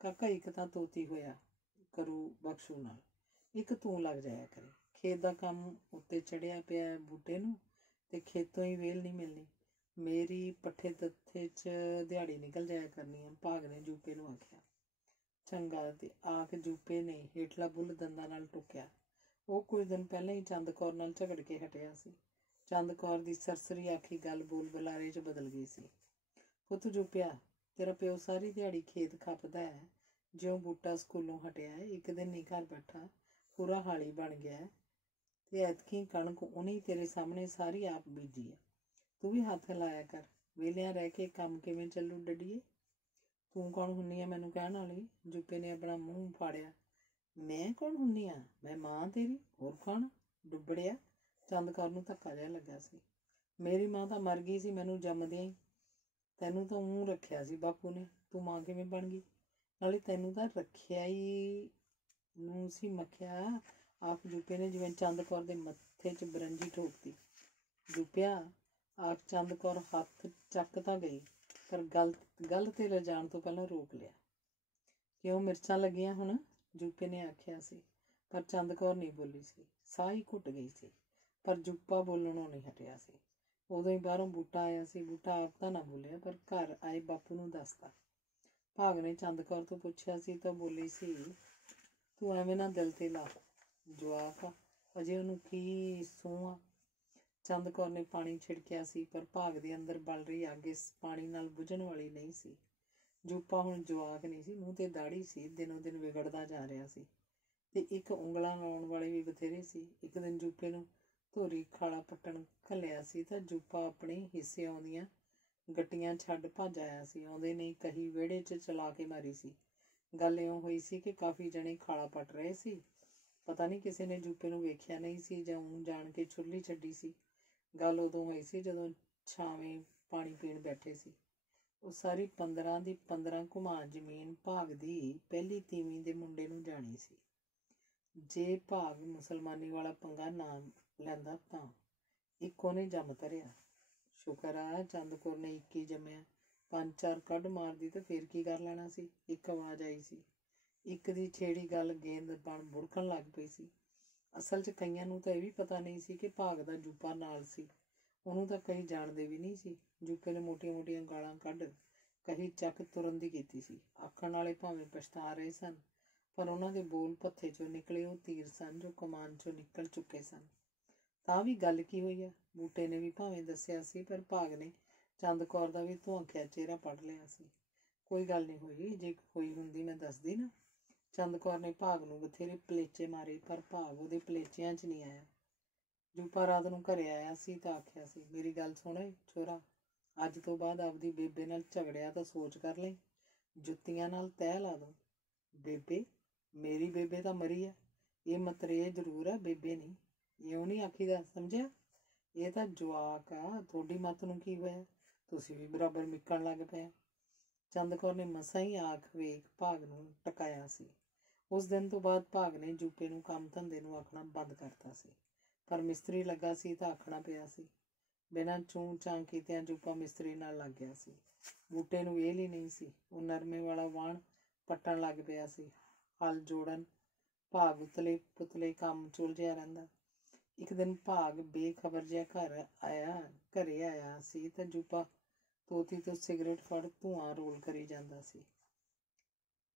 ਕਾਕਾ ਇੱਕ ਤਾਂ ਤੋਤੀ ਹੋਇਆ ਕਰੂ ਬਖਸ਼ੂ ਨਾਲ, ਇੱਕ ਤੂੰ ਲੱਗ ਜਾਇਆ ਕਰੇ। ਖੇਤ ਦਾ ਕੰਮ ਉੱਤੇ ਚੜਿਆ ਪਿਆ ਬੂਟੇ ਨੂੰ ਤੇ ਖੇਤੋਂ ਹੀ ਵੇਲ ਨਹੀਂ ਮਿਲਣੀ। ਮੇਰੀ ਪੱਠੇ ਦੱਥੇ 'ਚ ਦਿਹਾੜੀ ਨਿਕਲ ਜਾਇਆ ਕਰਨੀ ਆ, ਭਾਗ ਨੇ ਜੂਪੇ ਨੂੰ ਆਖਿਆ। ਚੰਗਾ ਤੇ ਆਖ ਜੂਪੇ ਨੇ ਹੇਠਲਾ ਬੁੱਲ ਦੰਦਾਂ ਨਾਲ ਟੁਕਿਆ। ਉਹ ਕੁਝ ਦਿਨ ਪਹਿਲਾਂ ਹੀ ਚੰਦ ਕੌਰ ਨਾਲ ਝਗੜ ਕੇ ਹਟਿਆ ਸੀ। ਚੰਦ ਕੌਰ ਦੀ ਸਰਸਰੀ ਆਖੀ ਗੱਲ ਬੋਲ ਬੁਲਾਰੇ 'ਚ ਬਦਲ ਗਈ ਸੀ। ਪੁੱਤ ਜੂਪਿਆ, ਤੇਰਾ ਪਿਓ ਸਾਰੀ ਦਿਹਾੜੀ ਖੇਤ ਖੱਪਦਾ ਹੈ। ਜਿਉਂ ਬੂਟਾ ਸਕੂਲੋਂ ਹਟਿਆ ਇੱਕ ਦਿਨ ਨਹੀਂ ਘਰ ਬੈਠਾ, ਪੂਰਾ ਹਾਲੀ ਬਣ ਗਿਆ ਤੇ ਐਤਕੀ ਕਣਕ ਉਹਨੇ ਤੇਰੇ ਸਾਹਮਣੇ ਸਾਰੀ ਆਪ ਬੀਜੀ ਹੈ। ਤੂੰ ਵੀ ਹੱਥ ਲਾਇਆ ਕਰ। ਵਿਹਲਿਆਂ ਰਹਿ ਕੇ ਕੰਮ ਕਿਵੇਂ ਚੱਲੂ ਡੱਡੀਏ? ਤੂੰ ਕੌਣ ਹੁੰਨੀ ਆ ਮੈਨੂੰ ਕਹਿਣ ਵਾਲੀ? ਜੂਪੇ ਨੇ ਆਪਣਾ ਮੂੰਹ ਫਾੜਿਆ। ਮੈਂ ਕੌਣ ਹੁੰਨੀ ਆ? ਮੈਂ ਮਾਂ ਤੇਰੀ, ਹੋਰ ਕੌਣ? ਡੁੱਬੜਿਆ। ਚੰਦ ਕੌਰ ਨੂੰ ਧੱਕਾ ਜਿਹਾ ਲੱਗਾ ਸੀ। ਮੇਰੀ ਮਾਂ ਤਾਂ ਮਰ ਗਈ ਸੀ ਮੈਨੂੰ ਜੰਮਦਿਆਂ ਹੀ। ਤੈਨੂੰ ਤਾਂ ਊਂ ਰੱਖਿਆ ਸੀ ਬਾਪੂ ਨੇ, ਤੂੰ ਮਾਂ ਕਿਵੇਂ ਬਣ ਗਈ? ਨਾਲੇ ਤੈਨੂੰ ਤਾਂ ਰੱਖਿਆ ਹੀ ਨੂੰ ਸੀ ਮੱਖਿਆ। ਆਖ ਜੂਪੇ ਨੇ ਜਿਵੇਂ ਚੰਦ ਕੌਰ ਦੇ ਮੱਥੇ 'ਚ ਬਰੰਜੀ ਠੋਕਤੀ। ਜੂਪਿਆ, ਆਖ ਚੰਦ ਕੌਰ ਹੱਥ ਚੱਕ ਤਾਂ ਗਈ, ਪਰ ਗੱਲ 'ਤੇ ਲਿਜਾਣ ਤੋਂ ਪਹਿਲਾਂ ਰੋਕ ਲਿਆ। ਕਿਉਂ ਮਿਰਚਾਂ ਲੱਗੀਆਂ ਹੁਣ? ਜੂਪੇ ਨੇ ਆਖਿਆ ਸੀ, ਪਰ ਚੰਦ ਕੌਰ ਨਹੀਂ ਬੋਲੀ ਸੀ। ਸਾਹ ਹੀ ਘੁੱਟ ਗਈ ਸੀ, ਪਰ ਜੂਪਾ ਬੋਲਣੋਂ ਨਹੀਂ ਹਟਿਆ ਸੀ। ਉਦੋਂ ਹੀ ਬਾਹਰੋਂ ਬੂਟਾ ਆਇਆ ਸੀ। ਬੂਟਾ ਆਪ ਤਾਂ ਨਾ ਬੋਲਿਆ, ਪਰ ਘਰ ਆਏ ਬਾਪੂ ਨੂੰ ਦੱਸਦਾ। ਭਾਗ ਨੇ ਚੰਦ ਕੌਰ ਤੋਂ ਪੁੱਛਿਆ ਸੀ ਤਾਂ ਬੋਲੀ ਸੀ, ਤੂੰ ਐਵੇਂ ਨਾ ਦਿਲ 'ਤੇ ਲਾ। ਜਵਾਕ ਅਜੇ ਉਹਨੂੰ ਕੀ ਸੂਹ ਆ। ਚੰਦ ਕੌਰ ਨੇ ਪਾਣੀ ਛਿੜਕਿਆ ਸੀ, ਪਰ ਭਾਗ ਦੇ ਅੰਦਰ ਬਲ ਰਹੀ ਅੱਗ ਇਸ ਪਾਣੀ ਨਾਲ ਬੁਝਣ ਵਾਲੀ ਨਹੀਂ ਸੀ। ਜੂਪਾ ਹੁਣ ਜਵਾਕ ਨਹੀਂ ਸੀ, ਮੂੰਹ 'ਤੇ ਦਾੜੀ ਸੀ, ਦਿਨੋਂ ਦਿਨ ਵਿਗੜਦਾ ਜਾ ਰਿਹਾ ਸੀ ਤੇ ਇੱਕ ਉਂਗਲਾਂ ਲਾਉਣ ਵਾਲੇ ਵੀ ਬਥੇਰੇ ਸੀ। ਇੱਕ ਦਿਨ ਜੂਪੇ ਨੂੰ ਧੋਰੀ ਖਾਲਾ ਪੱਟਣ ਘੱਲਿਆ ਸੀ ਤਾਂ ਜੂਪਾ ਆਪਣੇ ਹਿੱਸੇ ਆਉਂਦੀਆਂ ਗੱਟੀਆਂ ਛੱਡ ਭੱਜ ਆਇਆ ਸੀ। ਆਉਂਦੇ ਨਹੀਂ ਕਹੀ ਵਿਹੜੇ 'ਚ ਚਲਾ ਕੇ ਮਾਰੀ ਸੀ। ਗੱਲ ਇਉਂ ਹੋਈ ਸੀ ਕਿ ਕਾਫੀ ਜਣੇ ਖਾਲਾ ਪੱਟ ਰਹੇ ਸੀ। ਪਤਾ ਨਹੀਂ ਕਿਸੇ ਨੇ ਜੂਪੇ ਨੂੰ ਵੇਖਿਆ ਨਹੀਂ ਸੀ ਜਾਂ ਊਂ ਜਾਣ ਕੇ ਛੁਰਲੀ ਛੱਡੀ ਸੀ। ਗੱਲ ਉਦੋਂ ਹੋਈ ਸੀ ਜਦੋਂ ਛਾਵੇਂ ਪਾਣੀ ਪੀਣ ਬੈਠੇ ਸੀ। ਉਹ ਸਾਰੀ 15 ਦੀ 15 ਘੁਮਾ ਜ਼ਮੀਨ ਭਾਗ ਦੀ ਪਹਿਲੀ ਤੀਵੀਂ ਦੇ ਮੁੰਡੇ ਨੂੰ ਜਾਣੀ ਸੀ। ਜੇ ਭਾਗ ਮੁਸਲਮਾਨੀ ਵਾਲਾ ਪੰਗਾ ਨਾ ਲੈਂਦਾ ਤਾਂ ਇੱਕ ਉਹਨੇ ਜੰਮ ਧਰਿਆ। ਸ਼ੁਕਰ ਆ ਚੰਦ ਕੌਰ ਨੇ ਇੱਕ ਹੀ ਜੰਮਿਆ। 5-4 ਕੱਢ ਮਾਰਦੀ ਤਾਂ ਫੇਰ ਕੀ ਕਰ ਲੈਣਾ ਸੀ। ਇੱਕ ਆਵਾਜ਼ ਆਈ ਸੀ। ਇੱਕ ਦੀ ਛੇੜੀ ਗੱਲ ਗੇਂਦ ਬਣ ਬੁੜਕਣ ਲੱਗ ਪਈ ਸੀ। ਅਸਲ 'ਚ ਕਈਆਂ ਨੂੰ ਤਾਂ ਇਹ ਵੀ ਪਤਾ ਨਹੀਂ ਸੀ ਕਿ ਭਾਗ ਦਾ ਜੂਪਾ ਨਾਲ ਸੀ। ਉਹਨੂੰ ਤਾਂ ਕਈ ਜਾਣਦੇ ਵੀ ਨਹੀਂ ਸੀ। ਜੂਪੇ ਨੇ ਮੋਟੀਆਂ-ਮੋਟੀਆਂ ਗਾਲਾਂ ਕੱਢ ਕਹੀ ਚੱਕ ਤੁਰਨ ਦੀ ਕੀਤੀ ਸੀ। ਆਖਣ ਵਾਲੇ ਭਾਵੇਂ ਪਛਤਾ ਰਹੇ ਸਨ, ਪਰ ਉਹਨਾਂ ਦੇ ਬੋਲ ਭੱਥੇ 'ਚੋਂ ਨਿਕਲੇ ਉਹ ਤੀਰ ਸਨ ਜੋ ਕਮਾਨ 'ਚੋਂ ਨਿਕਲ ਚੁੱਕੇ ਸਨ। ਤਾਂ ਵੀ ਗੱਲ ਕੀ ਹੋਈ ਆ? ਬੂਟੇ ਨੇ ਵੀ ਭਾਵੇਂ ਦੱਸਿਆ ਸੀ, ਪਰ ਭਾਗ ਨੇ ਚੰਦ ਕੌਰ ਦਾ ਵੀ ਧੁਆਂਖਿਆ ਚਿਹਰਾ ਪੜ੍ਹ ਲਿਆ ਸੀ। ਕੋਈ ਗੱਲ ਨਹੀਂ ਹੋਈ, ਜੇ ਹੋਈ ਹੁੰਦੀ ਮੈਂ ਦੱਸਦੀ ਨਾ। ਚੰਦ ਕੌਰ ਨੇ ਭਾਗ ਨੂੰ ਬਥੇਰੇ ਪਲੇਚੇ ਮਾਰੇ, ਪਰ ਭਾਗ ਉਹਦੇ ਪਲੇਚਿਆਂ 'ਚ ਨਹੀਂ ਆਇਆ। ਜੂਪਾ ਰਾਤ ਨੂੰ ਘਰੇ ਆਇਆ ਸੀ ਤਾਂ ਆਖਿਆ ਸੀ, ਮੇਰੀ ਗੱਲ ਸੁਣ ਛੋਰਾ, ਅੱਜ ਤੋਂ ਬਾਅਦ ਆਪਦੀ ਬੇਬੇ ਨਾਲ ਝਗੜਿਆ ਤਾਂ ਸੋਚ ਕਰ ਲਈ, ਜੁੱਤੀਆਂ ਨਾਲ ਤਹਿ ਲਾ ਦੂੰ। ਬੇਬੇ? ਮੇਰੀ ਬੇਬੇ ਤਾਂ ਮਰੀ ਆ। ਇਹ ਮਤਰੇ ਜ਼ਰੂਰ ਆ, ਬੇਬੇ ਨਹੀਂ। ਇਉਂ ਨਹੀਂ ਆਖੀਦਾ, ਸਮਝਿਆ? ਇਹ ਤਾਂ ਜਵਾਕ ਆ। ਤੁਹਾਡੀ ਮੱਤ ਨੂੰ ਕੀ ਹੋਇਆ? ਤੁਸੀਂ ਵੀ ਬਰਾਬਰ ਮਿੱਕਣ ਲੱਗ ਪਿਆ। ਚੰਦ ਕੌਰ ਨੇ ਮਸਾਂ ਹੀ ਆਖ ਵੇਖ ਭਾਗ ਨੂੰ ਟਕਾਇਆ ਸੀ। ਉਸ ਦਿਨ ਤੋਂ ਬਾਅਦ ਭਾਗ ਨੇ ਜੂਪੇ ਨੂੰ ਕੰਮ ਧੰਦੇ ਨੂੰ ਆਖਣਾ ਬੰਦ ਕਰਤਾ ਸੀ, ਪਰ ਮਿਸਤਰੀ ਲੱਗਾ ਸੀ ਤਾਂ ਆਖਣਾ ਪਿਆ ਸੀ। ਬਿਨਾਂ ਚੂੰ ਚਾਂ ਕੀਤਿਆਂ ਜੂਪਾ ਮਿਸਤਰੀ ਨਾਲ ਲੱਗ ਗਿਆ ਸੀ। ਬੂਟੇ ਨੂੰ ਵੇਲ ਹੀ ਨਹੀਂ ਸੀ। ਉਹ ਨਰਮੇ ਵਾਲਾ ਵਾਣ ਪੱਟਣ ਲੱਗ ਪਿਆ ਸੀ। ਹਲ ਜੋੜਨ ਭਾਗ ਉਤਲੇ ਪੁਤਲੇ ਕੰਮ 'ਚ ਉਲਝਿਆ ਰਹਿੰਦਾ। ਇੱਕ ਦਿਨ ਭਾਗ ਬੇਖਬਰ ਜਿਹਾ ਘਰੇ ਆਇਆ ਸੀ ਤਾਂ ਜੂਪਾ ਤੋਤੀ ਤੋਂ ਸਿਗਰਟ ਫੜ ਧੂੰਆਂ ਰੋਲ ਕਰੀ ਜਾਂਦਾ ਸੀ।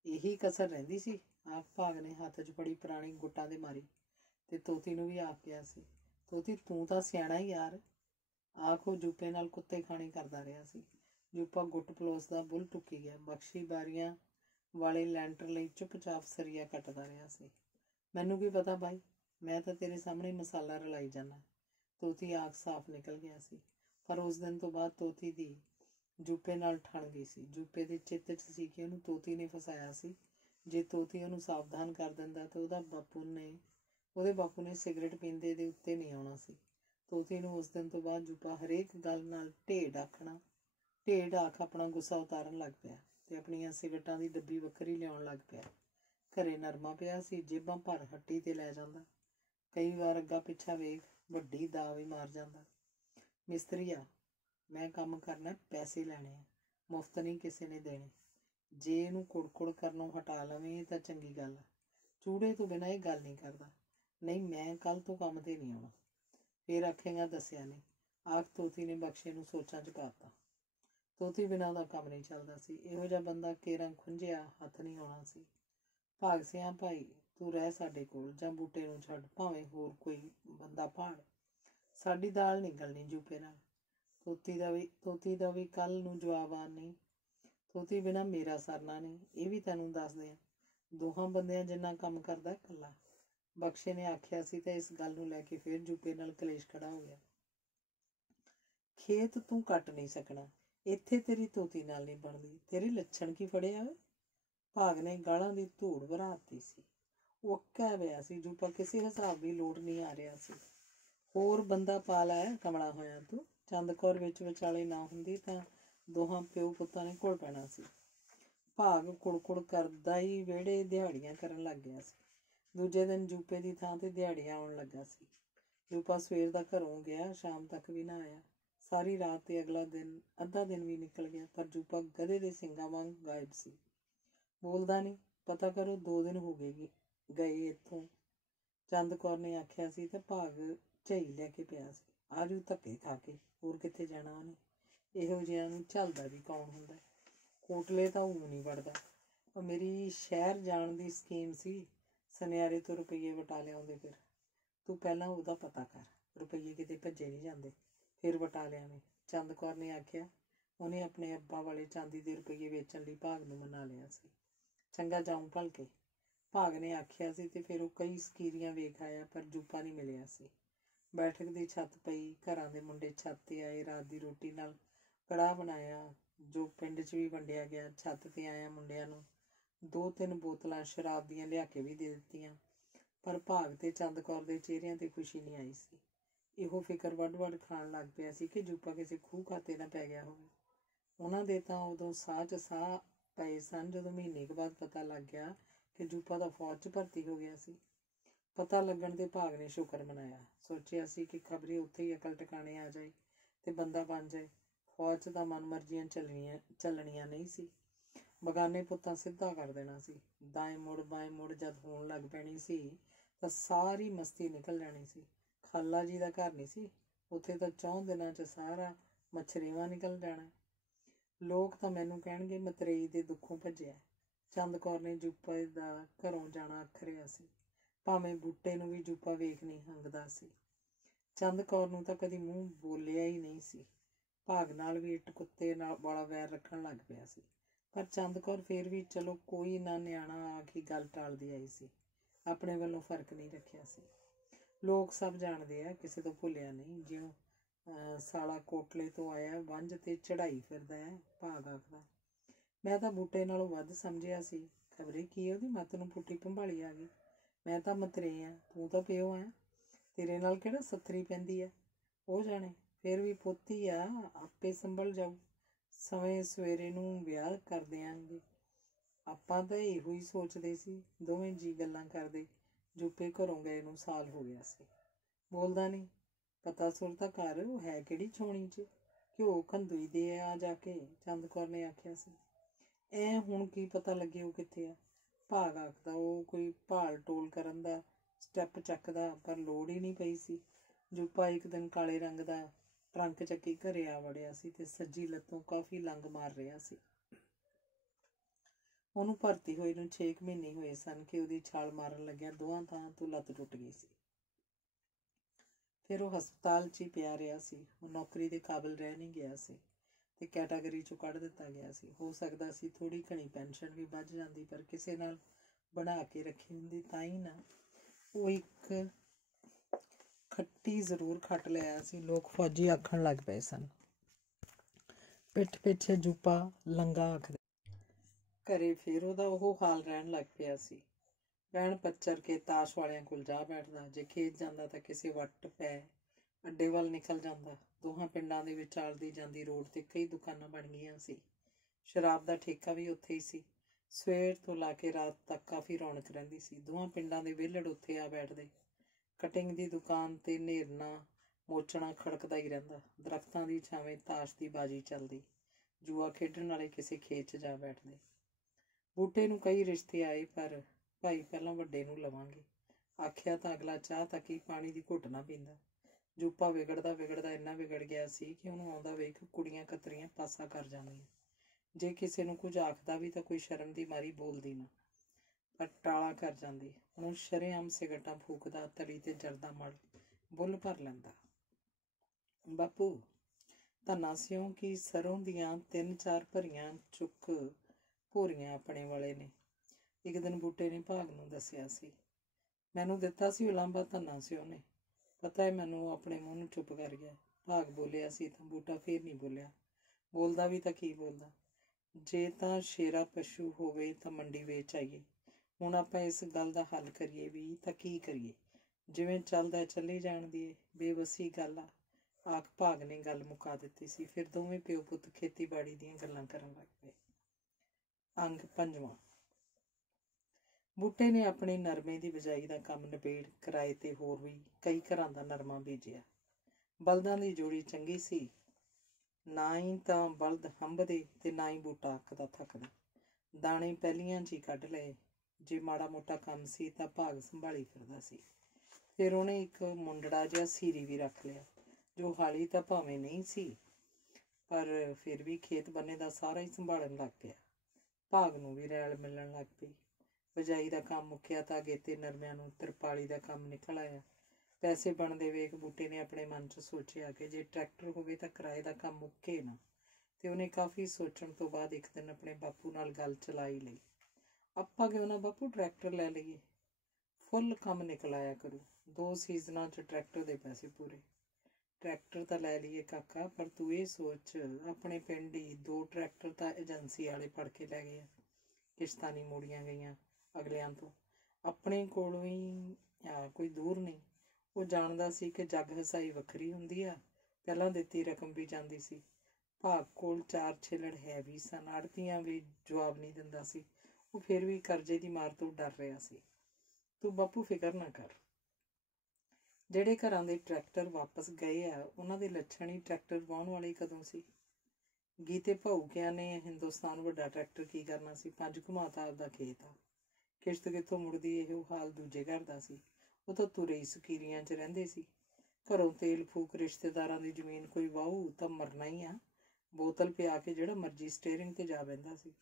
ਇਹੀ ਕਸਰ ਰਹਿੰਦੀ ਸੀ, ਆਖ ਭਾਗ ਨੇ ਹੱਥ 'ਚ ਫੜੀ ਪੁਰਾਣੀ ਗੁੱਟਾਂ ਦੇ ਮਾਰੀ ਤੇ ਤੋਤੀ ਨੂੰ ਵੀ ਆਖ ਗਿਆ ਸੀ, ਤੋਤੀ ਤੂੰ ਤਾਂ ਸਿਆਣਾ ਹੀ ਯਾਰ। ਆਖ ਉਹ ਜੂਪੇ ਨਾਲ ਕੁੱਤੇ ਖਾਣੀ ਕਰਦਾ ਰਿਹਾ ਸੀ। ਜੂਪਾ ਗੁੱਟ ਪਲੋਸ ਦਾ ਬੁੱਲ ਟੁੱਕੀ ਗਿਆ। ਬਖਸ਼ੀ ਬਾਰੀਆਂ ਵਾਲੇ ਲੈਂਟਰ ਲਈ ਚੁੱਪਚਾਪ ਸਰੀਆ ਕੱਟਦਾ ਰਿਹਾ ਸੀ। ਮੈਨੂੰ ਕੀ ਪਤਾ ਬਾਈ, ਮੈਂ ਤਾਂ ਤੇਰੇ ਸਾਹਮਣੇ ਮਸਾਲਾ ਰਲਾਈ ਜਾਂਦਾ। ਤੋਤੀ ਆਖ ਸਾਫ਼ ਨਿਕਲ ਗਿਆ ਸੀ, ਪਰ ਉਸ ਦਿਨ ਤੋਂ ਬਾਅਦ ਤੋਤੀ ਦੀ ਜੂਪੇ ਨਾਲ ਠਣ ਗਈ ਸੀ। ਜੂਪੇ ਦੇ ਚਿੱਤ 'ਚ ਸੀ ਕਿ ਉਹਨੂੰ ਤੋਤੀ ਨੇ ਫਸਾਇਆ ਸੀ। ਜੇ ਤੋਤੀ ਉਹਨੂੰ ਸਾਵਧਾਨ ਕਰ ਦਿੰਦਾ ਤਾਂ ਉਹਦੇ ਬਾਪੂ ਨੇ ਸਿਗਰਟ ਪੀਂਦੇ ਦੇ ਉੱਤੇ ਨਹੀਂ ਆਉਣਾ ਸੀ। ਤੋਤੀ ਨੂੰ ਉਸ ਦਿਨ ਤੋਂ ਬਾਅਦ ਜੂਪਾ ਹਰੇਕ ਗੱਲ ਨਾਲ ਢੇਡ ਆਖ ਆਪਣਾ ਗੁੱਸਾ ਉਤਾਰਨ ਲੱਗ ਪਿਆ ਤੇ ਆਪਣੀਆਂ ਸਿਗਰਟਾਂ ਦੀ ਡੱਬੀ ਵੱਖਰੀ ਲਿਆਉਣ ਲੱਗ ਪਿਆ। ਘਰੇ ਨਰਮਾ ਪਿਆ ਸੀ, ਜੇਬਾਂ ਭਰ ਹੱਟੀ ਤੇ ਲੈ ਜਾਂਦਾ। ਕਈ ਵਾਰ ਅੱਗਾ ਪਿੱਛਾ ਵੇਖ ਵੱਡੀ ਦਾ ਵੀ ਮਾਰ ਜਾਂਦਾ। ਮਿਸਤਰੀ ਆ, ਮੈਂ ਕੰਮ ਕਰਨਾ, ਪੈਸੇ ਲੈਣੇ ਆ, ਮੁਫਤ ਨਹੀਂ ਕਿਸੇ ਨੇ ਦੇਣੇ। ਜੇ ਇਹਨੂੰ ਕੁੜ ਕਰਨੋਂ ਹਟਾ ਲਵੇਂ ਤਾਂ ਚੰਗੀ ਗੱਲ ਆ। ਚੂੜੇ ਤੋਂ ਬਿਨਾਂ ਇਹ ਗੱਲ ਨਹੀਂ ਕਰਦਾ। ਨਹੀਂ, ਮੈਂ ਕੱਲ੍ਹ ਤੋਂ ਕੰਮ 'ਤੇ ਨਹੀਂ ਆਉਣਾ। ਫੇਰ ਆਖੇਗਾ ਦੱਸਿਆ ਨਹੀਂ। ਆਖ ਤੋਤੀ ਨੇ ਬਖਸ਼ੇ ਨੂੰ ਸੋਚਾਂ 'ਚ ਪਾਤਾ। ਤੋਤੀ ਬਿਨਾਂ ਉਹਦਾ ਕੰਮ ਨਹੀਂ ਚੱਲਦਾ ਸੀ। ਇਹੋ ਜਿਹਾ ਬੰਦਾ ਕੇਰਾਂ ਖੁੰਝਿਆ ਹੱਥ ਨਹੀਂ ਆਉਣਾ ਸੀ। ਭਾਗ ਸਿਆਂ ਭਾਈ ਤੂੰ ਰਹਿ ਸਾਡੇ ਕੋਲ, ਜਾਂ ਬੂਟੇ ਨੂੰ ਛੱਡ, ਭਾਵੇਂ ਹੋਰ ਕੋਈ ਬੰਦਾ ਭਾਲ। ਸਾਡੀ ਦਾਲ ਨਹੀਂ ਗਲਣੀ ਜੂਪੇ ਨਾਲ। ਤੋਤੀ ਦਾ ਵੀ ਕੱਲ ਨੂੰ ਜਵਾਬ ਆ ਨਹੀਂ। ਤੋਤੀ ਬਿਨਾਂ ਮੇਰਾ ਸਰਨਾ ਨਹੀਂ, ਇਹ ਵੀ ਤੈਨੂੰ ਦੱਸਦੇ ਆ। ਦੋਹਾਂ ਬੰਦਿਆਂ ਜਿੰਨਾ ਕੰਮ ਕਰਦਾ ਇਕੱਲਾ। ਬਖਸ਼ੇ ਨੇ ਆਖਿਆ ਸੀ ਤੇ ਇਸ ਗੱਲ ਨੂੰ ਲੈ ਕੇ ਫਿਰ ਜੂਪੇ ਨਾਲ ਕਲੇਸ਼ ਖੜਾ ਹੋ ਗਿਆ। ਖੇਤ ਤੂੰ ਕੱਟ ਨਹੀਂ ਸਕਣਾ, ਇੱਥੇ ਤੇਰੀ ਤੋਤੀ ਨਾਲ ਨਹੀਂ ਬਣਦੀ। ਤੇਰੇ ਲੱਛਣ ਕੀ ਫੜਿਆ ਵੇ? ਭਾਗ ਨੇ ਗਾਲਾਂ ਦੀ ਧੂੜ ਭਰਾਤੀ ਸੀ। ਉਹ ਅੱਕਿਆ ਪਿਆ ਸੀ। ਜੂਪਾ ਕਿਸੇ ਹਿਸਾਬ ਦੀ ਲੋੜ ਨਹੀਂ ਆ ਰਿਹਾ ਸੀ। ਹੋਰ ਬੰਦਾ ਪਾ ਲੈ, ਕਮਲਾ ਹੋਇਆ ਤੂੰ। ਚੰਦ ਕੌਰ ਵਿੱਚ ਵਿਚਾਲੇ ਨਾ ਹੁੰਦੀ ਤਾਂ ਦੋਹਾਂ ਪਿਓ ਪੁੱਤਾਂ ਨੇ ਘੁਲ ਪੈਣਾ ਸੀ। ਭਾਗ ਕੁੜਕੁੜ ਕਰਦਾ ਹੀ ਵਿਹੜੇ ਦਿਹਾੜੀਆਂ ਕਰਨ ਲੱਗ ਗਿਆ ਸੀ। ਦੂਜੇ ਦਿਨ ਜੂਪੇ ਦੀ ਥਾਂ ਤੇ ਦਿਹਾੜੀਆਂ ਆਉਣ ਲੱਗਾ ਸੀ। ਜੂਪਾ ਸਵੇਰ ਦਾ ਘਰੋਂ ਗਿਆ, ਸ਼ਾਮ ਤੱਕ ਵੀ ਨਾ ਆਇਆ। ਸਾਰੀ ਰਾਤ ਤੇ ਅਗਲਾ ਦਿਨ ਅੱਧਾ ਦਿਨ ਵੀ ਨਿਕਲ ਗਿਆ, ਪਰ ਜੂਪਾ ਗਧੇ ਦੇ ਸਿੰਗਾਂ ਵਾਂਗ ਗਾਇਬ ਸੀ। ਬੋਲਦਾ ਨਹੀਂ। ਪਤਾ ਕਰੋ, 2 ਦਿਨ ਹੋ ਗਏ ਇੱਥੋਂ। ਚੰਦ ਕੌਰ ਨੇ ਆਖਿਆ ਸੀ ਤੇ ਭਾਗ ਝਈ ਲੈ ਕੇ ਪਿਆ ਸੀ। ਆਜੂ ਧੱਕੇ ਖਾ ਕੇ, ਹੋਰ ਕਿੱਥੇ ਜਾਣਾ ਉਹਨੇ। ਇਹੋ ਜਿਹਿਆਂ ਨੂੰ ਝੱਲਦਾ ਵੀ ਕੌਣ ਹੁੰਦਾ। ਕੋਟਲੇ ਤਾਂ ਉਹ ਨਹੀਂ ਵੜਦਾ। ਉਹ ਮੇਰੀ ਸ਼ਹਿਰ ਜਾਣ ਦੀ ਸਕੀਮ ਸੀ। ਸੁਨਿਆਰੇ ਤੋਂ ਰੁਪਈਏ ਵਟਾ ਲਿਆਉਂਦੇ। ਫਿਰ ਤੂੰ ਪਹਿਲਾਂ ਉਹਦਾ ਪਤਾ ਕਰ। ਰੁਪਈਏ ਕਿਤੇ ਭੱਜੇ ਨਹੀਂ ਜਾਂਦੇ, ਫਿਰ ਵਟਾ ਲਿਆਵੇਂ। ਚੰਦ ਕੌਰ ਨੇ ਆਖਿਆ। ਉਹਨੇ ਆਪਣੇ ਅੱਬਾ ਵਾਲੇ ਚਾਂਦੀ ਦੇ ਰੁਪਈਏ ਵੇਚਣ ਲਈ ਭਾਗ ਨੂੰ ਮਨਾ ਲਿਆ ਸੀ। ਚੰਗਾ ਜਾਊਂ ਭਲਕੇ, ਭਾਗ ਨੇ ਆਖਿਆ ਸੀ ਤੇ ਫਿਰ ਉਹ ਕਈ ਸਕੀਰੀਆਂ ਵੇਖ ਆਇਆ, ਪਰ ਜੂਪਾ ਨਹੀਂ ਮਿਲਿਆ ਸੀ। ਬੈਠਕ ਦੀ ਛੱਤ ਪਈ। ਘਰਾਂ ਦੇ ਮੁੰਡੇ ਛੱਤ ਤੇ ਆਏ। ਰਾਤ ਦੀ ਰੋਟੀ ਨਾਲ ਕੜਾਹ ਬਣਾਇਆ, ਜੋ ਪਿੰਡ 'ਚ ਵੀ ਵੰਡਿਆ ਗਿਆ। ਛੱਤ ਤੇ ਆਇਆ ਮੁੰਡਿਆਂ ਨੂੰ 2-3 ਬੋਤਲਾਂ ਸ਼ਰਾਬ ਦੀਆਂ ਲਿਆ ਕੇ ਵੀ ਦੇ ਦਿੱਤੀਆਂ, ਪਰ ਭਾਗ ਤੇ ਚੰਦ ਕੌਰ ਦੇ ਚਿਹਰਿਆਂ ਤੇ ਖੁਸ਼ੀ ਨਹੀਂ ਆਈ ਸੀ। ਇਹੋ ਫਿਕਰ ਵੱਡ ਖਾਣ ਲੱਗ ਪਿਆ ਸੀ ਕਿ ਜੂਪਾ ਕਿਸੇ ਖੂਹ ਖਾਤੇ ਨਾ ਪੈ ਗਿਆ ਹੋਵੇ। ਉਹਨਾਂ ਦੇ ਤਾਂ ਉਦੋਂ ਸਾਹ 'ਚ ਸਾਹ ਪਏ ਸਨ ਜਦੋਂ ਮਹੀਨੇ ਕੁ ਬਾਅਦ ਪਤਾ ਲੱਗ ਗਿਆ ਕਿ ਜੂਪਾ ਦਾ ਫੌਜ 'ਚ ਭਰਤੀ ਹੋ ਗਿਆ ਸੀ। ਪਤਾ ਲੱਗਣ ਤੇ ਭਾਗ ਨੇ ਸ਼ੁਕਰ ਮਨਾਇਆ। ਸੋਚਿਆ ਸੀ ਕਿ ਖਬਰੇ ਉੱਥੇ ਹੀ ਅਕਲ ਟਿਕਾਣੇ ਆ ਜਾਏ ਤੇ ਬੰਦਾ ਬਣ ਜਾਏ। ਫੌਜ 'ਚ ਤਾਂ ਮਨਮਰਜ਼ੀਆਂ ਚੱਲਣੀਆਂ ਨਹੀਂ ਸੀ। ਬਗਾਨੇ ਪੁੱਤਾਂ ਸਿੱਧਾ ਕਰ ਦੇਣਾ ਸੀ। ਦਾਏਂ ਮੁੜ ਬਾਏਂ ਮੁੜ ਜਦ ਹੋਣ ਲੱਗ ਪੈਣੀ ਸੀ ਤਾਂ ਸਾਰੀ ਮਸਤੀ ਨਿਕਲ ਜਾਣੀ ਸੀ। ਖਾਲਾ ਜੀ ਦਾ ਘਰ ਨਹੀਂ ਸੀ, ਉੱਥੇ ਤਾਂ 4 ਦਿਨਾਂ 'ਚ ਸਾਰਾ ਮਛਰੇਵਾਂ ਨਿਕਲ ਜਾਣਾ। ਲੋਕ ਤਾਂ ਮੈਨੂੰ ਕਹਿਣਗੇ ਮਤਰੇਈ ਦੇ ਦੁੱਖੋਂ ਭੱਜਿਆ। ਚੰਦ ਕੌਰ ਨੇ ਜੂਪਾ ਦਾ ਘਰੋਂ ਜਾਣਾ ਅੱਖਰਿਆ ਸੀ। ਭਾਵੇਂ ਬੂਟੇ ਨੂੰ ਵੀ ਜੂਪਾ ਵੇਖ ਨਹੀਂ ਹੰਗਦਾ ਸੀ। ਚੰਦ ਕੌਰ ਨੂੰ ਤਾਂ ਕਦੀ ਮੂੰਹ ਬੋਲਿਆ ਹੀ ਨਹੀਂ ਸੀ। ਭਾਗ ਨਾਲ ਵੀ ਇੱਟ ਕੁੱਤੇ ਨਾਲ ਵਾਲਾ ਵੈਰ ਰੱਖਣ ਲੱਗ ਪਿਆ ਸੀ, ਪਰ ਚੰਦ ਕੌਰ ਫੇਰ ਵੀ ਚਲੋ ਕੋਈ ਨਾ ਨਿਆਣਾ ਆ ਕੇ ਗੱਲ ਟਾਲਦੀ ਆਈ ਸੀ। ਆਪਣੇ ਵੱਲੋਂ ਫਰਕ ਨਹੀਂ ਰੱਖਿਆ ਸੀ। ਲੋਕ ਸਭ ਜਾਣਦੇ ਆ, ਕਿਸੇ ਤੋਂ ਭੁੱਲਿਆ ਨਹੀਂ। ਜਿਉਂ ਸਾਲਾ ਕੋਟਲੇ ਤੋਂ ਆਇਆ ਵੰਝ ਤੇ ਚੜਾਈ ਫਿਰਦਾ ਹੈ। ਭਾਗ ਆਖਦਾ। ਮੈਂ ਤਾਂ ਬੂਟੇ ਨਾਲੋਂ ਵੱਧ ਸਮਝਿਆ ਸੀ। ਖਬਰੇ ਕੀ ਉਹਦੀ ਮੱਤ ਨੂੰ ਪੁੱਠੀ ਭੰਬਾਲੀ ਆ ਗਈ। ਮੈਂ ਤਾਂ ਮਤਰੇ ਆ, ਤੂੰ ਤਾਂ ਪਿਓ ਆ। ਤੇਰੇ ਨਾਲ ਕਿਹੜਾ ਸੱਥਰੀ ਪੈਂਦੀ ਆ। ਉਹ ਜਾਣੇ, ਫਿਰ ਵੀ ਪੋਤੀ ਆ, ਆਪੇ ਸੰਭਲ ਜਾਊ। ਸਮੇਂ ਸਵੇਰੇ ਨੂੰ ਵਿਆਹ ਕਰ ਦਿਆਂਗੇ। ਆਪਾਂ ਤਾਂ ਇਹੋ ਹੀ ਸੋਚਦੇ ਸੀ। ਦੋਵੇਂ ਜੀ ਗੱਲਾਂ ਕਰਦੇ। ਜੂਪੇ ਘਰੋਂ ਗਏ ਨੂੰ ਸਾਲ ਹੋ ਗਿਆ ਸੀ। ਬੋਲਦਾ ਨਹੀਂ। ਪਤਾ ਸੁਰਤਾ ਕਰ, ਉਹ ਹੈ ਕਿਹੜੀ ਛਾਉਣੀ 'ਚ। ਘਿਓ ਖੰਦੂਈ ਦੇ ਆ ਜਾ ਕੇ, ਚੰਦ ਕੌਰ ਨੇ ਆਖਿਆ ਸੀ। ਹੁਣ ਕੀ ਪਤਾ ਲੱਗੇ ਉਹ ਕਿੱਥੇ ਆ। ਭਾਗ ਆਖਦਾ। ਉਹ ਕੋਈ ਭਾਲ ਟੋਲ ਕਰਨ ਦਾ ਸਟੈਪ ਚੱਕਦਾ, ਪਰ ਲੋੜ ਹੀ ਨਹੀਂ ਪਈ ਸੀ। ਜੂਪਾ ਇੱਕ ਦਿਨ ਕਾਲੇ ਰੰਗ ਦਾ ਟਰੰਕ ਚੱਕੀ ਘਰੇ ਆ ਵੜਿਆ ਸੀ ਤੇ ਸੱਜੀ ਲੱਤੋਂ ਕਾਫੀ ਲੰਗ ਮਾਰ ਰਿਹਾ ਸੀ। ਉਹਨੂੰ ਭਰਤੀ ਹੋਏ ਨੂੰ 6 ਮਹੀਨੇ ਹੋਏ ਸਨ ਕਿ ਉਹਦੀ ਛਾਲ ਮਾਰਨ ਲੱਗਿਆ ਦੋਹਾਂ ਥਾਂ ਤੋਂ ਲੱਤ ਟੁੱਟ ਗਈ ਸੀ। ਫਿਰ ਉਹ ਹਸਪਤਾਲ 'ਚ ਹੀ ਪਿਆ ਰਿਹਾ ਸੀ। ਉਹ ਨੌਕਰੀ ਦੇ ਕਾਬਲ ਰਹਿ ਨਹੀਂ ਗਿਆ ਸੀ ਤੇ ਕੈਟਾਗਰੀ 'ਚੋਂ ਕੱਢ ਦਿੱਤਾ ਗਿਆ ਸੀ। ਹੋ ਸਕਦਾ ਸੀ ਥੋੜ੍ਹੀ ਘਣੀ ਪੈਨਸ਼ਨ ਵੀ ਵੱਧ ਜਾਂਦੀ, ਪਰ ਕਿਸੇ ਨਾਲ ਬਣਾ ਕੇ ਰੱਖੀ ਹੁੰਦੀ ਤਾਂ ਹੀ ਨਾ। ਉਹ ਇੱਕ ਖੱਟੀ ਜ਼ਰੂਰ ਖੱਟ ਲਿਆ ਸੀ। ਲੋਕ ਫੌਜੀ ਆਖਣ ਲੱਗ ਪਏ ਸਨ। ਪਿੱਠ ਪਿੱਛੇ ਜੂਪਾ ਲੰਗਾ ਆਖਦੇ। ਘਰੇ ਫਿਰ ਉਹਦਾ ਉਹ ਹਾਲ ਰਹਿਣ ਲੱਗ ਪਿਆ ਸੀ। ਰਹਿਣ ਪੱਚਰ ਕੇ ਤਾਸ਼ ਵਾਲਿਆਂ ਕੋਲ ਜਾ ਬੈਠਦਾ। ਜੇ ਖੇਤ ਜਾਂਦਾ ਤਾਂ ਕਿਸੇ ਵੱਟ ਪੈ ਅੱਡੇ ਵੱਲ ਨਿਕਲ ਜਾਂਦਾ। ਦੋਹਾਂ ਪਿੰਡਾਂ ਦੇ ਵਿਚਾਲਦੀ ਜਾਂਦੀ ਰੋਡ ਤੇ ਕਈ ਦੁਕਾਨਾਂ ਬਣ ਗਈਆਂ ਸੀ। ਸ਼ਰਾਬ ਦਾ ਠੇਕਾ ਵੀ ਉੱਥੇ ਹੀ ਸੀ। ਸਵੇਰ ਤੋਂ ਲਾ ਕੇ ਰਾਤ ਤੱਕ ਕਾਫੀ ਰੌਣਕ ਰਹਿੰਦੀ ਸੀ। ਦੋਹਾਂ ਪਿੰਡਾਂ ਦੇ ਵਿਹਲੜ ਉੱਥੇ ਆ ਬੈਠਦੇ। ਕਟਿੰਗ ਦੀ ਦੁਕਾਨ ਤੇ ਨੇਰਨਾ ਮੋਚਣਾ ਖੜਕਦਾ ਹੀ ਰਹਿੰਦਾ। ਦਰਖਤਾਂ ਦੀ ਛਾਵੇਂ ਤਾਸ਼ ਦੀ ਬਾਜੀ ਚੱਲਦੀ। ਜੂਆ ਖੇਡਣ ਵਾਲੇ ਕਿਸੇ ਖੇਤ 'ਚ ਜਾ ਬੈਠਦੇ। ਬੂਟੇ ਨੂੰ ਕਈ ਰਿਸ਼ਤੇ ਆਏ, ਪਰ ਭਾਈ ਪਹਿਲਾਂ ਵੱਡੇ ਨੂੰ ਲਵਾਂਗੇ ਆਖਿਆ ਤਾਂ ਅਗਲਾ ਚਾਹ ਤੱਕ ਹੀ ਪਾਣੀ ਦੀ ਘੁੱਟ ਨਾ ਪੀਂਦਾ। ਜੂਪਾ ਵਿਗੜਦਾ ਇੰਨਾ ਵਿਗੜ ਗਿਆ ਸੀ ਕਿ ਉਹਨੂੰ ਆਉਂਦਾ ਵੇਖ ਕੁੜੀਆਂ ਕਤਰੀਆਂ ਪਾਸਾ ਕਰ ਜਾਂਦੀਆਂ। ਜੇ ਕਿਸੇ ਨੂੰ ਕੁਝ ਆਖਦਾ ਵੀ ਤਾਂ ਕੋਈ ਸ਼ਰਮ ਦੀ ਮਾਰੀ ਬੋਲਦੀ ਨਾ। ਪਰ ਟਾਲਾ ਕਰ ਜਾਂਦੀ। ਹੁਣ ਸ਼ਰੇਆਮ ਸਿਗਰਟਾਂ ਫੂਕਦਾ, ਤਲੀ ਤੇ ਜਰਦਾ ਮਲ ਬੁੱਲ ਭਰ ਲੈਂਦਾ। ਬਾਪੂ ਧੰਨਾ ਸਿਉਂ ਕਿ ਸਰੋਂ ਦੀਆਂ 3-4 ਭਰੀਆਂ ਚੁੱਕ ਭੋਰੀਆਂ ਆਪਣੇ ਵਾਲੇ ਨੇ। ਇੱਕ ਦਿਨ ਬੂਟੇ ਨੇ ਭਾਗ ਨੂੰ ਦੱਸਿਆ ਸੀ। ਮੈਨੂੰ ਦਿੱਤਾ ਸੀ ਉਲਾਂਭਾ ਧੰਨਾ ਸਿਉਂ ਨੇ। ਪਤਾ ਹੈ ਮੈਨੂੰ, ਉਹ ਆਪਣੇ ਮੂੰਹ ਨੂੰ ਚੁੱਪ ਕਰ ਗਿਆ। ਭਾਗ ਬੋਲਿਆ ਸੀ ਤਾਂ ਬੂਟਾ ਫੇਰ ਨਹੀਂ ਬੋਲਿਆ। ਬੋਲਦਾ ਵੀ ਤਾਂ ਕੀ ਬੋਲਦਾ। ਜੇ ਤਾਂ ਸ਼ੇਰਾ ਪਸ਼ੂ ਹੋਵੇ ਤਾਂ ਮੰਡੀ ਵੇਚ ਆਈਏ। ਹੁਣ ਆਪਾਂ ਇਸ ਗੱਲ ਦਾ ਹੱਲ ਕਰੀਏ ਵੀ ਤਾਂ ਕੀ ਕਰੀਏ। ਜਿਵੇਂ ਚੱਲਦਾ ਚੱਲੀ ਜਾਣ ਦੀ ਬੇਵਸੀ ਗੱਲ ਆ। ਆਖ ਭਾਗ ਨੇ ਗੱਲ ਮੁਕਾ ਦਿੱਤੀ ਸੀ। ਫਿਰ ਦੋਵੇਂ ਪਿਓ ਪੁੱਤ ਖੇਤੀਬਾੜੀ ਦੀਆਂ ਗੱਲਾਂ ਕਰਨ ਲੱਗ ਪਏ। ਅੰਗ 5ਵਾਂ। ਬੂਟੇ ਨੇ ਆਪਣੇ ਨਰਮੇ ਦੀ ਬਿਜਾਈ ਦਾ ਕੰਮ ਨਿਬੇੜ ਕਿਰਾਏ ਤੇ ਹੋਰ ਵੀ ਕਈ ਘਰਾਂ ਦਾ ਨਰਮਾ ਬੀਜਿਆ। ਬਲਦਾਂ ਦੀ ਜੋੜੀ ਚੰਗੀ ਸੀ। ਨਾ ਹੀ ਤਾਂ ਬਲਦ ਹੰਭਦੇ ਤੇ ਨਾ ਹੀ ਬੂਟਾ ਅੱਕਦਾ ਥੱਕਦਾ। ਦਾਣੇ ਪਹਿਲੀਆਂ 'ਚ ਹੀ ਕੱਢ ਲਏ। ਜੇ ਮਾੜਾ ਮੋਟਾ ਕੰਮ ਸੀ ਤਾਂ ਭਾਗ ਸੰਭਾਲੀ ਫਿਰਦਾ ਸੀ। ਫਿਰ ਉਹਨੇ ਇੱਕ ਮੁੰਡੜਾ ਜਿਹਾ ਸੀਰੀ ਵੀ ਰੱਖ ਲਿਆ, ਜੋ ਹਾਲੀ ਤਾਂ ਭਾਵੇਂ ਨਹੀਂ ਸੀ, ਪਰ ਫਿਰ ਵੀ ਖੇਤ ਬੰਨੇ ਦਾ ਸਾਰਾ ਹੀ ਸੰਭਾਲਣ ਲੱਗ ਪਿਆ। ਭਾਗ ਨੂੰ ਵੀ ਰੈਲ ਮਿਲਣ ਲੱਗ ਪਈ। ਬਿਜਾਈ ਦਾ ਕੰਮ ਮੁੱਕਿਆ ਤਾਂ ਅਗੇਤੇ ਨਰਮਿਆਂ ਨੂੰ ਤਰਪਾਲੀ ਦਾ ਕੰਮ ਨਿਕਲ ਆਇਆ। ਪੈਸੇ ਬਣਦੇ ਵੇਖ ਬੂਟੇ ਨੇ ਆਪਣੇ ਮਨ 'ਚ ਸੋਚਿਆ ਕਿ ਜੇ ਟਰੈਕਟਰ ਹੋਵੇ ਤਾਂ ਕਿਰਾਏ ਦਾ ਕੰਮ ਮੁੱਕੇ ਨਾ। ਤੇ ਉਹਨੇ ਕਾਫੀ ਸੋਚਣ ਤੋਂ ਬਾਅਦ ਇੱਕ ਦਿਨ ਆਪਣੇ ਬਾਪੂ ਨਾਲ ਗੱਲ ਚਲਾਈ ਲਈ। ਆਪਾਂ ਕਿਉਂ ਨਾ ਬਾਪੂ ਟਰੈਕਟਰ ਲੈ ਲਈਏ, ਫੁੱਲ ਕੰਮ ਨਿਕਲ ਆਇਆ ਕਰੂ। 2 ਸੀਜ਼ਨਾਂ 'ਚ ਟਰੈਕਟਰ ਦੇ ਪੈਸੇ ਪੂਰੇ। ਟਰੈਕਟਰ ਤਾਂ ਲੈ ਲਈਏ ਕਾਕਾ, ਪਰ ਤੂੰ ਇਹ ਸੋਚ, ਆਪਣੇ ਪਿੰਡ ਹੀ 2 ਟਰੈਕਟਰ ਤਾਂ ਏਜੰਸੀ ਵਾਲੇ ਫੜ ਕੇ ਲੈ ਗਏ ਆ। ਕਿਸ਼ਤਾਂ ਨਹੀਂ ਮੋੜੀਆਂ ਗਈਆਂ ਅਗਲਿਆਂ ਤੋਂ। ਆਪਣੇ ਕੋਲੋਂ ਹੀ ਕੋਈ ਦੂਰ ਨਹੀਂ। ਉਹ ਜਾਣਦਾ ਸੀ ਕਿ ਜੱਗ ਹਸਾਈ ਵੱਖਰੀ ਹੁੰਦੀ ਆ। ਪਹਿਲਾਂ ਦਿੱਤੀ ਰਕਮ ਵੀ ਜਾਂਦੀ ਸੀ। ਭਾਗ ਕੋਲ 4 ਛਿੱਲੜ ਹੈ ਵੀ ਸਨ। ਆੜ੍ਹਤੀਆਂ ਵੀ ਜਵਾਬ ਨਹੀਂ ਦਿੰਦਾ ਸੀ। ਉਹ ਫਿਰ ਵੀ ਕਰਜ਼ੇ ਦੀ ਮਾਰ ਤੋਂ ਡਰ ਰਿਹਾ ਸੀ। ਤੂੰ ਬਾਪੂ ਫਿਕਰ ਨਾ ਕਰ। ਜਿਹੜੇ ਘਰਾਂ ਦੇ ਟਰੈਕਟਰ ਵਾਪਸ ਗਏ ਆ ਉਹਨਾਂ ਦੇ ਲੱਛਣ ਹੀ ਟਰੈਕਟਰ ਵਾਹੁਣ ਵਾਲੇ ਕਦੋਂ ਸੀ। ਗੀਤੇ ਭਾਊਕਿਆਂ ਨੇ ਹਿੰਦੁਸਤਾਨ ਵੱਡਾ ਟਰੈਕਟਰ ਕੀ ਕਰਨਾ ਸੀ। 5 ਘੁਮਾਤਾ ਆਪਦਾ ਖੇਤ ਆ। ਕਿਸ਼ਤ ਕਿੱਥੋਂ ਮੁੜਦੀ, ਇਹੋ ਹਾਲ ਦੂਜੇ ਘਰ ਦਾ ਸੀ। ਉਹ ਤਾਂ ਤੁਰੇ ਸਕੀਰੀਆਂ 'ਚ ਰਹਿੰਦੇ ਸੀ। ਘਰੋਂ ਤੇਲ ਫੂਕ ਰਿਸ਼ਤੇਦਾਰਾਂ ਦੀ ਜ਼ਮੀਨ ਕੋਈ ਵਾਹੂ ਤਾਂ ਮਰਨਾ ਹੀ ਆ। ਬੋਤਲ ਪਿਆ ਕੇ ਜਿਹੜਾ ਮਰਜ਼ੀ ਸਟੇਅਰਿੰਗ ਤੇ ਜਾ ਬਹਿੰਦਾ ਸੀ।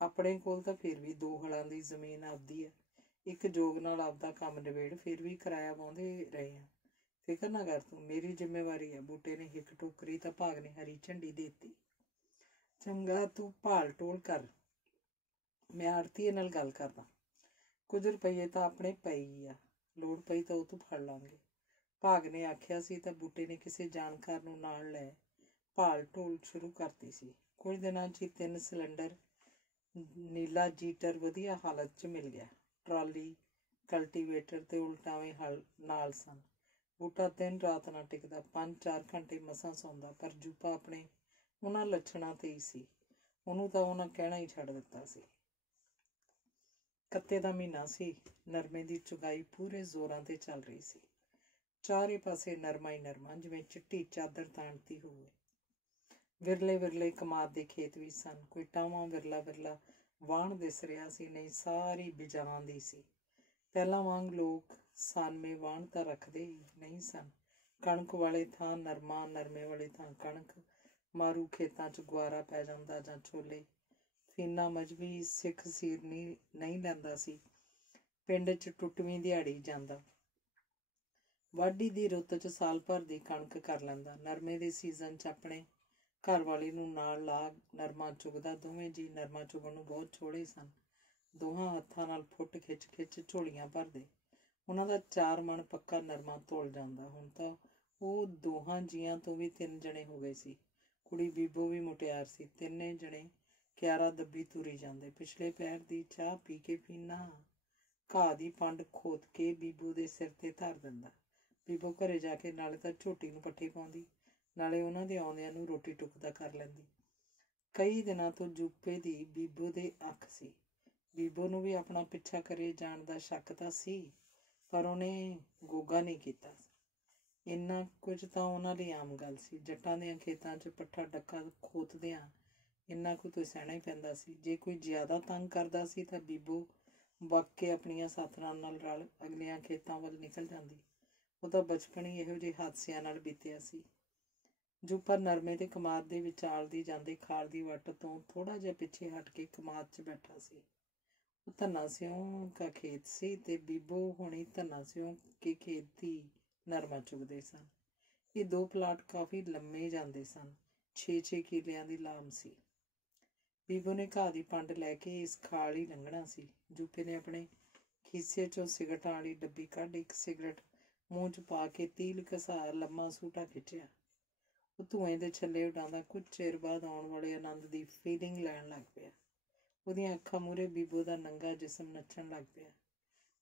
ਆਪਣੇ ਕੋਲ ਤਾਂ ਫਿਰ ਵੀ 2 ਹਲਾਂ ਦੀ ਜ਼ਮੀਨ ਆਪਦੀ ਆ। ਇੱਕ ਜੋਗ ਨਾਲ ਆਪਦਾ ਕੰਮ ਨਿਬੇੜ, ਫਿਰ ਵੀ ਕਿਰਾਇਆ ਪਾਉਂਦੇ ਰਹੇ ਆ। ਫਿਕਰ ਨਾ ਕਰ ਤੂੰ, ਮੇਰੀ ਜ਼ਿੰਮੇਵਾਰੀ ਆ। ਬੂਟੇ ਨੇ ਹਿੱਕ ਟੋਕਰੀ ਤਾਂ ਭਾਗ ਨੇ ਹਰੀ ਝੰਡੀ ਦੇ ਦਿੱਤੀ। ਚੰਗਾ, ਤੂੰ ਭਾਲ ਟੋਲ ਕਰ, ਮੈਂ ਆੜ੍ਹਤੀਏ ਨਾਲ ਗੱਲ ਕਰਦਾ। ਕੁਝ ਰੁਪਈਏ ਤਾਂ ਆਪਣੇ ਪਏ ਹੀ ਆ, ਲੋੜ ਪਈ ਤਾਂ ਉਹ ਤੋਂ ਫੜ ਲਾਂਗੇ। ਭਾਗ ਨੇ ਆਖਿਆ ਸੀ ਤਾਂ ਬੂਟੇ ਨੇ ਕਿਸੇ ਜਾਣਕਾਰ ਨੂੰ ਨਾਲ ਲੈ ਭਾਲ ਢੋਲ ਸ਼ੁਰੂ ਕਰਤੀ ਸੀ। ਕੁਝ ਦਿਨਾਂ 'ਚ ਹੀ 3 ਸਿਲੰਡਰ ਨੀਲਾ ਜੀਟਰ ਵਧੀਆ ਹਾਲਤ 'ਚ ਮਿਲ ਗਿਆ। ਟਰਾਲੀ, ਕਲਟੀਵੇਟਰ ਤੇ ਉਲਟਾਵੇਂ ਹਲ ਨਾਲ ਸਨ। ਬੂਟਾ ਦਿਨ ਰਾਤ ਨਾ ਟਿਕਦਾ, 5-4 ਘੰਟੇ ਮਸਾਂ ਸੌਂਦਾ, ਪਰ ਜੂਪਾ ਆਪਣੇ ਉਹਨਾਂ ਲੱਛਣਾਂ ਤੇ ਹੀ ਸੀ। ਉਹਨੂੰ ਤਾਂ ਉਹਨਾਂ ਕਹਿਣਾ ਹੀ ਛੱਡ ਦਿੱਤਾ ਸੀ। ਕੱਤੇ ਦਾ ਮਹੀਨਾ ਸੀ। ਨਰਮੇ ਦੀ ਚੁਗਾਈ ਪੂਰੇ ਜ਼ੋਰਾਂ ਤੇ ਚੱਲ ਰਹੀ ਸੀ। ਚਾਰੇ ਪਾਸੇ ਨਰਮਾ ਹੀ ਨਰਮਾ, ਜਿਵੇਂ ਚਿੱਟੀ ਚਾਦਰ ਤਾਣਤੀ ਹੋਵੇ। ਵਿਰਲੇ ਵਿਰਲੇ ਕਮਾਦ ਦੇ ਖੇਤ ਵੀ ਸਨ। ਕੋਈ ਟਾਵਾਂ ਵਿਰਲਾ ਵਾਹਣ ਦਿਸ ਰਿਹਾ ਸੀ, ਨਹੀਂ ਸਾਰੀ ਬਿਜਾਂ ਦੀ ਸੀ। ਪਹਿਲਾਂ ਵਾਂਗ ਲੋਕ ਸਾਨਵੇਂ ਵਾਹਣ ਤਾਂ ਰੱਖਦੇ ਹੀ ਨਹੀਂ ਸਨ। ਕਣਕ ਵਾਲੇ ਥਾਂ ਨਰਮਾ, ਨਰਮੇ ਵਾਲੇ ਥਾਂ ਕਣਕ। ਮਾਰੂ ਖੇਤਾਂ 'ਚ ਗੁਆਰਾ ਪੈ ਜਾਂਦਾ ਜਾਂ ਛੋਲੇ। ਫੀਨਾ ਮਜ਼ਬੀ ਸਿੱਖ ਸੀਰ ਨਹੀਂ ਲੈਂਦਾ ਸੀ। ਪਿੰਡ 'ਚ ਟੁੱਟਵੀਂ ਦਿਹਾੜੀ ਜਾਂਦਾ। ਵਾਢੀ ਦੀ ਰੁੱਤ 'ਚ ਸਾਲ ਭਰ ਦੀ ਕਣਕ ਕਰ ਲੈਂਦਾ। ਨਰਮੇ ਦੇ ਸੀਜ਼ਨ 'ਚ ਆਪਣੇ ਘਰ ਵਾਲੀ ਨੂੰ ਨਾਲ ਲਾ ਨਰਮਾ ਚੁਗਦਾ। ਦੋਵੇਂ ਜੀ ਨਰਮਾ ਚੁਗਣ ਨੂੰ ਬਹੁਤ ਛੋੜੇ ਸਨ। ਦੋਹਾਂ ਹੱਥਾਂ ਨਾਲ ਫੁੱਟ ਖਿੱਚ ਝੋਲੀਆਂ ਭਰਦੇ। ਉਹਨਾਂ ਦਾ 4 ਮਣ ਪੱਕਾ ਨਰਮਾ ਧੁਲ ਜਾਂਦਾ। ਹੁਣ ਤਾਂ ਉਹ ਦੋਹਾਂ ਜੀਆਂ ਤੋਂ ਵੀ 3 ਜਣੇ ਹੋ ਗਏ ਸੀ। ਕੁੜੀ ਬੀਬੋ ਵੀ ਮੁਟਿਆਰ ਸੀ। 3 ਜਣੇ ਕਿਆਰਾ ਦੱਬੀ ਤੁਰੀ ਜਾਂਦੇ। ਪਿਛਲੇ ਪੈਰ ਦੀ ਚਾਹ ਪੀ ਕੇ ਫੀਨਾ ਘਾਹ ਦੀ ਪੰਡ ਖੋਤ ਕੇ ਬੀਬੋ ਦੇ ਸਿਰ ਤੇ ਧਰ ਦਿੰਦਾ। ਬੀਬੋ ਘਰੇ ਜਾ ਕੇ ਨਾਲੇ ਤਾਂ ਝੋਟੀ ਨੂੰ ਪੱਠੇ ਪਾਉਂਦੀ, ਨਾਲੇ ਉਹਨਾਂ ਦੇ ਆਉਂਦਿਆਂ ਨੂੰ ਰੋਟੀ ਟੁੱਕ ਦਾ ਕਰ ਲੈਂਦੀ। ਕਈ ਦਿਨਾਂ ਤੋਂ ਜੂਪੇ ਦੀ ਬੀਬੋ ਦੇ ਅੱਖ ਸੀ। ਬੀਬੋ ਨੂੰ ਵੀ ਆਪਣਾ ਪਿੱਛਾ ਕਰੇ ਜਾਣ ਦਾ ਸ਼ੱਕ ਤਾਂ ਸੀ, ਪਰ ਉਹਨੇ ਗੋਗਾ ਨਹੀਂ ਕੀਤਾ। ਇੰਨਾ ਕੁਝ ਤਾਂ ਉਹਨਾਂ ਲਈ ਆਮ ਗੱਲ ਸੀ। ਜੱਟਾਂ ਦੀਆਂ ਖੇਤਾਂ 'ਚ ਪੱਠਾ ਡੱਕਾ ਖੋਤਦਿਆਂ ਇੰਨਾ ਕੁ ਤਾਂ ਸਹਿਣਾ ਹੀ ਪੈਂਦਾ ਸੀ। ਜੇ ਕੋਈ ਜ਼ਿਆਦਾ ਤੰਗ ਕਰਦਾ ਸੀ ਤਾਂ ਬੀਬੋ ਵਗ ਕੇ ਆਪਣੀਆਂ ਸਾਥਣਾਂ ਨਾਲ ਰਲ ਅਗਲਿਆਂ ਖੇਤਾਂ ਵੱਲ ਨਿਕਲ ਜਾਂਦੀ। ਉਹਦਾ ਬਚਪਨ ਹੀ ਇਹੋ ਜਿਹੇ ਹਾਦਸਿਆਂ ਨਾਲ ਬੀਤਿਆ ਸੀ। ਜੂਪਾ ਨਰਮੇ ਤੇ ਕਮਾਦ ਦੇ ਵਿਚਾਲਦੀ ਜਾਂਦੇ ਖਾਲ ਦੀ ਵੱਟ ਤੋਂ ਥੋੜ੍ਹਾ ਜਿਹਾ ਪਿੱਛੇ ਹਟ ਕੇ ਕਮਾਦ 'ਚ ਬੈਠਾ ਸੀ। ਧੰਨਾ ਸਿਉਂ ਕਾ ਖੇਤ ਸੀ ਤੇ ਬੀਬੋ ਹੁਣੀ ਧੰਨਾ ਸਿਉਂ ਕੇ ਖੇਤ ਦੀ ਨਰਮਾ ਚੁਗਦੇ ਸਨ। ਇਹ 2 ਪਲਾਟ ਕਾਫੀ ਲੰਮੇ ਜਾਂਦੇ ਸਨ। 6-6 ਕਿੱਲਿਆਂ ਦੀ ਲਾਮ ਸੀ। ਬੀਬੋ ਨੇ ਘਾਹ ਦੀ ਪੰਡ ਲੈ ਕੇ ਇਸ ਖਾਲ ਹੀ ਲੰਘਣਾ ਸੀ। ਜੂਪੇ ਨੇ ਆਪਣੇ ਖੀਸੇ 'ਚੋਂ ਸਿਗਰਟਾਂ ਵਾਲੀ ਡੱਬੀ ਕੱਢ ਇੱਕ ਸਿਗਰਟ ਮੂੰਹ 'ਚ ਪਾ ਕੇ ਤੀਲ ਘਸਾ ਲੰਮਾ ਸੂਟਾ ਖਿੱਚਿਆ। ਉਹ ਧੂਏਂ ਦੇ ਛੱਲੇ ਉਡਾਉਂਦਾ ਕੁਝ ਚਿਰ ਬਾਅਦ ਆਉਣ ਵਾਲੇ ਆਨੰਦ ਦੀ ਫੀਲਿੰਗ ਲੈਣ ਲੱਗ ਪਿਆ। ਉਹਦੀਆਂ ਅੱਖਾਂ ਮੂਹਰੇ ਬੀਬੋ ਦਾ ਨੰਗਾ ਜਿਸਮ ਨੱਚਣ ਲੱਗ ਪਿਆ।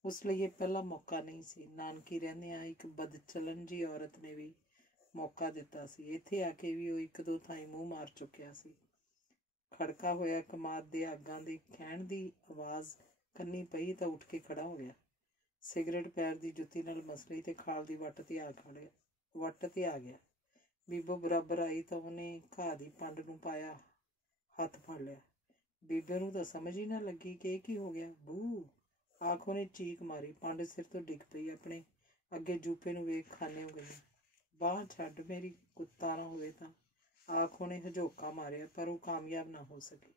ਉਸ ਲਈ ਇਹ ਪਹਿਲਾ ਮੌਕਾ ਨਹੀਂ ਸੀ। ਨਾਨਕੀ ਰਹਿੰਦਿਆਂ ਇੱਕ ਬਦਚਲਨ ਜਿਹੀ ਔਰਤ ਨੇ ਵੀ ਮੌਕਾ ਦਿੱਤਾ ਸੀ। ਇੱਥੇ ਆ ਕੇ ਵੀ ਉਹ 1-2 ਥਾਈਂ ਮੂੰਹ ਮਾਰ ਚੁੱਕਿਆ ਸੀ। ਖੜਕਾ ਹੋਇਆ ਕਮਾਦ ਦੇ ਆਗਾਂ ਦੇ ਖਹਿਣ ਦੀ ਆਵਾਜ਼ ਕੰਨੀ ਪਈ ਤਾਂ ਉੱਠ ਕੇ ਖੜਾ ਹੋ ਗਿਆ। ਸਿਗਰਟ ਪੈਰ ਦੀ ਜੁੱਤੀ ਨਾਲ ਮਸਲੀ ਤੇ ਖਾਲ ਦੀ ਵੱਟ ਤੇ ਆ ਗਿਆ। ਬੀਬੋ ਬਰਾਬਰ ਆਈ ਤਾਂ ਉਹਨੇ ਘਾਹ ਦੀ ਪੰਡ ਨੂੰ ਪਾਇਆ ਹੱਥ ਫੜ ਲਿਆ। ਬੀਬੇ ਨੂੰ ਤਾਂ ਸਮਝ ਹੀ ਨਾ ਲੱਗੀ ਕਿ ਇਹ ਕੀ ਹੋ ਗਿਆ। ਬੂ ਆਖ ਉਹਨੇ ਚੀਕ ਮਾਰੀ। ਪੰਡ ਸਿਰ ਤੋਂ ਡਿੱਗ ਪਈ। ਆਪਣੇ ਅੱਗੇ ਜੂਪੇ ਨੂੰ ਵੇਖ ਖਾਨੇ ਹੋ ਗਈ। ਬਾਂਹ ਛੱਡ ਮੇਰੀ, ਕੁੱਤਾ ਨਾ ਹੋਵੇ ਤਾਂ, ਆਖ ਉਹਨੇ ਹਜੋਕਾ ਮਾਰਿਆ ਪਰ ਉਹ ਕਾਮਯਾਬ ਨਾ ਹੋ ਸਕੀ।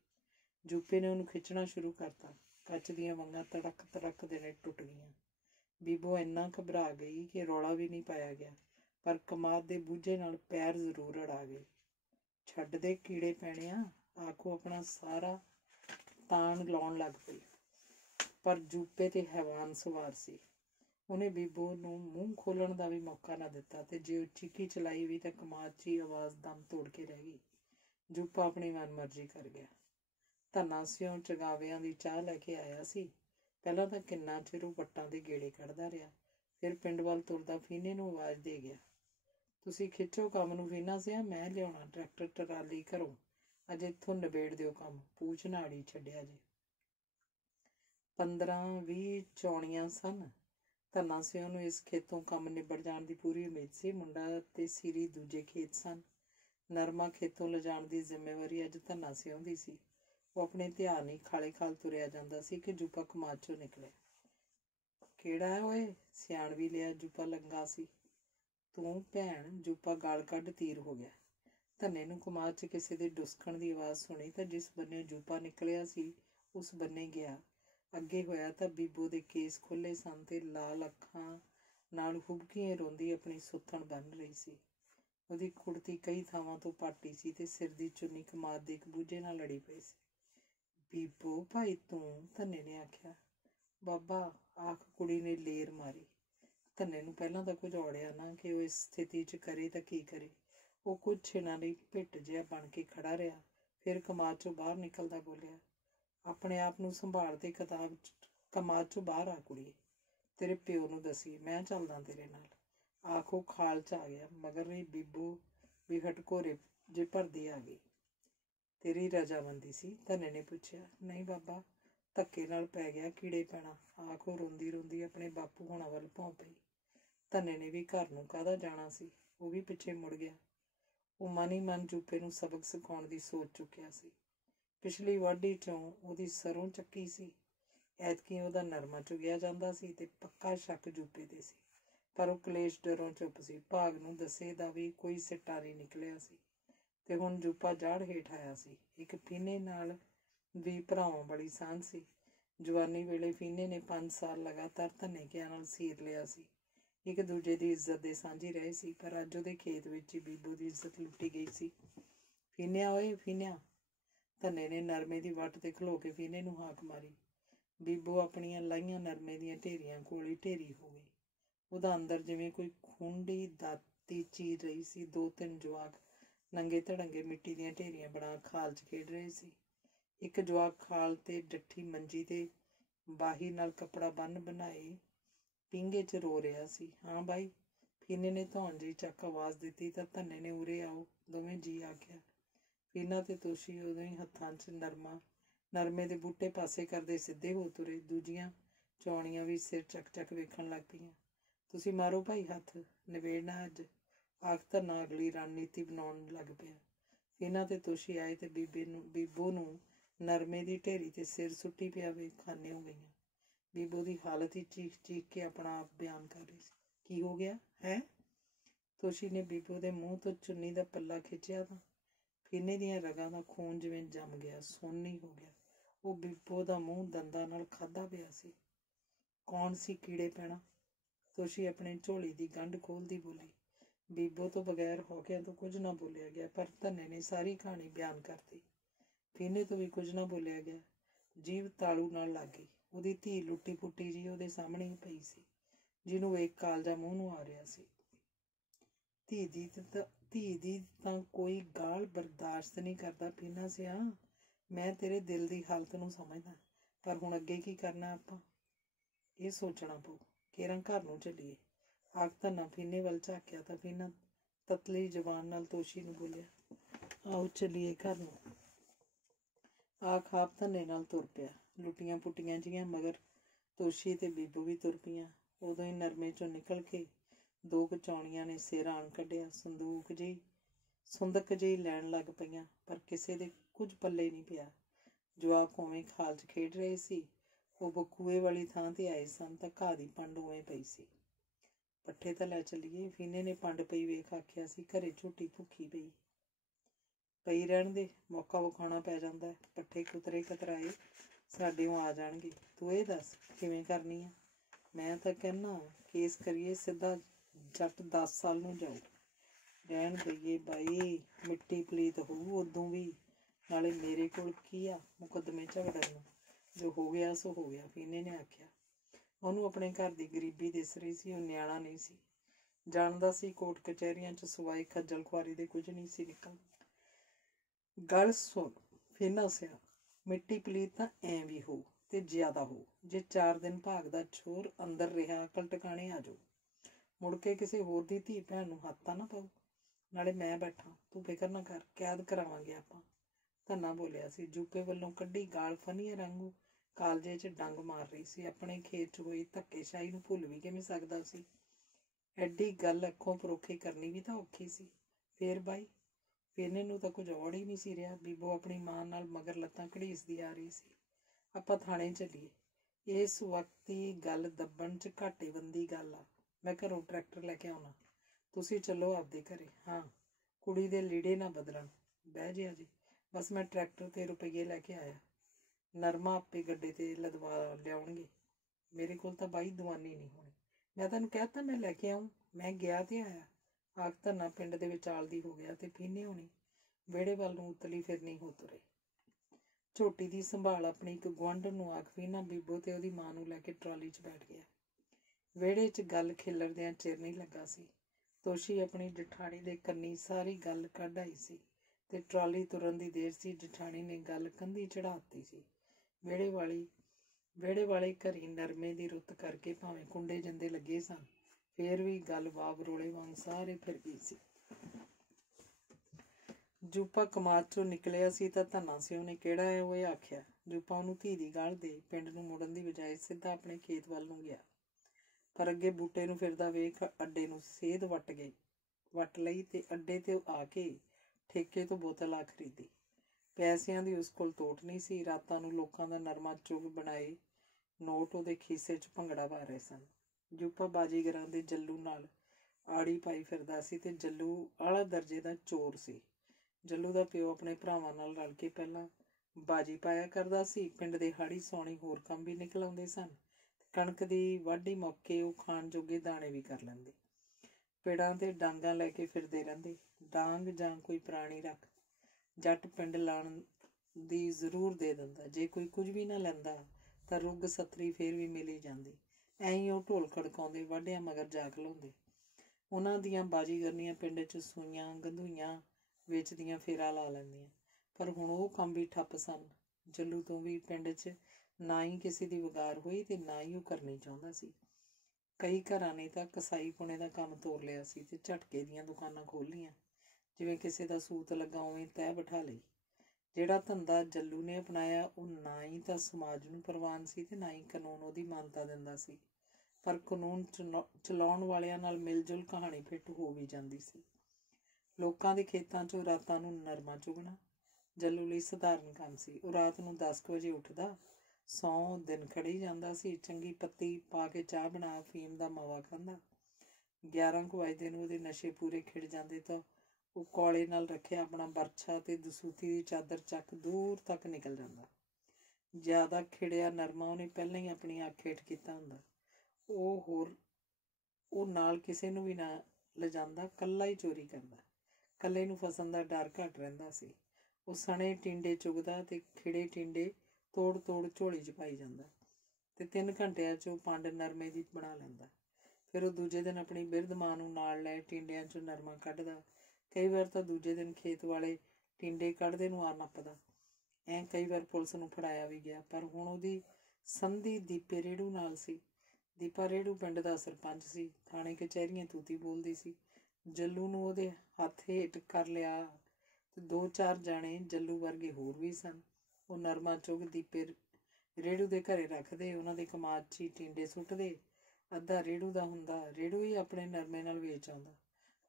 ਜੂਪੇ ਨੇ ਉਹਨੂੰ ਖਿੱਚਣਾ ਸ਼ੁਰੂ ਕਰਤਾ। ਕੱਚ ਦੀਆਂ ਵੰਗਾਂ ਤੜਕ ਤੜਕ ਦੇਣੇ ਟੁੱਟ ਗਈਆਂ। ਬੀਬੋ ਇੰਨਾ ਘਬਰਾ ਗਈ ਕਿ ਰੌਲਾ ਵੀ ਨਹੀਂ ਪਾਇਆ ਗਿਆ, ਪਰ ਕਮਾਦ ਦੇ ਬੂਝੇ ਨਾਲ ਪੈਰ ਜ਼ਰੂਰ ਅੜਾ ਗਏ। ਛੱਡ ਦੇ ਕੀੜੇ ਪੈਣਿਆ, ਆਖੋ ਆਪਣਾ ਸਾਰਾ ਤਾਣ ਲਾਉਣ ਲੱਗ ਪਈ। ਪਰ ਜੂਪੇ ਤੇ ਹੈਵਾਨ ਸਵਾਰ ਸੀ। ਉਹਨੇ ਬੀਬੋ ਨੂੰ ਮੂੰਹ ਖੋਲ੍ਹਣ ਦਾ ਵੀ ਮੌਕਾ ਨਾ ਦਿੱਤਾ ਤੇ ਜੇ ਉਹ ਚੀਕੀ ਚਲਾਈ ਵੀ ਤਾਂ ਕਮਾਦ 'ਚ ਹੀ ਆਵਾਜ਼ ਦਮ ਤੋੜ ਕੇ ਰਹਿ ਗਈ। ਜੂਪਾ ਆਪਣੀ ਮਨਮਰਜ਼ੀ ਕਰ ਗਿਆ। ਧੰਨਾ ਸਿਉਂ ਚਗਾਵਿਆਂ ਦੀ ਚਾਹ ਲੈ ਕੇ ਆਇਆ ਸੀ। ਪਹਿਲਾਂ ਤਾਂ ਕਿੰਨਾ ਚਿਰ ਉਹ ਵੱਟਾਂ ਦੇ ਗੇੜੇ ਕੱਢਦਾ ਰਿਹਾ। ਫਿਰ ਪਿੰਡ ਵੱਲ ਤੁਰਦਾ ਫੀਨੇ ਨੂੰ ਆਵਾਜ਼ ਦੇ ਗਿਆ, ਤੁਸੀਂ ਖਿੱਚੋ ਕੰਮ ਨੂੰ ਫੀਨਾ ਸਿਆ, ਮੈਂ ਲਿਆਉਣਾ ਟਰੈਕਟਰ ਟਰਾਲੀ ਘਰੋਂ। ਅਜੇ ਇੱਥੋਂ ਨਿਬੇੜ ਦਿਓ ਕੰਮ, ਪੂਛ ਨਾੜੀ ਛੱਡਿਆ ਜੇ। 15-20 ਚੌਣੀਆਂ ਸਨ। ਧੰਨਾ ਸਿਉਂ ਨੂੰ ਇਸ ਖੇਤੋਂ ਕੰਮ ਨਿਬੜ ਜਾਣ ਦੀ ਪੂਰੀ ਉਮੀਦ ਸੀ। ਮੁੰਡਾ ਤੇ ਸੀਰੀ ਦੂਜੇ ਖੇਤ ਸਨ। ਨਰਮਾ ਖੇਤੋਂ ਲਿਜਾਣ ਦੀ ਜ਼ਿੰਮੇਵਾਰੀ ਅੱਜ ਧੰਨਾ ਸਿਉਂ ਦੀ ਸੀ। ਉਹ ਆਪਣੇ ਧਿਆਨ ਹੀ ਖਾਲੇ ਖਾਲ ਤੁਰਿਆ ਜਾਂਦਾ ਸੀ ਕਿ ਜੂਪਾ ਕਮਾਦ 'ਚੋਂ ਨਿਕਲਿਆ। ਕਿਹੜਾ ਹੈ ਓਏ? ਸਿਆਣ ਵੀ ਲਿਆ। ਜੂਪਾ ਲੰਗਾ ਸੀ। ਤੂੰ ਭੈਣ? ਜੂਪਾ ਗਾਲ ਕੱਢ ਤੀਰ ਹੋ ਗਿਆ। ਧੰਨੇ ਨੂੰ ਕਮਾਦ 'ਚ ਕਿਸੇ ਦੇ ਡੁਸਕਣ ਦੀ ਆਵਾਜ਼ ਸੁਣੀ ਤਾਂ ਜਿਸ ਬੰਨੇ ਜੂਪਾ ਨਿਕਲਿਆ ਸੀ ਉਸ ਬੰਨੇ ਗਿਆ। ਅੱਗੇ ਹੋਇਆ ਤਾਂ ਬੀਬੋ ਦੇ ਕੇਸ ਖੁੱਲ੍ਹੇ ਸਨ ਤੇ ਲਾਲ ਅੱਖਾਂ ਨਾਲ ਹੁਬਕੀਆਂ ਰੋਂਦੀ ਆਪਣੀ ਸੁੱਥਣ ਬੰਨ੍ਹ ਰਹੀ ਸੀ। ਉਹਦੀ ਕੁੜਤੀ ਕਈ ਥਾਵਾਂ ਤੋਂ ਪਾਟੀ ਸੀ ਤੇ ਸਿਰ ਦੀ ਚੁੰਨੀ ਕਮਾਦ ਦੇ ਇੱਕ ਬੂਝੇ ਨਾਲ ਲੜੀ ਪਈ ਸੀ। ਬੀਬੋ ਭਾਈ ਤੂੰ? ਧੰਨੇ ਨੇ ਆਖਿਆ। ਬਾਬਾ, ਆਖ ਕੁੜੀ ਨੇ ਲੇਰ ਮਾਰੀ। ਧੰਨੇ ਨੂੰ ਪਹਿਲਾਂ ਤਾਂ ਕੁਝ ਔੜਿਆ ਨਾ ਕਿ ਉਹ ਇਸ ਸਥਿਤੀ 'ਚ ਕਰੇ ਤਾਂ ਕੀ ਕਰੇ। ਉਹ ਕੁਝ ਛਿਨਾਂ ਲਈ ਭਿੱਟ ਜਿਹਾ ਬਣ ਕੇ ਖੜਾ ਰਿਹਾ। ਫਿਰ ਕਮਾਦ 'ਚੋਂ ਬਾਹਰ ਨਿਕਲਦਾ ਬੋਲਿਆ, ਆਪਣੇ ਆਪ ਨੂੰ ਸੰਭਾਲ ਤੇ ਕਮਾਦ 'ਚੋਂ ਬਾਹਰ ਆ ਕੁੜੀਏ। ਤੇਰੇ ਪਿਓ ਨੂੰ ਦੱਸੀ, ਮੈਂ ਚੱਲਦਾ ਤੇਰੇ ਨਾਲ। ਆਖੋ ਖਾਲ 'ਚ ਆ ਗਿਆ। ਮਗਰ ਨਹੀਂ ਬੀਬੋ ਵੀ ਹਟਕੋਰੇ ਜੇ ਭਰਦੀ ਆ ਗਈ। ਤੇਰੀ ਰਜਾਮੰਦੀ ਸੀ? ਧੰਨੇ ਨੇ ਪੁੱਛਿਆ। ਨਹੀਂ ਬਾਬਾ, ਧੱਕੇ ਨਾਲ ਪੈ ਗਿਆ, ਕੀੜੇ ਪੈਣਾ। ਆਖੋ ਰੋਂਦੀ ਰੋਂਦੀ ਆਪਣੇ ਬਾਪੂ ਹੋਣਾ ਵੱਲ ਭੌਂ ਪਈ। ਧੰਨੇ ਨੇ ਵੀ ਘਰ ਨੂੰ ਕਾਹਦਾ ਜਾਣਾ ਸੀ। ਉਹ ਵੀ ਪਿੱਛੇ ਮੁੜ ਗਿਆ। ਉਹ ਮਨ ਹੀ ਮਨ ਜੂਪੇ ਨੂੰ ਸਬਕ ਸਿਖਾਉਣ ਦੀ ਸੋਚ ਚੁੱਕਿਆ ਸੀ। ਪਿਛਲੀ ਵਾਢੀ 'ਚੋਂ ਉਹਦੀ ਸਰੋਂ ਚੱਕੀ ਸੀ। ਐਤਕੀਂ ਉਹਦਾ ਨਰਮਾ ਚੁਗਿਆ ਜਾਂਦਾ ਸੀ ਤੇ ਪੱਕਾ ਸ਼ੱਕ ਜੂਪੇ 'ਤੇ ਸੀ। ਪਰ ਉਹ ਕਲੇਸ਼ ਡਰੋਂ ਚੁੱਪ ਸੀ। ਭਾਗ ਨੂੰ ਦੱਸੇ ਦਾ ਵੀ ਕੋਈ ਸਿੱਟਾ ਨਹੀਂ ਨਿਕਲਿਆ ਸੀ ਤੇ ਹੁਣ ਜੂਪਾ ਜਾੜ ਹੇਠ ਆਇਆ ਸੀ। ਇੱਕ ਫੀਨੇ ਨਾਲ ਵੀ ਭਰਾਵਾਂ ਵਾਲੀ ਸਾਂਝ ਸੀ। ਜਵਾਨੀ ਵੇਲੇ ਫੀਨੇ ਨੇ 5 ਸਾਲ ਲਗਾਤਾਰ ਧੰਨੇ ਕਿਆਂ ਨਾਲ ਸੀਰ ਲਿਆ ਸੀ। ਇੱਕ ਦੂਜੇ ਦੀ ਇੱਜ਼ਤ ਦੇ ਸਾਂਝੀ ਰਹੇ ਸੀ। ਪਰ ਅੱਜ ਉਹਦੇ ਖੇਤ ਵਿੱਚ ਹੀ ਬੀਬੋ ਦੀ ਇੱਜ਼ਤ ਲੁੱਟੀ ਗਈ ਸੀ। ਫੀਨਿਆ ਓਏ ਫੀਨਿਆ! ਧੰਨੇ ਨੇ ਨਰਮੇ ਦੀ ਵੱਟ 'ਤੇ ਖਲੋ ਕੇ ਫੀਨੇ ਨੂੰ ਹਾਕ ਮਾਰੀ। ਬੀਬੋ ਆਪਣੀਆਂ ਲਾਹੀਆਂ ਨਰਮੇ ਦੀਆਂ ਢੇਰੀਆਂ ਕੋਲ ਹੀ ਢੇਰੀ ਹੋ ਗਈ। ਉਹਦਾ ਅੰਦਰ ਜਿਵੇਂ ਕੋਈ ਖੂੰਡੀ ਦਾਤੀ ਚੀਰ ਰਹੀ ਸੀ। 2-3 ਜਵਾਕ ਨੰਗੇ ਧੜੰਗੇ ਮਿੱਟੀ ਦੀਆਂ ਢੇਰੀਆਂ ਬਣਾ ਖਾਲ 'ਚ ਖੇਡ ਰਹੇ ਸੀ। ਇੱਕ ਜਵਾਕ ਖਾਲ 'ਤੇ ਡੱਠੀ ਮੰਜੀ 'ਤੇ ਬਾਹੀ ਨਾਲ ਕੱਪੜਾ ਬੰਨ੍ਹ ਬਣਾਏ ਪੀਂਘੇ 'ਚ ਰੋ ਰਿਹਾ ਸੀ। ਹਾਂ ਬਾਈ, ਫੀਨੇ ਨੇ ਧੌਣ ਜਿਹੀ ਚੱਕ ਆਵਾਜ਼ ਦਿੱਤੀ ਤਾਂ ਧੰਨੇ ਨੇ ਉਰੇ ਆਓ ਦੋਵੇਂ ਜੀ ਆਖਿਆ। ਫੀਨਾ ਤੇ ਤੋਸ਼ੀ ਉਦੋਂ ਹੀ ਹੱਥਾਂ 'ਚ ਨਰਮੇ ਦੇ ਬੂਟੇ ਪਾਸੇ ਕਰਦੇ ਸਿੱਧੇ ਹੋ ਤੁਰੇ। ਦੂਜੀਆਂ ਚੌਣੀਆਂ ਵੀ ਸਿਰ ਚੱਕ ਚੱਕ ਵੇਖਣ ਲੱਗ ਪਈਆਂ। ਤੁਸੀਂ ਮਾਰੋ ਭਾਈ ਹੱਥ, ਨਿਬੇੜਨਾ ਅੱਜ, ਆਖ ਧੰਨਾ ਅਗਲੀ ਰਣਨੀਤੀ ਬਣਾਉਣ ਲੱਗ ਪਿਆ। ਫੀਨਾ ਤੇ ਤੋਸ਼ੀ ਆਏ ਤੇ ਬੀਬੋ ਨੂੰ ਨਰਮੇ ਦੀ ਢੇਰੀ 'ਤੇ ਸਿਰ ਸੁੱਟੀ ਪਿਆ ਵੇਖ ਖਾਨੇ ਹੋ ਗਈਆਂ। ਬੀਬੋ ਦੀ ਹਾਲਤ ਹੀ ਚੀਖ ਚੀਖ ਕੇ ਆਪਣਾ ਆਪ ਬਿਆਨ ਕਰ ਰਹੀ ਸੀ। ਕੀ ਹੋ ਗਿਆ ਹੈ? ਤੋਸ਼ੀ ਨੇ ਬੀਬੋ ਦੇ ਮੂੰਹ ਤੋਂ ਚੁੰਨੀ ਦਾ ਪੱਲਾ ਖਿੱਚਿਆ ਤਾਂ ਫੀਨੇ ਦੀਆਂ ਰਗਾਂ ਦਾ ਖੂਨ ਜਿਵੇਂ ਜੰਮ ਗਿਆ, ਸੋਨੀ ਹੋ ਗਿਆ। ਉਹ ਬੀਬੋ ਦਾ ਮੂੰਹ ਦੰਦਾਂ ਨਾਲ ਖਾਧਾ ਪਿਆ ਸੀ। ਕੌਣ ਸੀ ਕੀੜੇ ਪੈਣਾ? ਤੋਸ਼ੀ ਆਪਣੀ ਝੋਲੀ ਦੀ ਗੰਢ ਖੋਲ੍ਹਦੀ ਬੋਲੀ। ਬੀਬੋ ਤੋਂ ਬਗੈਰ ਹੌਕਿਆਂ ਤੋਂ ਕੁਝ ਨਾ ਬੋਲਿਆ ਗਿਆ, ਪਰ ਧੰਨੇ ਨੇ ਸਾਰੀ ਕਹਾਣੀ ਬਿਆਨ ਕਰਤੀ। ਫੀਨੇ ਤੋਂ ਵੀ ਕੁਝ ਨਾ ਬੋਲਿਆ ਗਿਆ। ਜੀਭ ਤਾਲੂ ਨਾਲ ਲੱਗ ਗਈ। ਉਹਦੀ ਧੀ ਲੁੱਟੀ ਪੁੱਟੀ ਜੀ ਉਹਦੇ ਸਾਹਮਣੇ ਹੀ ਪਈ ਸੀ, ਜਿਹਨੂੰ ਵੇਖ ਕਾਲਜਾ ਮੂੰਹ ਨੂੰ ਆ ਰਿਹਾ ਸੀ। ਧੀ ਦੀ ਤਾਂ ਕੋਈ ਗਾਲ ਬਰਦਾਸ਼ਤ ਨਹੀਂ ਕਰਦਾ ਫੀਨਾ ਸਿਆ। ਮੈਂ ਤੇਰੇ ਦਿਲ ਦੀ ਹਾਲਤ ਨੂੰ ਸਮਝਦਾ, ਪਰ ਹੁਣ ਅੱਗੇ ਕੀ ਕਰਨਾ ਆਪਾਂ? ਇਹ ਸੋਚਣਾ ਪਊ। ਕੇਰਾਂ ਘਰ ਨੂੰ ਚੱਲੀਏ। ਆਖ ਧੰਨਾ ਫੀਨੇ ਵੱਲ ਝਾਕਿਆ ਤਾਂ ਫੀਨਾ ਤਤਲੀ ਜ਼ਬਾਨ ਨਾਲ ਤੋਸ਼ੀ ਨੂੰ ਬੋਲਿਆ, ਆਓ ਚੱਲੀਏ ਘਰ ਨੂੰ। ਆਖ ਆਪ ਧੰਨੇ ਨਾਲ ਤੁਰ ਪਿਆ। ਲੁੱਟੀਆਂ ਪੁੱਟੀਆਂ ਜੀਆਂ ਮਗਰ ਤੋਸ਼ੀ ਤੇ ਬੀਬੋ ਵੀ ਤੁਰ ਪਈਆਂ। ਉਦੋਂ ਹੀ ਨਰਮੇ ਚੋਂ ਨਿਕਲ ਕੇ ਦੋ ਕਚੌਣੀਆਂ ਨੇ ਸਿਰ ਆਣ ਕੱਢਿਆ। ਸੁੰਦਕ ਜਿਹੀ ਲੈਣ ਲੱਗ ਪਈਆਂ, ਪਰ ਕਿਸੇ ਦੇ ਕੁਝ ਪੱਲੇ ਨਹੀਂ ਪਿਆ। ਜਵਾਕ ਉਵੇਂ ਖਾਲ 'ਚ ਖੇਡ ਰਹੇ ਸੀ। ਉਹ ਬਕੂਏ ਵਾਲੀ ਥਾਂ ਤੇ ਆਏ ਸਨ ਤਾਂ ਘਾਹ ਦੀ ਪੰਡ ਉਵੇਂ ਪਈ ਸੀ। ਪੱਠੇ ਤਾਂ ਲੈ ਚੱਲੀਏ। ਫੀਨੇ ਨੇ ਪੰਡ ਪਈ ਵੇਖ ਆਖਿਆ ਸੀ। ਘਰੇ ਝੋਟੀ ਭੁੱਖੀ ਪਈ ਰਹਿਣ ਦੇ, ਮੌਕਾ ਵਿਖਾਉਣਾ ਪੈ ਜਾਂਦਾ। ਪੱਠੇ ਕੁਤਰੇ ਕਤਰਾਏ ਸਾਡਿਓਂ ਆ ਜਾਣਗੇ। ਤੂੰ ਇਹ ਦੱਸ ਕਿਵੇਂ ਕਰਨੀ ਆ? ਮੈਂ ਤਾਂ ਕਹਿਣਾ ਕੇਸ ਕਰੀਏ ਸਿੱਧਾ, ਜੱਟ 10 ਸਾਲ ਨੂੰ ਜਾਊ। ਰਹਿਣ ਦਈਏ ਬਾਈ, ਮਿੱਟੀ ਪਲੀਤ ਹੋਊ ਉਦੋਂ ਵੀ। ਨਾਲੇ ਮੇਰੇ ਕੋਲ ਕੀ ਆ ਮੁਕੱਦਮੇ ਝਗੜਨ ਨੂੰ? ਜੋ ਹੋ ਗਿਆ ਸੋ ਹੋ ਗਿਆ, ਫੀਨੇ ਨੇ ਆਖਿਆ। ਉਹਨੂੰ ਆਪਣੇ ਘਰ ਦੀ ਗਰੀਬੀ ਦਿਸ ਰਹੀ ਸੀ। ਉਹ ਨਿਆਣਾ ਨਹੀਂ ਸੀ। ਜਾਣਦਾ ਸੀ ਕੋਰਟ ਕਚਹਿਰੀਆਂ 'ਚ ਸਵਾਈ ਖੱਜਲ ਖੁਆਰੀ ਦੇ ਕੁਝ ਨਹੀਂ ਸੀ ਨਿਕਲਦਾ। ਗੱਲ ਸੁਣ ਫੀਨਾ ਸਿਆ, ਮਿੱਟੀ ਪਲੀਤ ਤਾਂ ਐਂ ਵੀ ਹੋਊ ਤੇ ਜ਼ਿਆਦਾ ਹੋਊ। ਜੇ 4 ਦਿਨ ਭਾਗ ਦਾ ਛੋਰ ਅੰਦਰ ਰਿਹਾ, ਅਕਲ ਟਿਕਾਣੇ ਆ ਜਾਊ। ਮੁੜ ਕੇ ਕਿਸੇ ਹੋਰ ਦੀ ਧੀ ਭੈਣ ਨੂੰ ਹੱਥ ਤਾਂ ਨਾ ਪਾਊ। ਨਾਲੇ ਮੈਂ ਬੈਠਾ, ਤੂੰ ਫਿਕਰ ਨਾ ਕਰ, ਕੈਦ ਕਰਾਵਾਂਗੇ ਆਪਾਂ। ਧੰਨਾ ਬੋਲਿਆ ਸੀ। ਜੂਪੇ ਵੱਲੋਂ ਕੱਢੀ ਗਾਲ ਫਨੀਅਰ ਵਾਂਗੂ ਕਾਲਜੇ 'ਚ ਡੰਗ ਮਾਰ ਰਹੀ ਸੀ। ਆਪਣੇ ਖੇਤ 'ਚ ਹੋਈ ਧੱਕੇਸ਼ਾਹੀ ਨੂੰ ਭੁੱਲ ਵੀ ਕਿਵੇਂ ਸਕਦਾ ਸੀ? ਐਡੀ ਗੱਲ ਅੱਖੋਂ ਪਰੋਖੇ ਕਰਨੀ ਵੀ ਤਾਂ ਔਖੀ ਸੀ। ਫੇਰ ਬਾਈ ਫੀਨੇ ਨੂੰ ਤਾਂ ਕੁਝ ਔੜ ਹੀ ਨਹੀਂ ਸੀ ਰਿਹਾ। ਬੀਬੋ ਆਪਣੀ ਮਾਂ ਨਾਲ ਮਗਰ ਲੱਤਾਂ ਘੜੀਸਦੀ ਆ ਰਹੀ ਸੀ। ਆਪਾਂ ਥਾਣੇ ਚੱਲੀਏ। ਇਸ ਵਕਤ ਹੀ ਗੱਲ ਦੱਬਣ 'ਚ ਘਾਟੇਬੰਦੀ ਗੱਲ ਆ। ਮੈਂ ਘਰੋਂ ਟਰੈਕਟਰ ਲੈ ਕੇ ਆਉਣਾ, ਤੁਸੀਂ ਚੱਲੋ ਆਪਦੇ ਘਰੇ। ਹਾਂ, ਕੁੜੀ ਦੇ ਲੀੜੇ ਨਾ ਬਦਲਣ। ਬਹਿ ਜਿਆ ਜੀ, ਬਸ ਮੈਂ ਟਰੈਕਟਰ ਤੇ ਰੁਪਈਏ ਲੈ ਕੇ ਆਇਆ। ਨਰਮਾ ਆਪੇ ਗੱਡੇ ਤੇ ਲਦਵਾ ਲਿਆਉਣਗੇ। ਮੇਰੇ ਕੋਲ ਤਾਂ ਬਾਈ ਦਵਾਨੀ ਨਹੀਂ ਹੋਣੀ। ਮੈਂ ਤੈਨੂੰ ਕਹਿਤਾ ਮੈਂ ਲੈ ਕੇ ਆਊਂ। ਮੈਂ ਗਿਆ ਤੇ ਆਇਆ। ਆਖ ਧੰਨਾ ਪਿੰਡ ਦੇ ਵਿਚਾਲਦੀ ਹੋ ਗਿਆ ਤੇ ਫੀਨੇ ਹੋਣੀ ਵਿਹੜੇ ਵੱਲ ਨੂੰ ਉਤਲੀ ਫਿਰਨੀ ਹੋ ਤੁਰੇ। ਝੋਟੀ ਦੀ ਸੰਭਾਲ ਆਪਣੀ ਇੱਕ ਗੁਆਂਢਣ ਨੂੰ ਆਖ ਫੀਨਾ ਬੀਬੋ ਤੇ ਉਹਦੀ ਮਾਂ ਨੂੰ ਲੈ ਕੇ ਟਰਾਲੀ 'ਚ ਬੈਠ ਗਿਆ। ਵਿਹੜੇ 'ਚ ਗੱਲ ਖਿੱਲਰਦਿਆਂ ਚਿਰ ਨਹੀਂ ਲੱਗਾ ਸੀ। ਤੋਸ਼ੀ ਆਪਣੀ ਜਠਾਣੀ ਦੇ ਕੰਨੀ ਸਾਰੀ ਗੱਲ ਕੱਢ ਆਈ ਸੀ ਤੇ ਟਰਾਲੀ ਤੁਰਨ ਦੀ ਦੇਰ ਸੀ। ਜਠਾਣੀ ਨੇ ਗੱਲ ਕੰਧੀ ਚੜ੍ਹਾਤੀ ਸੀ। ਵਿਹੜੇ ਵਾਲੇ ਘਰੀ ਨਰਮੇ ਦੀ ਰੁੱਤ ਕਰਕੇ ਭਾਵੇਂ ਕੁੰਡੇ ਜੰਦੇ ਲੱਗੇ ਸਨ, ਫੇਰ ਵੀ ਗੱਲ ਬਾਬ ਰੋਲੇ ਵਾਂਗ ਸਾਰੇ ਫਿਰ ਗਈ ਸੀ। ਜੂਪਾ ਕਮਾਦ 'ਚੋਂ ਨਿਕਲਿਆ ਸੀ ਤਾਂ ਧੰਨਾ ਸਿਉ ਨੇ ਕਿਹੜਾ ਹੈ ਉਹ ਆਖਿਆ। ਜੂਪਾ ਉਹਨੂੰ ਧੀ ਦੀ ਗਾਲ ਦੇ ਪਿੰਡ ਨੂੰ ਮੁੜਨ ਦੀ ਬਜਾਏ ਸਿੱਧਾ ਆਪਣੇ ਖੇਤ ਵੱਲ ਨੂੰ ਗਿਆ। ਪਰ ਅੱਗੇ ਬੂਟੇ ਨੂੰ ਫਿਰਦਾ ਵੇਖ ਅੱਡੇ ਨੂੰ ਸੇਧ ਵੱਟ ਲਈ ਤੇ ਅੱਡੇ ਤੇ ਆ ਕੇ ਠੇਕੇ ਤੋਂ ਬੋਤਲ ਆ ਖਰੀਦੀ। ਪੈਸਿਆਂ ਦੀ ਉਸ ਕੋਲ ਤੋਟ ਨਹੀਂ ਸੀ। ਰਾਤਾਂ ਨੂੰ ਲੋਕਾਂ ਦਾ ਨਰਮਾ ਚੁਗ ਬਣਾਏ ਨੋਟ ਉਹਦੇ ਖੀਸੇ 'ਚ ਭੰਗੜਾ ਪਾ ਰਹੇ ਸਨ। ਜੂਪਾ ਬਾਜੀਗਰਾਂ ਦੇ ਜੱਲੂ ਨਾਲ ਆੜੀ ਪਾਈ ਫਿਰਦਾ ਸੀ ਤੇ ਜੱਲੂ ਆਲਾ ਦਰਜੇ ਦਾ ਚੋਰ ਸੀ। ਜੱਲੂ ਦਾ ਪਿਓ ਆਪਣੇ ਭਰਾਵਾਂ ਨਾਲ ਰਲ ਕੇ ਪਹਿਲਾਂ ਬਾਜੀ ਪਾਇਆ ਕਰਦਾ ਸੀ। ਪਿੰਡ ਦੇ ਹਾੜੀ ਸੌਣੀ ਹੋਰ ਕੰਮ ਵੀ ਨਿਕਲ ਆਉਂਦੇ ਸਨ। ਕਣਕ ਦੀ ਵਾਢੀ ਮੌਕੇ ਉਹ ਖਾਣ ਜੋਗੇ ਦਾਣੇ ਵੀ ਕਰ ਲੈਂਦੇ। ਪਿੜਾਂ ਤੇ ਡਾਂਗਾਂ ਲੈ ਕੇ ਫਿਰਦੇ ਰਹਿੰਦੇ। ਡਾਂਗ ਜਾਂ ਕੋਈ ਪ੍ਰਾਣੀ ਰੱਖ ਜੱਟ ਪਿੰਡ ਲਾਣ ਦੀ ਜ਼ਰੂਰ ਦੇ ਦਿੰਦਾ। ਜੇ ਕੋਈ ਕੁਝ ਵੀ ਨਾ ਲੈਂਦਾ ਤਾਂ ਰੁੱਗ ਸੱਤਰੀ ਫੇਰ ਵੀ ਮਿਲ ਹੀ ਜਾਂਦੀ। ਐਂ ਉਹ ਢੋਲ ਖੜਕਾਉਂਦੇ ਵਾਢਿਆਂ ਮਗਰ ਜਾ ਖਲੋਂਦੇ। ਉਹਨਾਂ ਦੀਆਂ ਬਾਜੀਗਰਨੀਆਂ ਪਿੰਡ 'ਚ ਸੂਈਆਂ ਗੰਧੂਈਆਂ ਵੇਚਦੀਆਂ ਫੇਰਾ ਲਾ ਲੈਂਦੀਆਂ। ਪਰ ਹੁਣ ਉਹ ਕੰਮ ਵੀ ਠੱਪ ਸਨ। ਜੱਲੂ ਤੋਂ ਵੀ ਪਿੰਡ 'ਚ ਨਾ ਹੀ ਕਿਸੇ ਦੀ ਵਿਗਾਰ ਹੋਈ ਤੇ ਨਾ ਹੀ ਉਹ ਕਰਨੀ ਚਾਹੁੰਦਾ ਸੀ। ਕਈ ਘਰਾਂ ਨੇ ਤਾਂ ਕਸਾਈ ਪੁਣੇ ਦਾ ਕੰਮ ਤੋਰ ਲਿਆ ਸੀ ਤੇ ਝਟਕੇ ਦੀਆਂ ਦੁਕਾਨਾਂ ਖੋਲ੍ਹ ਲਈਆਂ। ਜਿਵੇਂ ਕਿਸੇ ਦਾ ਸੂਤ ਲੱਗਾ ਉਵੇਂ ਤਹਿ ਬਿਠਾ ਲਈ। ਜਿਹੜਾ ਧੰਦਾ ਜੱਲੂ ਨੇ ਅਪਣਾਇਆ ਉਹ ਨਾ ਹੀ ਤਾਂ ਸਮਾਜ ਨੂੰ ਪ੍ਰਵਾਨ ਸੀ ਤੇ ਨਾ ਹੀ ਕਾਨੂੰਨ ਉਹਦੀ ਮਾਨਤਾ ਦਿੰਦਾ ਸੀ। ਪਰ ਕਾਨੂੰਨ ਚਲਾਉਣ ਵਾਲਿਆਂ ਨਾਲ ਮਿਲ ਜੁਲ ਕਹਾਣੀ ਫਿੱਟ ਹੋ ਵੀ ਜਾਂਦੀ ਸੀ। ਲੋਕਾਂ ਦੇ ਖੇਤਾਂ 'ਚੋਂ ਰਾਤਾਂ ਨੂੰ ਨਰਮਾ ਚੁਗਣਾ ਜੱਲੂ ਲਈ ਸਧਾਰਨ ਕੰਮ ਸੀ। ਉਹ ਰਾਤ ਨੂੰ 10 ਵਜੇ ਉੱਠਦਾ, ਸੌਂ ਦਿਨ ਖੜੀ ਜਾਂਦਾ ਸੀ। ਚੰਗੀ ਪੱਤੀ ਪਾ ਕੇ ਚਾਹ ਬਣਾ ਅਫੀਮ ਦਾ ਮਾਵਾ ਖਾਂਦਾ। 11 ਵਜੇ ਨੂੰ ਉਹਦੇ ਨਸ਼ੇ ਪੂਰੇ ਖਿੜ ਜਾਂਦੇ ਤਾਂ ਉਹ ਕੋਲੇ ਨਾਲ ਰੱਖਿਆ ਆਪਣਾ ਬਰਛਾ ਤੇ ਦਸੂਤੀ ਦੀ ਚਾਦਰ ਚੱਕ ਦੂਰ ਤੱਕ ਨਿਕਲ ਜਾਂਦਾ। ਜ਼ਿਆਦਾ ਖਿੜਿਆ ਨਰਮਾ ਉਹਨੇ ਪਹਿਲਾਂ ਹੀ ਆਪਣੀ ਅੱਖ ਹੇਠ ਕੀਤਾ ਹੁੰਦਾ। ਉਹ ਨਾਲ ਕਿਸੇ ਨੂੰ ਵੀ ਨਾ ਲਿਜਾਂਦਾ, ਕੱਲਾ ਹੀ ਚੋਰੀ ਕਰਦਾ। ਕੱਲੇ ਨੂੰ ਫਸਣ ਦਾ ਡਰ ਘੱਟ ਰਹਿੰਦਾ ਸੀ। ਉਹ ਸਣੇ ਟਿੰਡੇ ਚੁਗਦਾ ਤੇ ਖਿੜੇ ਟਿੰਡੇ ਤੋੜ ਤੋੜ ਝੋਲੀ 'ਚ ਪਾਈ ਜਾਂਦਾ ਤੇ 3 ਘੰਟਿਆਂ 'ਚ ਉਹ ਪੰਡ ਨਰਮੇ ਦੀ ਬਣਾ ਲੈਂਦਾ। ਫਿਰ ਉਹ ਦੂਜੇ ਦਿਨ ਆਪਣੀ ਬਿਰਧ ਮਾਂ ਨੂੰ ਨਾਲ ਲੈ ਟਿੰਡਿਆਂ 'ਚੋਂ ਨਰਮਾ ਕੱਢਦਾ। ਕਈ ਵਾਰ ਤਾਂ ਦੂਜੇ ਦਿਨ ਖੇਤ ਵਾਲੇ ਟਿੰਡੇ ਕੱਢਦੇ ਨੂੰ ਆ ਨੱਪਦਾ। ਕਈ ਵਾਰ ਪੁਲਿਸ ਨੂੰ ਫੜਾਇਆ ਵੀ ਗਿਆ। ਪਰ ਹੁਣ ਉਹਦੀ ਸੰਧੀ ਦੀਪੇ ਰੇੜੂ ਨਾਲ ਸੀ। ਦੀਪਾ ਰੇੜੂ ਪਿੰਡ ਦਾ ਸਰਪੰਚ ਸੀ। ਥਾਣੇ ਕਚਹਿਰੀਆਂ ਤੂਤੀ ਬੋਲਦੀ ਸੀ। ਜੱਲੂ ਨੂੰ ਉਹਦੇ ਹੱਥ ਹੇਠ ਕਰ ਲਿਆ ਤੇ 2-4 ਜਾਣੇ ਜੱਲੂ ਵਰਗੇ ਹੋਰ ਵੀ ਸਨ। ਉਹ ਨਰਮਾ ਚੁੱਗ ਦੀਪੇ ਰੇੜੂ ਦੇ ਘਰੇ ਰੱਖਦੇ, ਉਹਨਾਂ ਦੇ ਕਮਾਦ 'ਚ ਹੀ ਟਿੰਡੇ ਸੁੱਟਦੇ। ਅੱਧਾ ਰੇੜੂ ਦਾ ਹੁੰਦਾ, ਰੇੜੂ ਹੀ ਆਪਣੇ ਨਰਮੇ ਨਾਲ ਵੇਚ ਆਉਂਦਾ।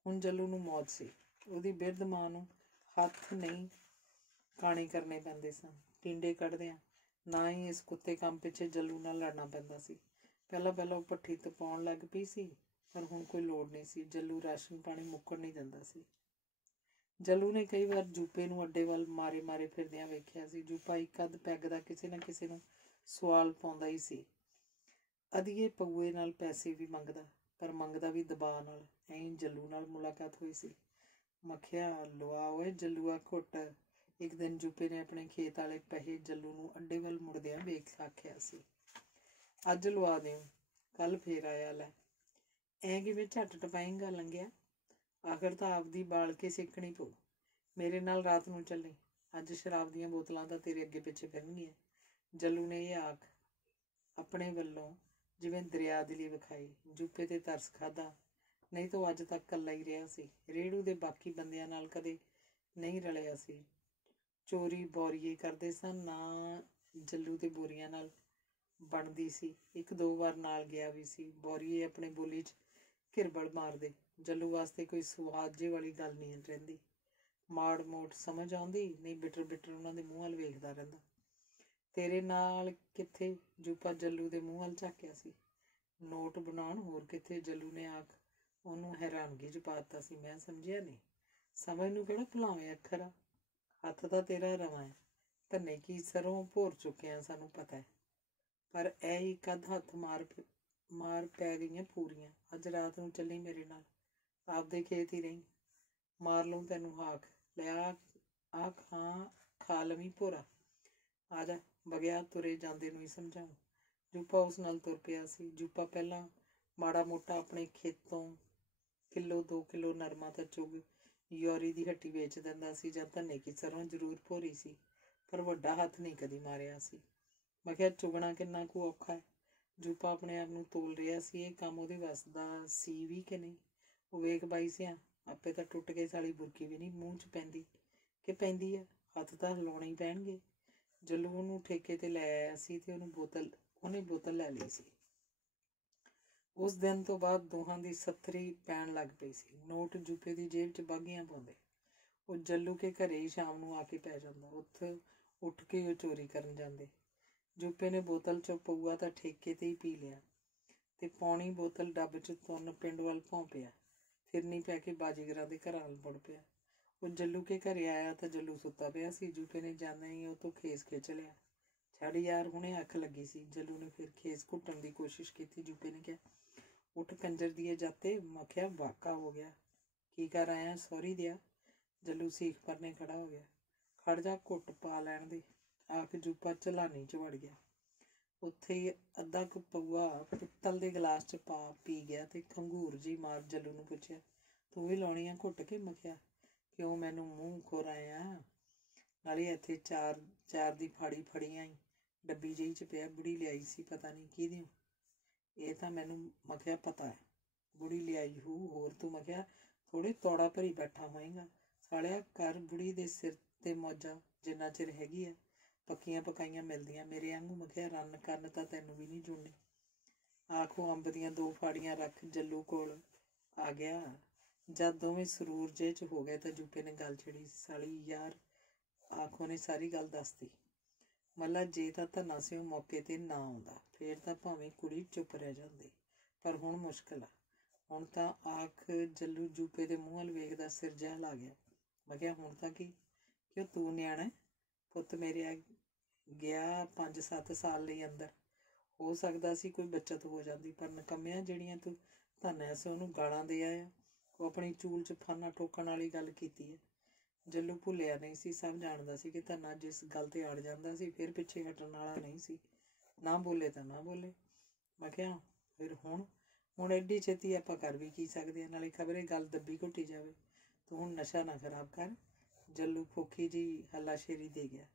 ਹੁਣ ਜੱਲੂ ਨੂੰ ਮੌਤ ਸੀ। ਉਹਦੀ ਬਿਰਧ ਮਾਂ ਨੂੰ ਹੱਥ ਨਹੀਂ ਕਾਣੇ ਕਰਨੇ ਪੈਂਦੇ ਸਨ ਟਿੰਡੇ ਕੱਢਦਿਆਂ। ਨਾ ਹੀ ਇਸ ਕੁੱਤੇ ਕੰਮ ਪਿੱਛੇ ਜੱਲੂ ਨਾਲ ਲੜਨਾ ਪੈਂਦਾ ਸੀ। ਪਹਿਲਾਂ ਉਹ ਭੱਠੀ ਤਪਾਉਣ ਲੱਗ ਪਈ ਸੀ, ਪਰ ਹੁਣ ਕੋਈ ਲੋੜ ਨਹੀਂ ਸੀ। ਜੱਲੂ ਰਾਸ਼ਨ ਪਾਣੀ ਮੁੱਕਣ ਨਹੀਂ ਦਿੰਦਾ ਸੀ। ਜੱਲੂ ਨੇ ਕਈ ਵਾਰ ਜੂਪੇ ਨੂੰ ਅੱਡੇ ਵੱਲ ਮਾਰੇ ਫਿਰਦਿਆਂ ਵੇਖਿਆ ਸੀ। ਜੂਪਾ ਇੱਕ ਅੱਧ ਪੈਗ ਦਾ ਕਿਸੇ ਨਾ ਕਿਸੇ ਨੂੰ ਸਵਾਲ ਪਾਉਂਦਾ ਹੀ ਸੀ। ਅਧੀਏ ਪਊਏ ਨਾਲ ਪੈਸੇ ਵੀ ਮੰਗਦਾ, ਪਰ ਮੰਗਦਾ ਵੀ ਦਬਾਅ ਨਾਲ। ਜੱਲੂ ਨਾਲ ਮੁਲਾਕਾਤ ਹੋਈ ਸੀ। ਮੱਖਿਆ ਲਵਾ ਓਏ ਜੱਲੂਆ ਘੁੱਟ। ਇੱਕ ਦਿਨ ਜੂਪੇ ਨੇ ਆਪਣੇ ਖੇਤ ਵਾਲੇ ਪੈਸੇ ਜੱਲੂ ਨੂੰ ਅੱਡੇ ਵੱਲ ਮੁੜਦਿਆਂ ਵੇਖ ਆਖਿਆ ਸੀ, ਅੱਜ ਲਵਾ ਦਿਓ, ਕੱਲ ਫੇਰ ਆਇਆ ਲੈ। ਕਿਵੇਂ ਝੱਟ ਟਪਾਏਂਗਾ ਲੰਘਿਆ? ਆਖਰ ਤਾਂ ਆਪਦੀ ਬਾਲ ਕੇ ਸੇਕਣੀ ਪਊ। ਮੇਰੇ ਨਾਲ ਰਾਤ ਨੂੰ ਚੱਲੀ, ਅੱਜ ਸ਼ਰਾਬ ਦੀਆਂ ਬੋਤਲਾਂ ਤਾਂ ਤੇਰੇ ਅੱਗੇ ਪਿੱਛੇ ਫਿਰਨਗੀਆਂ। ਜੱਲੂ ਨੇ ਇਹ ਆਖ ਆਪਣੇ ਵੱਲੋਂ ਜਿਵੇਂ ਦਰਿਆ ਦਿਲੀ ਵਿਖਾਈ। ਜੂਪੇ ਤੇ ਤਰਸ ਖਾਧਾ, ਨਹੀਂ ਤਾਂ ਅੱਜ ਤੱਕ ਇਕੱਲਾ ਹੀ ਰਿਹਾ ਸੀ। ਰੇੜੂ ਦੇ ਬਾਕੀ ਬੰਦਿਆਂ ਨਾਲ ਕਦੇ ਨਹੀਂ ਰਲਿਆ ਸੀ। ਚੋਰੀ ਬੋਰੀਏ ਕਰਦੇ ਸਨ, ਨਾ ਜੱਲੂ ਦੇ ਬੋਰੀਆਂ ਨਾਲ ਬਣਦੀ ਸੀ। 1-2 ਵਾਰ ਨਾਲ ਗਿਆ ਵੀ ਸੀ। ਬੋਰੀਏ ਆਪਣੇ ਬੋਲੀ 'ਚ ਘਿਰਬਲ ਮਾਰਦੇ। ਜੱਲੂ ਵਾਸਤੇ ਕੋਈ ਸੁਆਜੇ ਵਾਲੀ ਗੱਲ ਨਹੀਂ ਰਹਿੰਦੀ। ਮਾੜ ਮੋੜ ਸਮਝ ਆਉਂਦੀ, ਨਹੀਂ ਬਿਟਰ ਉਹਨਾਂ ਦੇ ਮੂੰਹ ਵੱਲ ਵੇਖਦਾ ਰਹਿੰਦਾ। ਤੇਰੇ ਨਾਲ ਕਿੱਥੇ? ਜੂਪਾ ਜੱਲੂ ਦੇ ਮੂੰਹ ਵੱਲ ਝਾਕਿਆ ਸੀ। ਨੋਟ ਬਣਾਉਣ, ਹੋਰ ਕਿੱਥੇ? ਜੱਲੂ ਨੇ ਆਖ ਉਹਨੂੰ ਹੈਰਾਨਗੀ 'ਚ ਪਾ ਦਿੱਤਾ ਸੀ। ਮੈਂ ਸਮਝਿਆ ਨਹੀਂ। ਸਮਝ ਨੂੰ ਕਿਹੜਾ ਭੁਲਾਵੇਂ ਅੱਖਰ ਆ। ਹੱਥ ਤਾਂ ਤੇਰਾ ਰਵਾਂ ਹੈ, ਧੰਨੇ ਕੀ ਸਰੋਂ ਭੋਰ ਚੁੱਕਿਆ, ਸਾਨੂੰ ਪਤਾ ਹੈ। ਪਰ ਇੱਕ ਅੱਧ ਹੱਥ ਮਾਰ ਪੈ ਗਈਆਂ ਪੂਰੀਆਂ। ਅੱਜ ਰਾਤ ਨੂੰ ਚੱਲੀ ਮੇਰੇ ਨਾਲ, ਆਪਦੇ ਖੇਤ ਹੀ ਰਹੀ। ਮਾਰ ਲਊਂ ਤੈਨੂੰ ਹਾਕ। ਲਿਆ ਆ ਖਾ ਲਵੀਂ ਭੋਰਾ। ਆ ਜਾ ਬਗਿਆ, ਤੁਰੇ ਜਾਂਦੇ ਨੂੰ ਹੀ ਸਮਝਾਉਂ। ਜੂਪਾ ਉਸ ਨਾਲ ਤੁਰ ਪਿਆ ਸੀ। ਜੂਪਾ ਪਹਿਲਾਂ ਮਾੜਾ ਮੋਟਾ ਆਪਣੇ ਖੇਤੋਂ 1-2 ਕਿਲੋ ਨਰਮਾ ਤਾਂ ਚੁੱਗ ਯੋਰੀ ਦੀ ਹੱਟੀ ਵੇਚ ਦਿੰਦਾ ਸੀ, ਜਾਂ ਧੰਨੇ ਕੀ ਸਰੋਂ ਜ਼ਰੂਰ ਭੋਰੀ ਸੀ, ਪਰ ਵੱਡਾ ਹੱਥ ਨਹੀਂ ਕਦੀ ਮਾਰਿਆ ਸੀ। ਮੈਂ ਕਿਹਾ ਚੁਗਣਾ ਕਿੰਨਾ ਕੁ ਔਖਾ ਹੈ। ਜੂਪਾ ਆਪਣੇ ਆਪ ਨੂੰ ਤੋਲ ਰਿਹਾ ਸੀ। ਇਹ ਕੰਮ ਉਹਦੇ ਵੱਸ ਦਾ ਸੀ ਵੀ ਕਿ ਨਹੀਂ। ਉਹ ਵੇਖ ਬਾਈ ਸਿਆ, ਆਪੇ ਤਾਂ ਟੁੱਟ ਕੇ ਸਾਲੀ ਬੁਰਕੀ ਵੀ ਨਹੀਂ ਮੂੰਹ 'ਚ ਪੈਂਦੀ ਕਿ ਪੈਂਦੀ ਆ। ਹੱਥ ਤਾਂ ਹਿਲਾਉਣੇ ਹੀ ਪੈਣਗੇ। ਜੱਲੂ ਉਹਨੂੰ ਠੇਕੇ 'ਤੇ ਲੈ ਆਇਆ ਸੀ ਤੇ ਉਹਨੇ ਬੋਤਲ ਲੈ ਲਈ ਸੀ। ਉਸ ਦਿਨ ਤੋਂ ਬਾਅਦ ਦੋਹਾਂ ਦੀ ਸੱਥਰੀ ਪੈਣ ਲੱਗ ਪਈ ਸੀ। ਨੋਟ ਜੂਪੇ ਦੀ ਜੇਬ 'ਚ ਬਾਗੀਆਂ ਪਾਉਂਦੇ। ਉਹ ਜੱਲੂ ਕੇ ਘਰੇ ਹੀ ਸ਼ਾਮ ਨੂੰ ਆ ਕੇ ਪੈ ਜਾਂਦਾ। ਉੱਥੇ ਉੱਠ ਕੇ ਉਹ ਚੋਰੀ ਕਰਨ ਜਾਂਦੇ। ਜੂਪੇ ਨੇ ਬੋਤਲ 'ਚੋਂ ਪਊਆ ਤਾਂ ਠੇਕੇ 'ਤੇ ਹੀ ਪੀ ਲਿਆ ਤੇ ਪੌਣੀ ਬੋਤਲ ਡੱਬ 'ਚ ਤੁੰਨ ਪਿੰਡ ਵੱਲ ਭੌਂ ਪਿਆ। ਫਿਰਨੀ ਪੈ ਕੇ ਬਾਜੀਗਰਾਂ ਦੇ ਘਰਾਂ ਵੱਲ ਮੁੜ ਪਿਆ। ਉਹ ਜੱਲੂ ਕੇ ਘਰੇ ਆਇਆ ਤਾਂ ਜੱਲੂ ਸੁੱਤਾ ਪਿਆ ਸੀ। ਜੂਪੇ ਨੇ ਜਾਂਦੇ ਹੀ ਉਹ ਤੋਂ ਖੇਸ ਖਿੱਚ ਲਿਆ। ਛੱਡ ਯਾਰ, ਹੁਣੇ ਅੱਖ ਲੱਗੀ ਸੀ। ਜੱਲੂ ਨੇ ਫਿਰ ਖੇਸ ਘੁੱਟਣ ਦੀ ਕੋਸ਼ਿਸ਼ ਕੀਤੀ। ਜੂਪੇ ਨੇ ਕਿਹਾ, ਉੱਠ ਕੰਜਰ ਦੀਏ ਜਾਤੇ। ਮੱਖਿਆ ਵਾਕਾ ਹੋ ਗਿਆ। ਕੀ ਕਰ ਆਇਆ? ਸੌਰੀ ਦਿਆ। ਜੱਲੂ ਸੀਖ ਪਰਨੇ ਖੜਾ ਹੋ ਗਿਆ। ਖੜ ਜਾ, ਘੁੱਟ ਪਾ ਲੈਣ ਦੇ, ਆਖ ਜੂਪਾ ਝਲਾਨੀ 'ਚ ਵੜ ਗਿਆ। ਉੱਥੇ ਹੀ ਅੱਧਾ ਕੁ ਪਊਆ ਪਿੱਤਲ ਦੇ ਗਲਾਸ 'ਚ ਪੀ ਗਿਆ ਤੇ ਖੰਗੂਰ ਜੀ ਮਾਰ ਜੱਲੂ ਨੂੰ ਪੁੱਛਿਆ, ਤੂੰ ਵੀ ਲਾਉਣੀ ਆ ਘੁੱਟ ਕੇ? ਮੱਖਿਆ, ਕਿਉਂ ਮੈਨੂੰ ਮੂੰਹ ਖੋਰ ਆਇਆ? ਨਾਲੇ ਇੱਥੇ ਚਾਰ ਦੀ ਫੜੀ ਆਈ। ਡੱਬੀ ਜਿਹੀ 'ਚ ਪਿਆ। ਬੁੜੀ ਲਿਆਈ ਸੀ, ਪਤਾ ਨਹੀਂ ਕਿਹਦੀ। ਇਹ ਤਾਂ ਮੈਨੂੰ ਮੱਖਿਆ ਪਤਾ ਹੈ, ਬੁੜੀ ਲਿਆਈ ਹੂ। ਹੋਰ ਤੂੰ ਮੱਖਿਆ ਥੋੜੇ ਤੌੜਾ ਭਰੀ ਬੈਠਾ ਹੋਏਗਾ। ਸਾਲਿਆ ਕਰ ਬੁੜੀ ਦੇ ਸਿਰ ਤੇ ਮੌਜਾਂ, ਜਿੰਨਾ ਚਿਰ ਹੈਗੀ ਆ। ਪੱਕੀਆਂ ਪਕਾਈਆਂ ਮਿਲਦੀਆਂ। ਮੇਰੇ ਵਾਂਗੂ ਮੱਖਿਆ ਰੰਨ ਕਰਨ ਤਾਂ ਤੈਨੂੰ ਵੀ ਨਹੀਂ ਜੁੜਨੀ। ਆਖੋ ਅੰਬ ਦੀਆਂ 2 ਫਾੜੀਆਂ ਰੱਖ। ਜੱਲੂ ਕੋਲ ਆ ਗਿਆ। ਜਦ ਦੋਵੇਂ ਸਰੂਰ ਜੇ 'ਚ ਹੋ ਗਏ ਤਾਂ ਜੂਪੇ ਨੇ ਗੱਲ ਛਿੜੀ। ਸਾਲੀ ਯਾਰ, ਆਖੋ ਨੇ ਸਾਰੀ ਗੱਲ ਦੱਸਤੀ। ਮੱਲਾ ਜੇ ਤਾਂ ਧੰਨਾ ਸੀ ਉਹ ਮੌਕੇ 'ਤੇ ਨਾ ਆਉਂਦਾ, ਫੇਰ ਤਾਂ ਭਾਵੇਂ ਕੁੜੀ ਚੁੱਪ ਰਹਿ ਜਾਂਦੀ। ਪਰ ਹੁਣ ਮੁਸ਼ਕਿਲ ਆ। ਹੁਣ ਤਾਂ ਆਖ। ਜੱਲੂ ਜੂਪੇ ਦੇ ਮੂੰਹ ਵੱਲ ਵੇਖਦਾ ਸਿਰ ਜਿਹਾ ਹਿਲਾ ਗਿਆ। ਮੈਂ ਕਿਹਾ ਹੁਣ ਤਾਂ ਕੀ? ਕਿਉਂ ਤੂੰ ਨਿਆਣਾ ਪੁੱਤ ਮੇਰੇ ਗਿਆ 5-7 ਸਾਲ ਲਈ ਅੰਦਰ। ਹੋ ਸਕਦਾ ਸੀ ਕੋਈ ਬੱਚਤ ਹੋ ਜਾਂਦੀ, ਪਰ ਨਕੰਮਿਆਂ ਜਿਹੜੀਆਂ ਤੂੰ ਧੰਨ ਐਸੇ ਉਹਨੂੰ ਗਾਲਾਂ ਦੇ ਆਇਆ। ਉਹ ਆਪਣੀ ਚੂਲ 'ਚ ਫਾਨਾ ਠੋਕਣ ਵਾਲੀ ਗੱਲ ਕੀਤੀ ਹੈ। ਜੱਲੂ ਭੁੱਲਿਆ ਨਹੀਂ ਸੀ, ਸਭ ਜਾਣਦਾ ਸੀ ਕਿ ਧੰਨਾ ਜਿਸ ਗੱਲ ਤੇ ਅੜ ਜਾਂਦਾ ਸੀ ਫਿਰ ਪਿੱਛੇ ਹਟਣ ਵਾਲਾ ਨਹੀਂ ਸੀ। ਨਾ ਬੋਲੇ ਤਾਂ ਨਾ ਬੋਲੇ। ਮੈਂ ਕਿਹਾ ਫਿਰ ਹੁਣ ਐਡੀ ਛੇਤੀ ਆਪਾਂ ਕਰ ਵੀ ਕੀ ਸਕਦੇ ਹਾਂ, ਨਾਲੇ ਖਬਰੇ ਗੱਲ ਦੱਬੀ ਘੁੱਟੀ ਜਾਵੇ। ਤੂੰ ਹੁਣ ਨਸ਼ਾ ਨਾ ਖਰਾਬ ਕਰ। ਜੱਲੂ ਫੋਕੀ ਜੀ ਹੱਲਾਸ਼ੇਰੀ ਦੇ ਗਿਆ।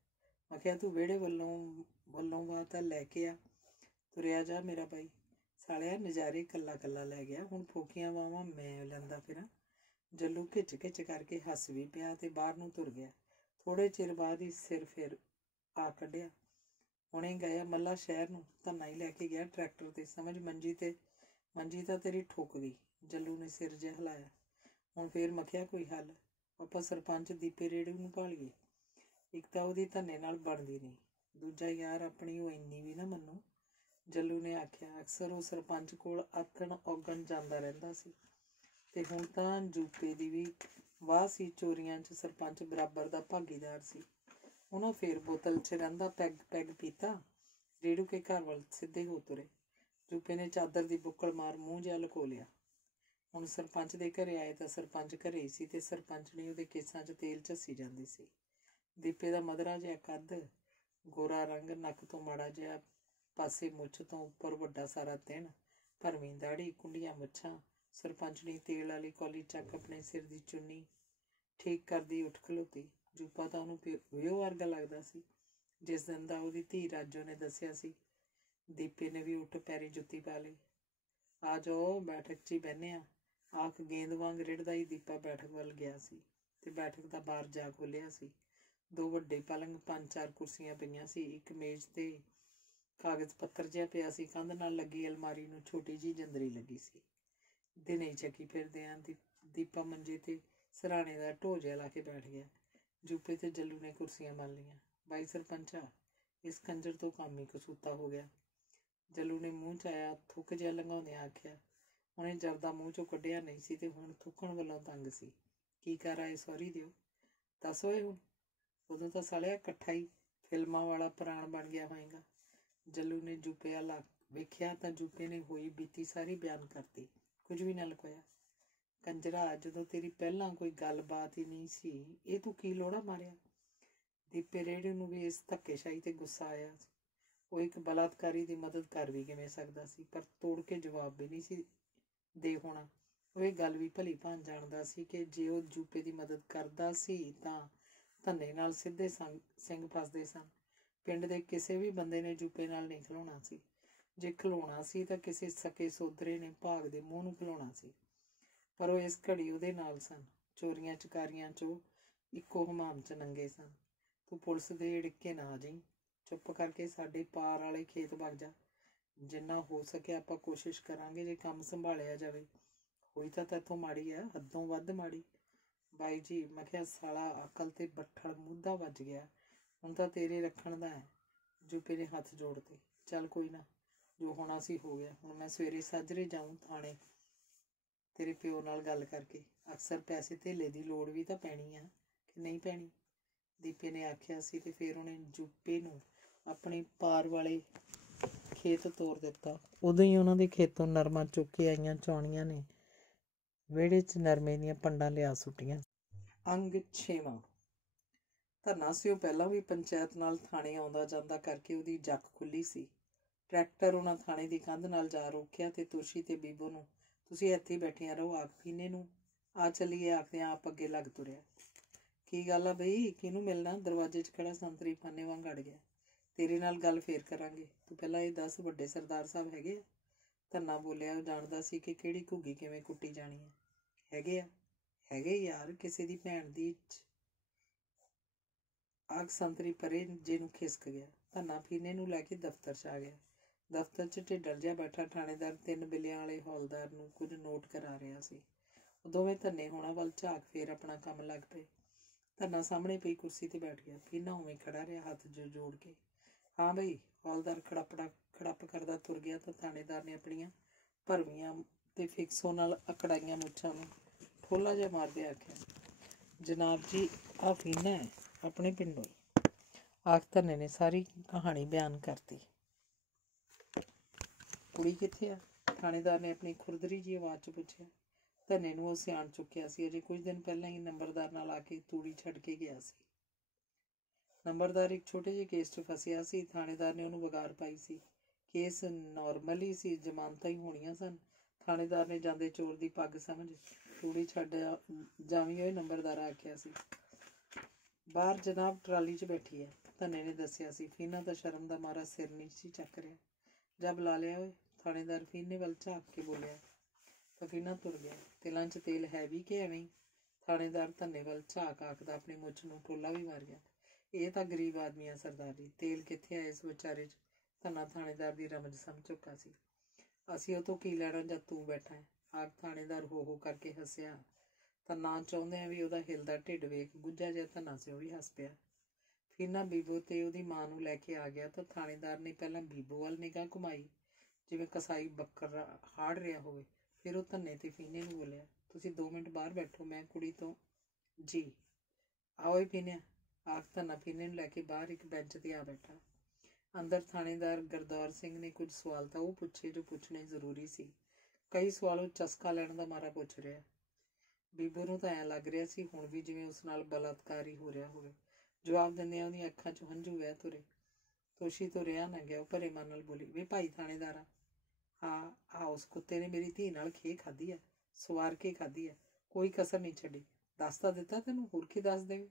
ਮੈਂ ਕਿਹਾ ਤੂੰ ਵਿਹੜੇ ਵੱਲੋਂ ਵਾ ਤਾਂ ਲੈ ਕੇ ਆ, ਤੁਰਿਆ ਜਾ ਮੇਰਾ ਬਾਈ। ਸਾਲਿਆ ਨਜ਼ਾਰੇ ਕੱਲਾ ਕੱਲਾ ਲੈ ਗਿਆ, ਹੁਣ ਫੋਕੀਆਂ ਵਾਵਾਂ ਮੈਂ ਲੈਂਦਾ ਫਿਰਾਂ। ਜੱਲੂ ਖਿੱਚ ਖਿੱਚ ਕਰਕੇ ਹੱਸ ਵੀ ਪਿਆ ਤੇ ਬਾਹਰ ਨੂੰ ਤੁਰ ਗਿਆ। ਥੋੜੇ ਚਿਰ ਬਾਅਦ ਹੀ ਸਿਰ ਫਿਰ ਆ ਕੱਢਿਆ। ਹੁਣੇ ਗਿਆ ਮੱਲਾ ਸ਼ਹਿਰ ਨੂੰ, ਧੰਨਾ ਹੀ ਲੈ ਕੇ ਗਿਆ ਟਰੈਕਟਰ ਤੇ। ਸਮਝ ਮੰਜੀ ਤਾਂ ਤੇਰੀ ਠੁੱਕ ਗਈ। ਜੱਲੂ ਨੇ ਸਿਰ ਜਿਹਾ ਹਿਲਾਇਆ। ਹੁਣ ਫੇਰ ਮਖਿਆ ਕੋਈ ਹੱਲ। ਆਪਾਂ ਸਰਪੰਚ ਦੀਪੇ ਰੇੜੂ ਨੂੰ ਭਾਲੀਏ। ਇੱਕ ਤਾਂ ਉਹਦੀ ਧੰਨੇ ਨਾਲ ਬਣਦੀ ਨਹੀਂ, ਦੂਜਾ ਯਾਰ ਆਪਣੀ ਉਹ ਇੰਨੀ ਵੀ ਨਾ ਮੰਨੂ। ਜੱਲੂ ਨੇ ਆਖਿਆ। ਅਕਸਰ ਉਹ ਸਰਪੰਚ ਕੋਲ ਆਥਣ ਔਗਣ ਜਾਂਦਾ ਰਹਿੰਦਾ ਸੀ ਤੇ ਹੁਣ ਤਾਂ ਜੂਪੇ ਦੀ ਵੀ ਵਾਹ ਸੀ। ਚੋਰੀਆਂ 'ਚ ਸਰਪੰਚ ਬਰਾਬਰ ਦਾ ਭਾਗੀਦਾਰ ਸੀ। ਉਹਨਾਂ ਫੇਰ ਬੋਤਲ 'ਚ ਰਹਿੰਦਾ ਪੈਗ ਪੀਤਾ। ਰੇੜੂ ਕੇ ਘਰ ਵੱਲ ਸਿੱਧੇ ਹੋ ਤੁਰੇ। ਜੂਪੇ ਨੇ ਚਾਦਰ ਦੀ ਬੁੱਕਲ ਮਾਰ ਮੂੰਹ ਜਿਹਾ ਲੁਕੋ ਲਿਆ। ਹੁਣ ਸਰਪੰਚ ਦੇ ਘਰੇ ਆਏ ਤਾਂ ਸਰਪੰਚ ਘਰੇ ਹੀ ਸੀ ਤੇ ਸਰਪੰਚਣੀ ਉਹਦੇ ਕੇਸਾਂ 'ਚ ਤੇਲ ਝੱਸੀ ਜਾਂਦੀ ਸੀ। ਦੀਪੇ ਦਾ ਮਧਰਾ ਜਿਹਾ ਕੱਦ, ਗੋਰਾ ਰੰਗ, ਨੱਕ ਤੋਂ ਮਾੜਾ ਜਿਹਾ ਪਾਸੇ ਮੁੱਛ ਤੋਂ ਉੱਪਰ ਵੱਡਾ ਸਾਰਾ ਤਿੰਨ, ਭਰਵੀਂ ਦਾੜੀ, ਕੁੰਡੀਆਂ ਮੁੱਛਾਂ। ਸਰਪੰਚਣੀ ਤੇਲ ਵਾਲੀ ਕੌਲੀ ਚੱਕ ਆਪਣੇ ਸਿਰ ਦੀ ਚੁੰਨੀ ਠੀਕ ਕਰਦੀ ਉੱਠ ਖਲੋਤੀ। ਜੂਪਾ ਤਾਂ ਉਹਨੂੰ ਵਿਓ ਵਰਗਾ ਲੱਗਦਾ ਸੀ ਜਿਸ ਦਿਨ ਦਾ ਉਹਦੀ ਧੀ ਰਾਜੋ ਨੇ ਦੱਸਿਆ ਸੀ। ਦੀਪੇ ਨੇ ਵੀ ਉੱਠ ਪੈਰੀ ਜੁੱਤੀ ਪਾ ਲਈ। ਆ ਜਾਓ, ਬੈਠਕ 'ਚ ਹੀ ਬਹਿੰਦੇ ਆ। ਆਖ ਗੇਂਦ ਵਾਂਗ ਰਿੜਦਾ ਹੀ ਦੀਪਾ ਬੈਠਕ ਵੱਲ ਗਿਆ ਸੀ ਤੇ ਬੈਠਕ ਦਾ ਬਾਰ ਜਾ ਖੋਲ੍ਹਿਆ ਸੀ। 2 ਵੱਡੇ ਪਲੰਗ, 5-4 ਕੁਰਸੀਆਂ ਪਈਆਂ ਸੀ। ਇੱਕ ਮੇਜ਼ ਤੇ ਕਾਗਜ਼ ਪੱਤਰ ਜਿਹਾ ਪਿਆ ਸੀ। ਕੰਧ ਨਾਲ ਲੱਗੀ ਅਲਮਾਰੀ ਨੂੰ ਛੋਟੀ ਜਿਹੀ ਜੰਦਰੀ ਲੱਗੀ ਸੀ। ਦਿਨੇ ਚੱਕੀ ਫਿਰਦਿਆਂ ਦੀਪਾ ਮੰਜੇ ਤੇ ਸਰਾਣੇ ਦਾ ਢੋ ਜਿਹਾ ਲਾ ਕੇ ਬੈਠ ਗਿਆ। ਜੂਪੇ ਤੇ ਜੱਲੂ ਨੇ ਕੁਰਸੀਆਂ ਮੰਨ ਲਈਆਂ। ਬਾਈ ਸਰਪੰਚਾ, ਇਸ ਕੰਜਰ ਤੋਂ ਕੰਮ ਹੀ ਕਸੂਤਾ ਹੋ ਗਿਆ। ਜੱਲੂ ਨੇ ਮੂੰਹ 'ਚ ਆਇਆ ਥੁੱਕ ਜਿਹਾ ਲੰਘਾਉਂਦਿਆਂ ਆਖਿਆ। ਉਹਨੇ ਜਰਦਾ ਮੂੰਹ 'ਚੋਂ ਕੱਢਿਆ ਨਹੀਂ ਸੀ ਤੇ ਹੁਣ ਥੁੱਕਣ ਵੱਲੋਂ ਤੰਗ ਸੀ। ਕੀ ਕਰ ਆਏ ਸਹੁਰੀ ਦਿਓ? ਦੱਸ ਓਏ ਹੁਣ। ਉਦੋਂ ਤਾਂ ਸਾਲਿਆ ਇਕੱਠਾ ਹੀ ਫਿਲਮਾਂ ਵਾਲਾ ਪ੍ਰਾਣ ਬਣ ਗਿਆ ਹੋਏਗਾ। ਜੱਲੂ ਨੇ ਜੂਪੇ ਵੱਲ ਵੇਖਿਆ ਤਾਂ ਜੂਪੇ ਨੇ ਹੋਈ ਬੀਤੀ ਸਾਰੀ ਬਿਆਨ ਕਰਤੀ, ਕੁਝ ਵੀ ਨਾ ਲੁਕੋਇਆ। ਕੰਜਰਾ, ਜਦੋਂ ਤੇਰੀ ਪਹਿਲਾਂ ਕੋਈ ਗੱਲਬਾਤ ਹੀ ਨਹੀਂ ਸੀ, ਇਹ ਤੂੰ ਕੀ ਲੋੜਾ ਮਾਰਿਆ? ਦੀਪੇ ਰੇੜੂ ਨੂੰ ਵੀ ਇਸ ਧੱਕੇਸ਼ਾਹੀ ਤੇ ਗੁੱਸਾ ਆਇਆ। ਉਹ ਇੱਕ ਬਲਾਤਕਾਰੀ ਦੀ ਮਦਦ ਕਰ ਵੀ ਕਿਵੇਂ ਸਕਦਾ ਸੀ, ਪਰ ਤੋੜ ਕੇ ਜਵਾਬ ਵੀ ਨਹੀਂ ਸੀ ਦੇ ਹੋਣਾ। ਉਹ ਇਹ ਗੱਲ ਵੀ ਭਲੀ ਭਾਂਤ ਜਾਣਦਾ ਸੀ ਕਿ ਜੇ ਉਹ ਜੂਪੇ ਦੀ ਮਦਦ ਕਰਦਾ ਸੀ ਤਾਂ ਧੰਨੇ ਨਾਲ ਸਿੱਧੇ ਸਿੰਘ ਫਸਦੇ ਸਨ। ਪਿੰਡ ਦੇ ਕਿਸੇ ਵੀ ਬੰਦੇ ਨੇ ਜੂਪੇ ਨਾਲ ਨਹੀਂ ਖਲੋਣਾ ਸੀ। ਜੇ ਖਲੋਣਾ ਸੀ ਤਾਂ ਕਿਸੇ ਸਕੇ ਸੋਦਰੇ ਨੇ ਭਾਗ ਦੇ ਮੂੰਹ ਨੂੰ ਖਲੋਣਾ ਸੀ। ਪਰ ਉਹ ਇਸ ਘੜੀ ਉਹਦੇ ਨਾਲ ਸਨ। ਚੋਰੀਆਂ ਚਕਾਰੀਆਂ 'ਚੋਂ ਇੱਕੋ ਹਮਾਮ 'ਚ ਨੰਗੇ ਸਨ। ਤੂੰ ਪੁਲਿਸ ਦੇ ਢਿੱਕੇ ਨਾ ਆ ਜਾਈਂ। ਚੁੱਪ ਕਰਕੇ ਸਾਡੇ ਪਾਰ ਵਾਲੇ ਖੇਤ ਵਗ ਜਾ। ਜਿੰਨਾ ਹੋ ਸਕਿਆ ਆਪਾਂ ਕੋਸ਼ਿਸ਼ ਕਰਾਂਗੇ ਜੇ ਕੰਮ ਸੰਭਾਲਿਆ ਜਾਵੇ। ਹੋਈ ਤਾਂ ਤੈਥੋਂ ਮਾੜੀ ਆ, ਹੱਦੋਂ ਵੱਧ ਮਾੜੀ। ਬਾਈ ਜੀ, ਮੈਂ ਕਿਹਾ ਸਾਲਾ ਅਕਲ ਤੇ ਬੱਠਲ ਮੁੱਦਾ ਵੱਜ ਗਿਆ। ਹੁਣ ਤਾਂ ਤੇਰੇ ਰੱਖਣ ਦਾ ਹੈ। ਜੂਪੇ ਨੇ ਹੱਥ ਜੋੜਤੇ। ਚੱਲ ਕੋਈ ਨਾ, ਜੋ ਹੋਣਾ ਸੀ ਹੋ ਗਿਆ। ਹੁਣ ਮੈਂ ਸਵੇਰੇ ਸਾਜਰੇ ਜਾਊਂ ਥਾਣੇ ਤੇਰੇ ਪਿਓ ਨਾਲ ਗੱਲ ਕਰਕੇ। ਅਕਸਰ ਪੈਸੇ ਧੇਲੇ ਦੀ ਲੋੜ ਵੀ ਤਾਂ ਪੈਣੀ ਆ ਕਿ ਨਹੀਂ ਪੈਣੀ? ਦੀਪੇ ਨੇ ਆਖਿਆ ਸੀ ਤੇ ਫਿਰ ਉਹਨੇ ਜੂਪੇ ਨੂੰ ਆਪਣੇ ਪਾਰ ਵਾਲੇ ਖੇਤ ਤੋਰ ਦਿੱਤਾ। ਉਦੋਂ ਹੀ ਉਹਨਾਂ ਦੇ ਖੇਤੋਂ ਨਰਮਾ ਚੁੱਕ ਕੇ ਆਈਆਂ ਚੌਣੀਆਂ ਨੇ ਵਿਹੜੇ 'ਚ ਨਰਮੇ ਦੀਆਂ ਪੰਡਾਂ ਲਿਆ ਸੁੱਟੀਆਂ। ਅੰਗ 6ਵਾਂ। ਧੰਨਾ ਸਿਓ ਪਹਿਲਾਂ ਵੀ ਪੰਚਾਇਤ ਨਾਲ ਥਾਣੇ ਆਉਂਦਾ ਜਾਂਦਾ ਕਰਕੇ ਉਹਦੀ ਜੱਕ ਖੁੱਲੀ ਸੀ। ਟਰੈਕਟਰ ਉਹਨਾਂ ਥਾਣੇ ਦੀ ਕੰਧ ਨਾਲ ਜਾ ਰੋਕਿਆ ਤੇ ਤੋਸ਼ੀ ਤੇ ਬੀਬੋ ਨੂੰ, ਤੁਸੀਂ ਇੱਥੇ ਹੀ ਬੈਠੀਆਂ ਰਹੋ, ਆਖ ਫੀਨੇ ਨੂੰ ਆ ਚੱਲੀਏ ਆਖਦਿਆਂ ਆਪ ਅੱਗੇ ਲੱਗ ਤੁਰਿਆ। ਕੀ ਗੱਲ ਆ ਬਈ, ਕਿਹਨੂੰ ਮਿਲਣਾ? ਦਰਵਾਜ਼ੇ 'ਚ ਖੜਾ ਸੰਤਰੀ ਪਾਨੇ ਵਾਂਗ ਅੜ ਗਿਆ। ਤੇਰੇ ਨਾਲ ਗੱਲ ਫੇਰ ਕਰਾਂਗੇ, ਤੂੰ ਪਹਿਲਾਂ ਇਹ ਦੱਸ ਵੱਡੇ ਸਰਦਾਰ ਸਾਹਿਬ ਹੈਗੇ ਆ? ਧੰਨਾ ਬੋਲਿਆ। ਉਹ ਜਾਣਦਾ ਸੀ ਕਿ ਕਿਹੜੀ ਘੁੱਗੀ ਕਿਵੇਂ ਕੁੱਟੀ ਜਾਣੀ ਹੈ। ਹੈਗੇ ਯਾਰ, ਕਿਸੇ ਦੀ ਭੈਣ ਦੀ ਆਗ ਸੰਤਰੀ ਪਰੇ ਜੇ ਨੂੰ ਖਿਸਕ ਗਿਆ। ਧੰਨਾ ਫੀਨੇ ਨੂੰ ਲੈ ਕੇ ਦਫ਼ਤਰ 'ਚ ਆ ਗਿਆ। ਦਫ਼ਤਰ 'ਚ ਢਿੱਡਲ ਜਿਹਾ ਬੈਠਾ ਥਾਣੇਦਾਰ 3 ਬਿੱਲਿਆਂ ਵਾਲੇ ਹੌਲਦਾਰ ਨੂੰ ਕੁਝ ਨੋਟ ਕਰਾ ਰਿਹਾ ਸੀ। ਉਹ ਦੋਵੇਂ ਧੰਨੇ ਹੋਣਾ ਵੱਲ ਝਾਕ ਫੇਰ ਆਪਣਾ ਕੰਮ ਲੱਗ ਪਏ। ਧੰਨਾ ਸਾਹਮਣੇ ਪਈ ਕੁਰਸੀ ਤੇ ਬੈਠ ਗਿਆ। ਫੀਨਾ ਉਵੇਂ ਖੜਾ ਰਿਹਾ ਹੱਥ ਜੋੜ ਕੇ। ਹਾਂ ਬਈ। ਹੌਲਦਾਰ ਖੜੱਪ ਕਰਦਾ ਤੁਰ ਗਿਆ ਤਾਂ ਥਾਣੇਦਾਰ ਨੇ ਆਪਣੀਆਂ ਭਰਵੀਆਂ ਤੇ ਫਿਕਸੋ ਨਾਲ ਅਕੜਾਈਆਂ ਮੁੱਛਾਂ ਨੂੰ ਠੋਲਾ ਜਿਹਾ ਮਾਰਦੇ ਆਖਿਆ, ਜਨਾਬ ਜੀ, ਆਹ ਫੀਨਾ ਹੈ, ਆਪਣੇ ਪਿੰਡੋਂ ਹੀ। ਆਖ ਧੰਨੇ ਨੇ ਸਾਰੀ ਕਹਾਣੀ ਬਿਆਨ ਕਰਤੀ। ਕੁੜੀ ਕਿੱਥੇ ਆ? ਥਾਣੇਦਾਰ ਨੇ ਆਪਣੀ ਖੁਰਦਰੀ ਜਿਹੀ ਆਵਾਜ਼ 'ਚ ਪੁੱਛਿਆ। ਧੰਨੇ ਨੂੰ ਉਹ ਸਿਆਣ ਚੁੱਕਿਆ ਸੀ। ਅਜੇ ਕੁਝ ਦਿਨ ਪਹਿਲਾਂ ਹੀ ਨੰਬਰਦਾਰ ਨਾਲ ਆ ਕੇ ਤੂੜੀ ਛੱਡ ਕੇ ਗਿਆ ਸੀ। ਨੰਬਰਦਾਰ ਇੱਕ ਛੋਟੇ ਜਿਹੇ ਕੇਸ 'ਚ ਫਸਿਆ ਸੀ। ਥਾਣੇਦਾਰ ਨੇ ਉਹਨੂੰ ਵਗਾਰ ਪਾਈ ਸੀ। ਕੇਸ ਨੋਰਮਲ ਹੀ ਸੀ, ਜ਼ਮਾਨਤਾਂ ਹੀ ਹੋਣੀਆਂ ਸਨ। ਥਾਣੇਦਾਰ ਨੇ ਜਾਂਦੇ ਚੋਰ ਦੀ ਪੱਗ ਸਮਝ ਤੂੜੀ ਛੱਡ ਜਾਵੀਂ ਓਏ, ਨੰਬਰਦਾਰ ਆਖਿਆ ਸੀ। ਬਾਹਰ ਜਨਾਬ ਟਰਾਲੀ 'ਚ ਬੈਠੀ ਹੈ, ਧੰਨੇ ਨੇ ਦੱਸਿਆ ਸੀ। ਫੀਨਾ ਤਾਂ ਸ਼ਰਮ ਦਾ ਮਾਰਾ ਸਿਰ ਨਹੀਂ ਸੀ ਚੱਕ ਰਿਹਾ। ਜਾ ਬੁਲਾ ਲਿਆ ਓਏ, ਥਾਣੇਦਾਰ ਫੀਨੇ ਵੱਲ ਝਾਕ ਕੇ ਬੋਲਿਆ। ਤਾਂ ਫੀਨਾ ਤੁਰ ਗਿਆ। ਤਿਲਾਂ 'ਚ ਤੇਲ ਹੈ ਵੀ ਕਿ ਐਵੇਂ? ਥਾਣੇਦਾਰ ਧੰਨੇ ਵੱਲ ਝਾਕ ਆਖਦਾ ਆਪਣੀ ਮੁੱਛ ਨੂੰ ਟੋਲਾ ਵੀ ਮਾਰ ਗਿਆ। ਇਹ ਤਾਂ ਗਰੀਬ ਆਦਮੀ ਆ ਸਰਦਾਰ ਜੀ, ਤੇਲ ਕਿੱਥੇ ਆ ਇਸ ਵਿਚਾਰੇ 'ਚ? ਧੰਨਾ ਥਾਣੇਦਾਰ ਦੀ ਰਮਜ ਸਮਝ ਚੁੱਕਾ ਸੀ। ਅਸੀਂ ਉਹ ਤੋਂ ਕੀ ਲੈਣਾ ਜਦ ਤੂੰ ਬੈਠਾ ਹੈ? ਆਖ ਥਾਣੇਦਾਰ ਹੋ ਕਰਕੇ ਹੱਸਿਆ। ਤਾਂ ਨਾ ਚਾਹੁੰਦੇ ਆ ਵੀ ਉਹਦਾ ਹਿਲਦਾ ਢਿੱਡ ਵੇਖ ਗੁੱਝਾ ਜਿਹਾ ਧੰਨਾ ਸੀ, ਉਹ ਵੀ ਹੱਸ ਪਿਆ। ਫੀਨਾ ਬੀਬੋ ਤੇ ਉਹਦੀ ਮਾਂ ਨੂੰ ਲੈ ਕੇ ਆ ਗਿਆ ਤਾਂ ਥਾਣੇਦਾਰ ਨੇ ਪਹਿਲਾਂ ਬੀਬੋ ਵੱਲ ਨਿਗਾਹ ਘੁਮਾਈ, ਜਿਵੇਂ ਕਸਾਈ ਬੱਕਰ ਹਾੜ ਰਿਹਾ ਹੋਵੇ। ਫਿਰ ਉਹ ਧੰਨੇ ਤੇ ਫੀਨੇ ਨੂੰ ਬੋਲਿਆ, ਤੁਸੀਂ 2 ਮਿੰਟ ਬਾਹਰ ਬੈਠੋ, ਮੈਂ ਕੁੜੀ ਤੋਂ ਜੀ। ਆਓ ਫੀਨਿਆ, ਆਖ ਧੰਨਾ ਫੀਨੇ ਨੂੰ ਲੈ ਕੇ ਬਾਹਰ ਇੱਕ ਬੈਂਚ ਤੇ ਆ ਬੈਠਾ। ਅੰਦਰ ਥਾਣੇਦਾਰ ਗੁਰਦੌਰ ਸਿੰਘ ਨੇ ਕੁਝ ਸਵਾਲ ਤਾਂ ਉਹ ਪੁੱਛੇ ਜੋ ਪੁੱਛਣੇ ਜ਼ਰੂਰੀ ਸੀ। ਕਈ ਸਵਾਲ ਉਹ ਚਸਕਾ ਲੈਣ ਦਾ ਮਾਰਾ ਪੁੱਛ ਰਿਹਾ। ਬੀਬੋ ਨੂੰ ਤਾਂ ਐਂ ਲੱਗ ਰਿਹਾ ਸੀ ਹੁਣ ਵੀ ਜਿਵੇਂ ਉਸ ਨਾਲ ਬਲਾਤਕਾਰ ਹੀ ਹੋ ਰਿਹਾ ਹੋਵੇ। ਜਵਾਬ ਦਿੰਦਿਆਂ ਉਹਦੀਆਂ ਅੱਖਾਂ 'ਚੋਂ ਹੰਝੂ ਵਹਿ ਤੁਰੇ। ਤੋਸ਼ੀ ਤੋਂ ਰਿਹਾ ਨਾ ਗਿਆ। ਉਹ ਭਰੇ ਮਨ ਨਾਲ ਬੋਲੀ, ਵੇ ਭਾਈ ਥਾਣੇਦਾਰਾ, ਹਾਂ ਉਸ ਕੁੱਤੇ ਨੇ ਮੇਰੀ ਧੀ ਨਾਲ ਖੇ ਖਾਧੀ ਆ, ਸਵਾਰ ਕੇ ਖਾਧੀ ਆ, ਕੋਈ ਕਸਰ ਨਹੀਂ ਛੱਡੀ। ਦੱਸ ਤਾਂ ਦਿੱਤਾ ਤੈਨੂੰ, ਹੋਰ ਕੀ ਦੱਸ ਦੇਵੇ?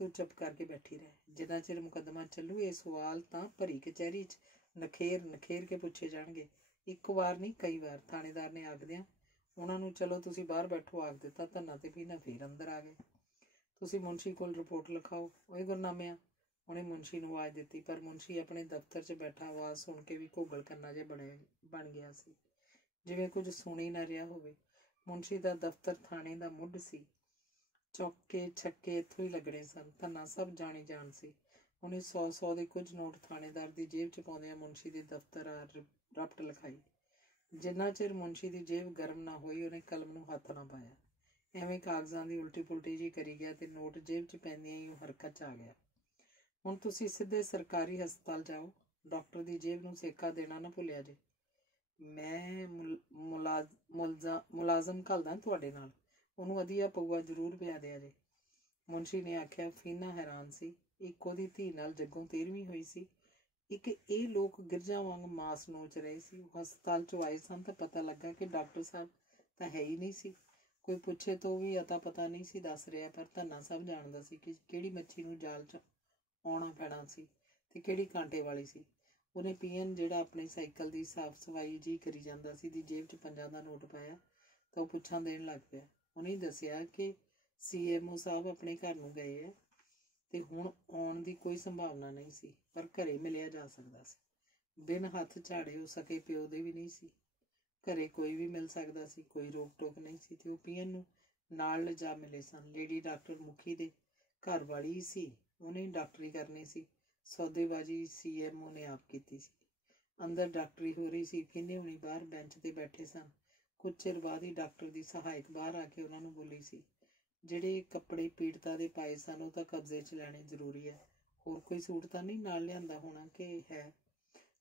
ਤੂੰ ਚੁੱਪ ਕਰਕੇ ਬੈਠੀ ਰਹਿ। ਜਿੰਨਾ ਚਿਰ ਮੁਕੱਦਮਾ ਚੱਲੂ ਇਹ ਸਵਾਲ ਤਾਂ ਭਰੀ ਕਚਹਿਰੀ 'ਚ ਨਖੇਰ ਕੇ ਪੁੱਛੇ ਜਾਣਗੇ। ਇੱਕ ਵਾਰ ਨਹੀਂ, ਕਈ ਵਾਰ। ਥਾਣੇਦਾਰ ਨੇ ਆਖਦਿਆਂ ਉਹਨਾਂ ਨੂੰ ਚਲੋ ਤੁਸੀਂ ਬਾਹਰ ਬੈਠੋ ਆਖ ਦਿੱਤਾ। ਧੰਨਾ ਤੇ ਫੀਨਾ ਫੇਰ ਅੰਦਰ ਆ ਗਏ। ਤੁਸੀਂ ਮੁਨਸ਼ੀ ਕੋਲ ਰਿਪੋਰਟ ਲਿਖਾਓ। ਓਏ ਗੁਰਨਾਮਿਆਂ, ਉਹਨੇ ਮੁਨਸ਼ੀ ਨੂੰ ਆਵਾਜ਼ ਦਿੱਤੀ, ਪਰ ਮੁਨਸ਼ੀ ਆਪਣੇ ਦਫ਼ਤਰ 'ਚ ਬੈਠਾ ਆਵਾਜ਼ ਸੁਣ ਕੇ ਵੀ ਘੋਗਲ ਕਰਨਾ ਜਿਹਾ ਬਣ ਗਿਆ ਸੀ, ਜਿਵੇਂ ਕੁਝ ਸੁਣ ਹੀ ਨਾ ਰਿਹਾ ਹੋਵੇ। ਮੁਨਸ਼ੀ ਦਾ ਦਫ਼ਤਰ ਥਾਣੇ ਦਾ ਮੁੱਢ ਸੀ। ਚੌਕੇ ਛੱਕੇ ਇੱਥੋਂ ਹੀ ਲੱਗਣੇ ਸਨ। ਧੰਨਾ ਸਭ ਜਾਣੀ ਜਾਣ ਸੀ। ਉਹਨੇ 100 ਦੇ ਕੁਝ ਨੋਟ ਥਾਣੇਦਾਰ ਦੀ ਜੇਬ 'ਚ ਪਾਉਂਦਿਆਂ ਮੁਨਸ਼ੀ ਦੇ ਦਫ਼ਤਰ ਆ ਰਪਟ ਲਿਖਾਈ। ਜਿੰਨਾ ਚਿਰ ਮੁਨਸ਼ੀ ਦੀ ਜੇਬ ਗਰਮ ਨਾ ਹੋਈ ਉਹਨੇ ਕਲਮ ਨੂੰ ਹੱਥ ਨਾ ਪਾਇਆ। ਐਵੇਂ ਕਾਗਜ਼ਾਂ ਦੀ ਉਲਟੀ ਪੁਲਟੀ ਜੀ ਕਰੀ ਗਿਆ ਤੇ ਨੋਟ ਜੇਬ 'ਚ ਪੈਂਦਿਆਂ ਹੀ ਉਹ ਹਰਕਤ 'ਚ ਆ ਗਿਆ। ਹੁਣ ਤੁਸੀਂ ਸਿੱਧੇ ਸਰਕਾਰੀ ਹਸਪਤਾਲ ਜਾਓ, ਡਾਕਟਰ ਦੀ ਜੇਬ ਨੂੰ ਸੇਕਾ ਦੇਣਾ ਨਾ ਭੁੱਲਿਆ ਜੇ। ਮੈਂ ਮੁਲਾਜ਼ਮ ਘੱਲਦਾ ਤੁਹਾਡੇ ਨਾਲ, ਉਹਨੂੰ ਵਧੀਆ ਪਊਆ ਜ਼ਰੂਰ ਪਿਆ ਦਿਆ ਜੇ, ਮੁਨਸ਼ੀ ਨੇ ਆਖਿਆ। ਫੀਨਾ ਹੈਰਾਨ ਸੀ। ਇੱਕ ਉਹਦੀ ਧੀ ਨਾਲ ਜੱਗੋਂ 13ਵੀਂ ਹੋਈ ਸੀ, ਇੱਕ ਇਹ ਲੋਕ ਗਿਰਜਾਂ ਵਾਂਗ ਮਾਸ ਨੋਚ ਰਹੇ ਸੀ। ਉਹ ਹਸਪਤਾਲ 'ਚੋਂ ਆਏ ਸਨ ਤਾਂ ਪਤਾ ਲੱਗਾ ਕਿ ਡਾਕਟਰ ਸਾਹਿਬ ਤਾਂ ਹੈ ਹੀ ਨਹੀਂ ਸੀ। ਕੋਈ ਪੁੱਛੇ ਤੋਂ ਵੀ ਅਤਾ ਪਤਾ ਨਹੀਂ ਸੀ ਦੱਸ ਰਿਹਾ, ਪਰ ਧੰਨਾ ਸਭ ਜਾਣਦਾ ਸੀ ਕਿ ਕਿਹੜੀ ਮੱਛੀ ਨੂੰ ਜਾਲ 'ਚ ਆਉਣਾ ਪੈਣਾ ਸੀ ਤੇ ਕਿਹੜੀ ਕਾਂਟੇ ਵਾਲੀ ਸੀ। ਉਹਨੇ ਪੀਐਨ ਜਿਹੜਾ ਆਪਣੇ ਸਾਈਕਲ ਦੀ ਸਾਫ਼ ਸਫਾਈ ਜੀ ਕਰੀ ਜਾਂਦਾ ਸੀ ਦੀ ਜੇਬ 'ਚ 5 ਦਾ ਨੋਟ ਪਾਇਆ ਤਾਂ ਉਹ ਪੁੱਛਾਂ ਦੇਣ ਲੱਗ ਪਿਆ। ਉਹਨੇ ਦੱਸਿਆ ਕਿ CMO ਸਾਹਿਬ ਆਪਣੇ ਘਰ ਨੂੰ ਗਏ ਹੈ ਤੇ ਹੁਣ ਆਉਣ ਦੀ ਕੋਈ ਸੰਭਾਵਨਾ ਨਹੀਂ ਸੀ, ਪਰ ਘਰੇ ਮਿਲਿਆ ਜਾ ਸਕਦਾ ਸੀ। ਬਿਨ ਹੱਥ ਝਾੜੇ ਹੋ ਸਕੇ ਪਿਓ ਦੇ ਵੀ ਨਹੀਂ ਸੀ। ਘਰੇ ਕੋਈ ਵੀ ਮਿਲ ਸਕਦਾ ਸੀ, ਕੋਈ ਰੋਕ ਟੋਕ ਨਹੀਂ ਸੀ ਤੇ ਉਹ ਪੀਐਨ ਨੂੰ ਨਾਲ ਲਿਜਾ ਮਿਲੇ ਸਨ। ਲੇਡੀ ਡਾਕਟਰ ਮੁਖੀ ਦੇ ਘਰ ਵਾਲੀ ਹੀ ਸੀ, ਉਹਨੇ ਡਾਕਟਰੀ ਕਰਨੀ ਸੀ। ਸੌਦੇਬਾਜ਼ੀ CMO ਨੇ ਆਪ ਕੀਤੀ ਸੀ। ਅੰਦਰ ਡਾਕਟਰੀ ਹੋ ਰਹੀ ਸੀ। ਫੀਨੇ ਹੁਣੀ ਬਾਹਰ ਬੈਂਚ ਤੇ ਬੈਠੇ ਸਨ। ਕੁਝ ਚਿਰ ਬਾਅਦ ਹੀ ਡਾਕਟਰ ਦੀ ਸਹਾਇਕ ਬਾਹਰ ਆ ਕੇ ਉਹਨਾਂ ਨੂੰ ਬੋਲੀ ਸੀ, ਜਿਹੜੇ ਕੱਪੜੇ ਪੀੜਤਾ ਦੇ ਪਾਏ ਸਨ ਉਹ ਤਾਂ ਕਬਜ਼ੇ 'ਚ ਲੈਣੇ ਜ਼ਰੂਰੀ ਹੈ। ਹੋਰ ਕੋਈ ਸੂਟ ਤਾਂ ਨਹੀਂ ਨਾਲ ਲਿਆਂਦਾ ਹੋਣਾ ਕਿ ਹੈ?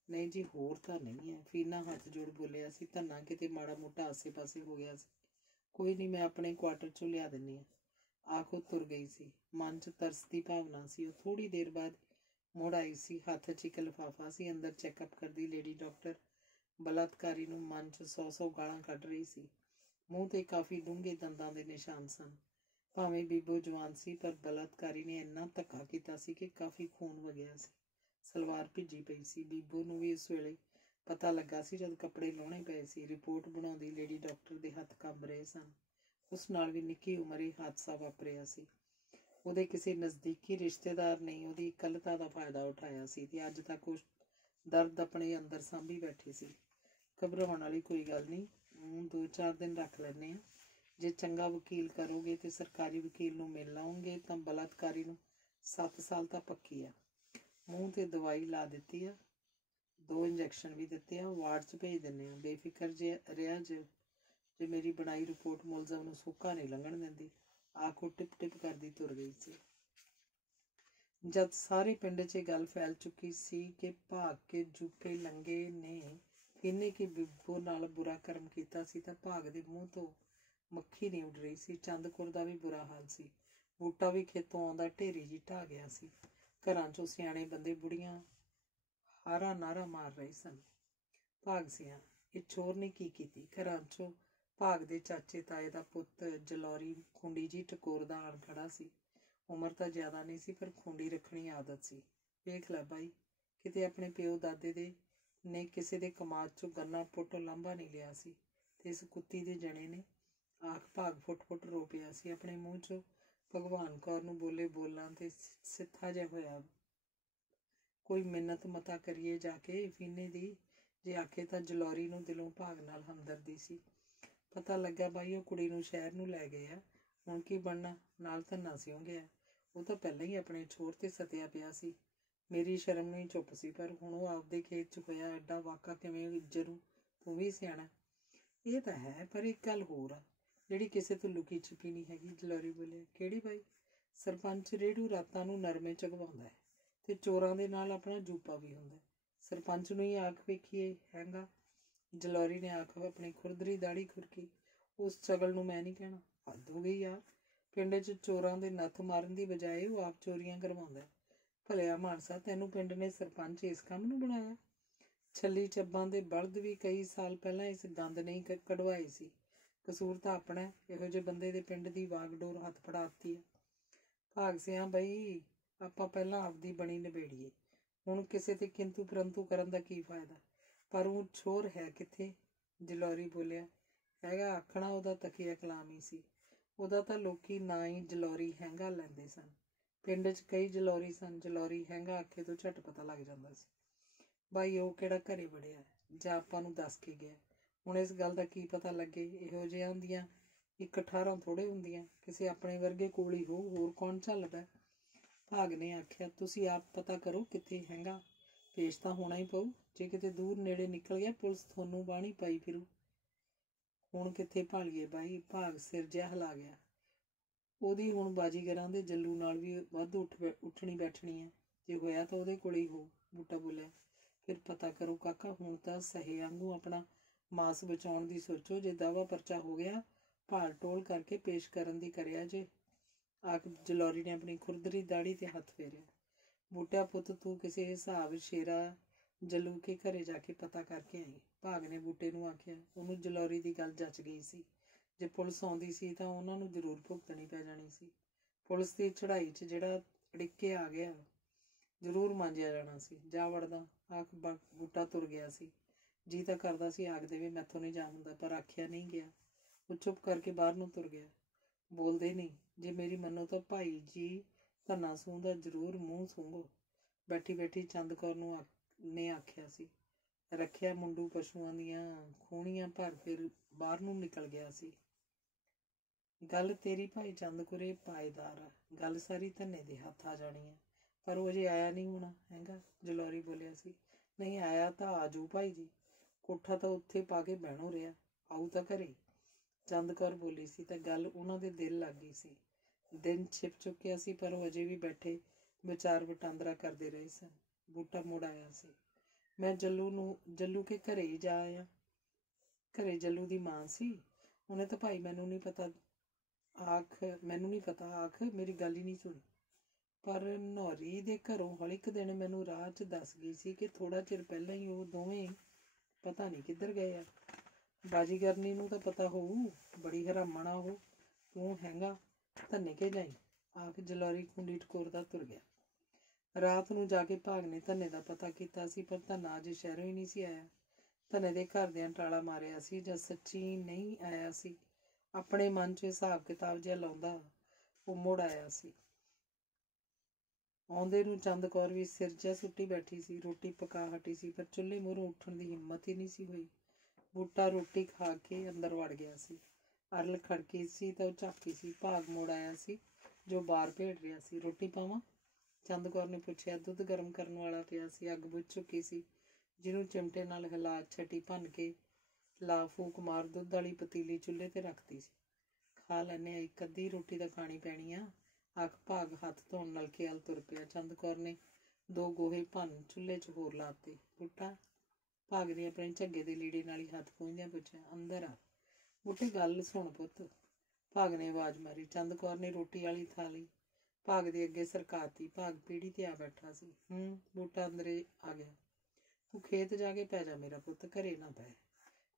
ਨਹੀਂ ਜੀ, ਹੋਰ ਤਾਂ ਨਹੀਂ ਹੈ। ਫੀਨਾ ਹੱਥ ਜੋੜ ਬੋਲਿਆ ਸੀ। ਧੰਨਾ ਕਿਤੇ ਮਾੜਾ ਮੋਟਾ ਆਸੇ ਪਾਸੇ ਹੋ ਗਿਆ ਸੀ। ਕੋਈ ਨਹੀਂ, ਮੈਂ ਆਪਣੇ ਕੁਆਟਰ 'ਚੋਂ ਲਿਆ ਦਿੰਦੀ ਹਾਂ, ਆਖੋ ਤੁਰ ਗਈ ਸੀ। ਮਨ 'ਚ ਤਰਸ ਦੀ ਭਾਵਨਾ ਸੀ। ਉਹ ਥੋੜ੍ਹੀ ਦੇਰ ਬਾਅਦ ਮੁੜ ਆਈ ਸੀ। ਹੱਥ 'ਚ ਇੱਕ ਲਿਫਾਫਾ ਸੀ। ਅੰਦਰ ਚੈੱਕਅਪ ਕਰਦੀ ਲੇਡੀ ਡਾਕਟਰ ਬਲਾਤਕਾਰੀ ਨੂੰ ਮਨ 'ਚ 100 ਗਾਲਾਂ ਕੱਢ ਰਹੀ ਸੀ। ਮੂੰਹ ਤੇ ਕਾਫੀ ਡੂੰਘੇ ਦੰਦਾਂ ਦੇ ਨਿਸ਼ਾਨ ਸਨ। ਭਾਵੇਂ ਬੀਬੋ ਜਵਾਨ ਸੀ, ਪਰ ਬਲਾਤਕਾਰੀ ਨੇ ਇੰਨਾ ਧੱਕਾ ਕੀਤਾ ਸੀ ਕਿ ਕਾਫੀ ਖੂਨ ਵਗਿਆ ਸੀ। ਸਲਵਾਰ ਭਿੱਜੀ ਪਈ ਸੀ। ਬੀਬੋ ਨੂੰ ਵੀ ਇਸ ਵੇਲੇ ਪਤਾ ਲੱਗਾ ਸੀ ਜਦ ਕੱਪੜੇ ਲਾਹੁਣੇ ਪਏ ਸੀ। ਰਿਪੋਰਟ ਬਣਾਉਂਦੀ ਲੇਡੀ ਡਾਕਟਰ ਦੇ ਹੱਥ ਕੰਬ ਰਹੇ ਸਨ। ਉਸ ਨਾਲ ਵੀ ਨਿੱਕੀ ਉਮਰ ਹੀ ਹਾਦਸਾ ਵਾਪਰਿਆ ਸੀ। ਉਹਦੇ ਕਿਸੇ ਨਜ਼ਦੀਕੀ ਰਿਸ਼ਤੇਦਾਰ ਨੇ ਉਹਦੀ ਇਕੱਲਤਾ ਦਾ ਫਾਇਦਾ ਉਠਾਇਆ ਸੀ ਤੇ ਅੱਜ ਤੱਕ ਉਹ ਦਰਦ ਆਪਣੇ ਅੰਦਰ ਸਾਂਭੀ ਬੈਠੀ ਸੀ। ਘਬਰਾਉਣ ਵਾਲੀ ਕੋਈ ਗੱਲ ਨਹੀਂ, 2-4 ਦਿਨ ਰੱਖ ਲੈਂਦੇ ਹਾਂ। ਜੇ ਚੰਗਾ ਵਕੀਲ ਕਰੋਗੇ ਤੇ ਸਰਕਾਰੀ ਵਕੀਲ ਨੂੰ ਮਿਲ ਲਾਉਂਗੇ ਤਾਂ ਬਲਾਤਕਾਰੀ ਨੂੰ 7 ਸਾਲ ਤਾਂ ਪੱਕੀ ਆ। ਮੂੰਹ ਤੇ ਦਵਾਈ ਲਾ ਦਿੱਤੀ ਆ, 2 ਇੰਜੈਕਸ਼ਨ ਵੀ ਦਿੱਤੇ ਆ, ਵਾਰਡ 'ਚ ਭੇਜ ਦਿੰਦੇ ਆ। ਬੇਫਿਕਰ ਜੇ ਰਿਹਾ ਜੇ ਮੇਰੀ ਬਣਾਈ ਰਿਪੋਰਟ ਮੁਲਜ਼ਮ ਨੂੰ ਸੁੱਕਾ ਨਹੀਂ ਲੰਘਣ ਦਿੰਦੀ, ਆਖੋ ਟਿਪ ਟਿਪ ਕਰਦੀ ਤੁਰ ਗਈ ਸੀ। जद सारे पिंड 'ਚ गल फैल चुकी सी कि भाग के जूपे लंगे ने फीने की बिब्बो नाल बुरा कर्म कीता सी तां भाग दे मूँह तो मक्खी नहीं उड़ रही सी। चंद कौर दा भी बुरा हाल सी। बूटा भी खेतों आउंदा ढेरी जी ढा गया सी। घरां 'चों सियाणे बंदे बुढ़ियां हारा नारा मार रहे सन। भाग सियां ਇਹ ਚੋਰ ਨੇ ਕੀ ਕੀਤੀ। ਘਰਾਂ 'ਚੋਂ ਭਾਗ ਦੇ ਚਾਚੇ ਤਾਏ ਦਾ ਪੁੱਤ ਜਲੌਰੀ ਖੁੰਡੀ ਜੀ ਟਕੋਰ ਦਾ ਆਣ ਖੜਾ ਸੀ। ਉਮਰ ਤਾਂ ਜ਼ਿਆਦਾ ਨਹੀਂ ਸੀ ਪਰ ਖੁੰਡੀ ਰੱਖਣੀ ਆਦਤ ਸੀ। ਵੇਖ ਲੈ ਬਾਈ, ਕਿਤੇ ਆਪਣੇ ਪਿਓ ਦਾਦੇ ਦੇ ਨੇ ਕਿਸੇ ਦੇ ਕਮਾਦ 'ਚੋਂ ਗੰਨਾ ਪੁੱਟ ਲਾਂਭਾ ਨਹੀਂ ਲਿਆ ਸੀ। ਤੇ ਇਸ ਕੁੱਤੀ ਦੇ ਜਣੇ ਨੇ ਆਖ ਭਾਗ ਫੁੱਟ ਰੋ ਪਿਆ ਸੀ। ਆਪਣੇ ਮੂੰਹ 'ਚੋਂ ਭਗਵਾਨ ਕੌਰ ਨੂੰ ਬੋਲੇ ਬੋਲਾਂ ਤੇ ਸਿੱਥਾ ਜਿਹਾ ਹੋਇਆ। ਕੋਈ ਮਿੰਨਤ ਮਤਾ ਕਰੀਏ ਜਾ ਕੇ ਫੀਨੇ ਦੀ। ਜੇ ਆਖੇ ਤਾਂ ਜਲੌਰੀ ਨੂੰ ਦਿਲੋਂ ਭਾਗ ਨਾਲ ਹਮਦਰਦੀ ਸੀ। ਪਤਾ ਲੱਗਾ ਬਾਈ ਉਹ ਕੁੜੀ ਨੂੰ ਸ਼ਹਿਰ ਨੂੰ ਲੈ ਗਏ ਆ। ਹੁਣ ਕੀ ਬਣਨਾ। ਨਾਲ ਧੰਨਾ ਸਿਉਂ ਗਿਆ। ਉਹ ਤਾਂ ਪਹਿਲਾਂ ਹੀ ਆਪਣੇ ਛੋਰ ਤੇ ਸਤਿਆ ਪਿਆ ਸੀ। ਮੇਰੀ ਸ਼ਰਮ ਨਹੀਂ ਚੁੱਪ ਸੀ। ਪਰ ਹੁਣ ਉਹ ਆਪਦੇ ਖੇਤ 'ਚ ਹੋਇਆ ਐਡਾ ਵਾਕਾ ਕਿਵੇਂ ਇੱਜਰੂ। ਤੂੰ ਵੀ ਸਿਆਣਾ। ਇਹ ਤਾਂ ਹੈ ਪਰ ਇੱਕ ਗੱਲ ਹੋਰ ਆ ਜਿਹੜੀ ਕਿਸੇ ਤੋਂ ਲੁਕੀ ਛਿਪੀ ਨਹੀਂ ਹੈਗੀ। ਜਲੌਰੀ ਬੋਲਿਆ। ਕਿਹੜੀ ਬਾਈ। ਸਰਪੰਚ ਰੇੜੂ ਰਾਤਾਂ ਨੂੰ ਨਰਮੇ ਚਗਵਾਉਂਦਾ ਹੈ ਤੇ ਚੋਰਾਂ ਦੇ ਨਾਲ ਆਪਣਾ ਜੂਪਾ ਵੀ ਹੁੰਦਾ। ਸਰਪੰਚ ਨੂੰ ਹੀ ਆਖ ਵੇਖੀਏ ਹੈਗਾ। ਜਲੌਰੀ ਨੇ ਆਖ ਆਪਣੀ ਖੁਰਦਰੀ ਦਾੜੀ ਖੁਰਕੀ। ਉਸ ਚਗਲ ਨੂੰ ਮੈਂ ਨਹੀਂ ਕਹਿਣਾ। ਹੱਦ ਹੋ ਗਈ ਯਾਰ। ਪਿੰਡ 'ਚ ਚੋਰਾਂ ਦੇ ਨੱਥ ਮਾਰਨ ਦੀ ਬਜਾਏ ਉਹ ਆਪ ਚੋਰੀਆਂ ਕਰਵਾਉਂਦਾ। ਭਲਿਆ ਮਾਨਸਾ, ਤੈਨੂੰ ਪਿੰਡ ਨੇ ਸਰਪੰਚ ਇਸ ਕੰਮ ਨੂੰ ਬਣਾਇਆ। ਛੱਲੀ ਚੱਬਾਂ ਦੇ ਬਲਦ ਵੀ ਕਈ ਸਾਲ ਪਹਿਲਾਂ ਇਸ ਗੰਦ ਨਹੀਂ ਕਢਵਾਏ ਸੀ। ਕਸੂਰ ਤਾਂ ਆਪਣਾ। ਇਹੋ ਜਿਹੇ ਬੰਦੇ ਦੇ ਪਿੰਡ ਦੀ ਵਾਗਡੋਰ ਹੱਥ ਫੜਾਤੀ ਆ। ਭਾਗ ਸਿਆਂ ਬਈ, ਆਪਾਂ ਪਹਿਲਾਂ ਆਪਦੀ ਬਣੀ ਨਿਬੇੜੀਏ। ਹੁਣ ਕਿਸੇ ਤੇ ਕਿੰਤੂ ਪਰੰਤੂ ਕਰਨ ਦਾ ਕੀ ਫਾਇਦਾ। ਪਰ ਉਹ ਛੋਰ ਹੈ ਕਿੱਥੇ। ਜਲੌਰੀ ਬੋਲਿਆ। ਹੈਗਾ ਆਖਣਾ ਉਹਦਾ ਤਕੀਆ ਕਲਾਮੀ ਸੀ। ਉਹਦਾ ਤਾਂ ਲੋਕੀ ਨਾ ਹੀ ਜਲੌਰੀ ਹੈਂਗਾ ਲੈਂਦੇ ਸਨ। ਪਿੰਡ 'ਚ ਕਈ ਜਲੌਰੀ ਸਨ। ਜਲੌਰੀ ਹੈਂਗਾ ਆਖੇ ਤੋਂ ਝੱਟ ਪਤਾ ਲੱਗ ਜਾਂਦਾ ਸੀ। ਬਾਈ ਉਹ ਕਿਹੜਾ ਘਰੇ ਵੜਿਆ ਜਾਂ ਆਪਾਂ ਨੂੰ ਦੱਸ ਕੇ ਗਿਆ। ਹੁਣ ਇਸ ਗੱਲ ਦਾ ਕੀ ਪਤਾ ਲੱਗੇ। ਇਹੋ ਜਿਹਿਆਂ ਦੀਆਂ 18 ਥੋੜ੍ਹੇ ਹੁੰਦੀਆਂ। ਕਿਸੇ ਆਪਣੇ ਵਰਗੇ ਕੋਲ ਹੀ ਹੋ, ਹੋਰ ਕੌਣ ਝੱਲਦਾ। ਭਾਗ ਨੇ ਆਖਿਆ। ਤੁਸੀਂ ਆਪ ਪਤਾ ਕਰੋ ਕਿੱਥੇ ਹੈਂਗਾ। ਪੇਸ਼ ਤਾਂ ਹੋਣਾ ਹੀ ਪਊ। ਜੇ ਕਿਤੇ ਦੂਰ ਨੇੜੇ ਨਿਕਲ ਗਿਆ ਪੁਲਿਸ ਤੁਹਾਨੂੰ ਬਾਹਣੀ ਪਾਈ ਫਿਰੂ। ਹੁਣ ਕਿੱਥੇ ਭਾਲੀਏ ਬਾਈ। ਭਾਗ ਸਿਰ ਜਿਹਾ ਹਿਲਾ ਗਿਆ। ਉਹਦੀ ਹੁਣ ਬਾਜੀਗਰਾਂ ਦੇ ਜੱਲੂ ਨਾਲ ਵੀ ਵੱਧ ਉੱਠਣੀ ਬੈਠਣੀ ਹੈ। ਜੇ ਹੋਇਆ ਤਾਂ ਉਹਦੇ ਕੋਲ ਹੀ ਹੋ। ਬੂਟਾ ਬੋਲਿਆ। ਫਿਰ ਪਤਾ ਕਰੋ ਕਾਕਾ। ਹੁਣ ਤਾਂ ਸਹੇ ਵਾਂਗੂ ਆਪਣਾ ਮਾਸ ਬਚਾਉਣ ਦੀ ਸੋਚੋ। ਜੇ ਦਾਵਾ ਪਰਚਾ ਹੋ ਗਿਆ ਭਾਲ ਟੋਲ ਕਰਕੇ ਪੇਸ਼ ਕਰਨ ਦੀ ਕਰਿਆ ਜੇ। ਆਖ ਜਲੌਰੀ ਨੇ ਆਪਣੀ ਖੁਰਦਰੀ ਦਾੜੀ ਤੇ ਹੱਥ ਫੇਰਿਆ। ਬੂਟਿਆ ਪੁੱਤ, ਤੂੰ ਕਿਸੇ ਹਿਸਾਬ ਸ਼ੇਰਾ ਜੱਲੂ ਕੇ ਘਰੇ ਜਾ ਕੇ ਪਤਾ ਕਰਕੇ ਆਈ। ਭਾਗ ਨੇ ਬੂਟੇ ਨੂੰ ਆਖਿਆ। ਉਹਨੂੰ ਜਲੌਰੀ ਦੀ ਗੱਲ ਜੱਚ ਗਈ ਸੀ। ਜੇ ਪੁਲਿਸ ਆਉਂਦੀ ਸੀ ਤਾਂ ਉਹਨਾਂ ਨੂੰ ਜ਼ਰੂਰ ਭੁਗਤਣੀ ਪੈ ਜਾਣੀ ਸੀ। ਪੁਲਿਸ ਦੀ ਚੜ੍ਹਾਈ 'ਚ ਜਿਹੜਾ ਅੜਿੱਕੇ ਆ ਗਿਆ ਜ਼ਰੂਰ ਮਾਂਜਿਆ ਜਾਣਾ ਸੀ। ਜਾ ਵੜਦਾ। ਆਖ ਬੂਟਾ ਤੁਰ ਗਿਆ ਸੀ। ਜੀ ਤਾਂ ਕਰਦਾ ਸੀ ਆਖ ਦੇਵੇ ਮੈਥੋਂ ਨਹੀਂ ਜਾ ਹੁੰਦਾ, ਪਰ ਆਖਿਆ ਨਹੀਂ ਗਿਆ। ਉਹ ਚੁੱਪ ਕਰਕੇ ਬਾਹਰ ਨੂੰ ਤੁਰ ਗਿਆ। ਬੋਲਦੇ ਨਹੀਂ। ਜੇ ਮੇਰੀ ਮੰਨੋ ਤਾਂ ਭਾਈ ਜੀ ਧੰਨਾ ਸੂਹ ਦਾ ਜ਼ਰੂਰ ਮੂੰਹ ਸੂੰਘੋ। ਬੈਠੀ ਬੈਠੀ ਚੰਦ ਕੌਰ ਨੇ ਆਖਿਆ ਸੀ। ਰੱਖਿਆ ਮੁੰਡੂ ਪਸ਼ੂਆਂ ਦੀਆਂ ਖੂਣੀਆਂ ਭਰ ਫਿਰ ਬਾਹਰ ਨੂੰ ਨਿਕਲ ਗਿਆ ਸੀ। ਗੱਲ ਤੇਰੀ ਭਾਈ ਚੰਦ ਕੁਰੇ ਪਾਏਦਾਰ ਆ। ਗੱਲ ਸਾਰੀ ਧੰਨੇ ਦੇ ਹੱਥ ਆ ਜਾਣੀ ਹੈ। ਪਰ ਉਹ ਅਜੇ ਆਇਆ ਨਹੀਂ ਹੋਣਾ ਹੈਗਾ। ਜਲੌਰੀ ਬੋਲਿਆ ਸੀ। ਨਹੀਂ ਆਇਆ ਤਾਂ ਆਜੂ ਭਾਈ ਜੀ। ਕੋਠਾ ਤਾਂ ਉੱਥੇ ਪਾ ਕੇ ਬਹਿਣੋ ਰਿਹਾ। ਆਊ ਤਾਂ ਘਰੇ। ਚੰਦ ਕੌਰ ਬੋਲੀ ਸੀ ਤਾਂ ਗੱਲ ਉਹਨਾਂ ਦੇ ਦਿਲ ਲੱਗ ਗਈ ਸੀ। ਦਿਨ ਛਿਪ ਚੁੱਕਿਆ ਸੀ ਪਰ ਉਹ ਅਜੇ ਵੀ ਬੈਠੇ ਵਿਚਾਰ ਵਟਾਂਦਰਾ ਕਰਦੇ ਰਹੇ ਸਨ। ਬੂਟਾ ਮੁੜ ਆਇਆ ਸੀ। ਮੈਂ ਜੱਲੂ ਕੇ ਘਰੇ ਹੀ ਜਾ ਆਇਆ। ਘਰੇ ਜੱਲੂ ਦੀ ਮਾਂ ਸੀ। ਉਹਨੇ ਤਾਂ ਭਾਈ ਮੈਨੂੰ ਨਹੀਂ ਪਤਾ ਆਖ ਮੇਰੀ ਗੱਲ ਹੀ ਨਹੀਂ ਸੁਣੀ। ਪਰ ਨੌਰੀ ਦੇ ਘਰੋਂ ਹੌਲੀ ਇੱਕ ਦਿਨ ਮੈਨੂੰ ਰਾਹ 'ਚ ਦੱਸ ਗਈ ਸੀ ਕਿ ਥੋੜ੍ਹਾ ਚਿਰ ਪਹਿਲਾਂ ਹੀ ਉਹ ਦੋਵੇਂ ਪਤਾ ਨਹੀਂ ਕਿੱਧਰ ਗਏ ਆ। ਬਾਜੀਗਰਨੀ ਨੂੰ ਤਾਂ ਪਤਾ ਹੋਊ। ਬੜੀ ਹਰਾਮਣਾ ਉਹ। ਤੂੰ ਹੈਂਗਾ ਧੰਨੇ ਕੇ ਜਾਈ। ਆਖ ਜਲੌਰੀ ਖੁੰਡੀ ਟਕੋਰ ਦਾ ਤੁਰ ਗਿਆ। ਰਾਤ ਨੂੰ ਜਾ ਕੇ ਭਾਗ ਨੇ ਧੰਨੇ ਦਾ ਪਤਾ ਕੀਤਾ ਸੀ ਪਰ ਧੰਨਾ ਅਜੇ ਸ਼ਹਿਰੋਂ ਹੀ ਨਹੀਂ ਸੀ ਆਇਆ। ਧੰਨੇ ਦੇ ਘਰਦਿਆਂ ਟਾਲਾ ਮਾਰਿਆ ਸੀ ਜਾਂ ਸੱਚੀ ਨਹੀਂ ਆਇਆ ਸੀ। ਆਪਣੇ ਮਨ 'ਚ ਹਿਸਾਬ ਕਿਤਾਬ ਜਿਹਾ ਲਾਉਂਦਾ ਉਹ ਮੁੜ ਆਇਆ ਸੀ। ਆਉਂਦੇ ਨੂੰ ਚੰਦ ਕੌਰ ਵੀ ਸਿਰ ਜਿਹਾ ਸੁੱਟੀ ਬੈਠੀ ਸੀ। ਰੋਟੀ ਪਕਾ ਹਟੀ ਸੀ ਪਰ ਚੁੱਲ੍ਹੇ ਮੂਹਰੋਂ ਉੱਠਣ ਦੀ ਹਿੰਮਤ ਹੀ ਨਹੀਂ ਸੀ ਹੋਈ। ਬੂਟਾ ਰੋਟੀ ਖਾ ਕੇ ਅੰਦਰ ਵੜ ਗਿਆ ਸੀ। ਅਰਲ ਖੜਕੀ ਸੀ ਤਾਂ ਉਹ ਝਾਕੀ ਸੀ। ਭਾਗ ਮੁੜ ਆਇਆ ਸੀ ਜੋ ਬਾਹਰ ਭੇੜ ਰਿਹਾ ਸੀ। ਰੋਟੀ ਪਾਵਾਂ? ਚੰਦ ਕੌਰ ਨੇ ਪੁੱਛਿਆ। ਦੁੱਧ ਗਰਮ ਕਰਨ ਵਾਲਾ ਪਿਆ ਸੀ। ਅੱਗ ਬੁੱਝ ਚੁੱਕੀ ਸੀ ਜਿਹਨੂੰ ਚਿਮਟੇ ਨਾਲ ਹਿਲਾ ਛਟੀ ਭੰਨ ਕੇ ਲਾ ਫੂਕ ਮਾਰ ਦੁੱਧ ਵਾਲੀ ਪਤੀਲੀ ਚੁੱਲ੍ਹੇ ਤੇ ਰੱਖਤੀ ਸੀ। ਖਾ ਲੈਂਦੇ ਆ। ਇੱਕ ਅੱਧੀ ਰੋਟੀ ਤਾਂ ਖਾਣੀ ਪੈਣੀ ਆ। ਆਖ ਭਾਗ ਹੱਥ ਧੋਣ ਨਲਕੇ ਵੱਲ ਤੁਰ ਪਿਆ। ਚੰਦ ਕੌਰ ਨੇ 2 ਗੋਹੇ ਭੰਨ ਚੁੱਲ੍ਹੇ 'ਚ ਹੋਰ ਲਾਤੇ। ਬੂਟਾ, ਭਾਗ ਨੇ ਆਪਣੇ ਝੱਗੇ ਦੇ ਲੀੜੇ ਨਾਲ ਹੀ ਹੱਥ ਪੂੰਝਦਿਆਂ ਪੁੱਛਿਆ। ਅੰਦਰ ਆ ਬੂਟੇ, ਗੱਲ ਸੁਣ ਪੁੱਤ, ਭਾਗ ਨੇ ਆਵਾਜ਼ ਮਾਰੀ। ਚੰਦ ਕੌਰ ਨੇ ਰੋਟੀ ਵਾਲੀ ਥਾਲੀ ਭਾਗ ਦੇ ਅੱਗੇ ਸਰਕਾਤੀ। ਭਾਗ ਪੀੜੀ ਤੇ ਆ ਬੈਠਾ ਸੀ। ਬੂਟਾ ਅੰਦਰੇ ਆ ਗਿਆ। ਤੂੰ ਖੇਤ ਜਾ ਕੇ ਪੈ ਜਾ ਮੇਰਾ ਪੁੱਤ, ਘਰੇ ਨਾ ਪੈ,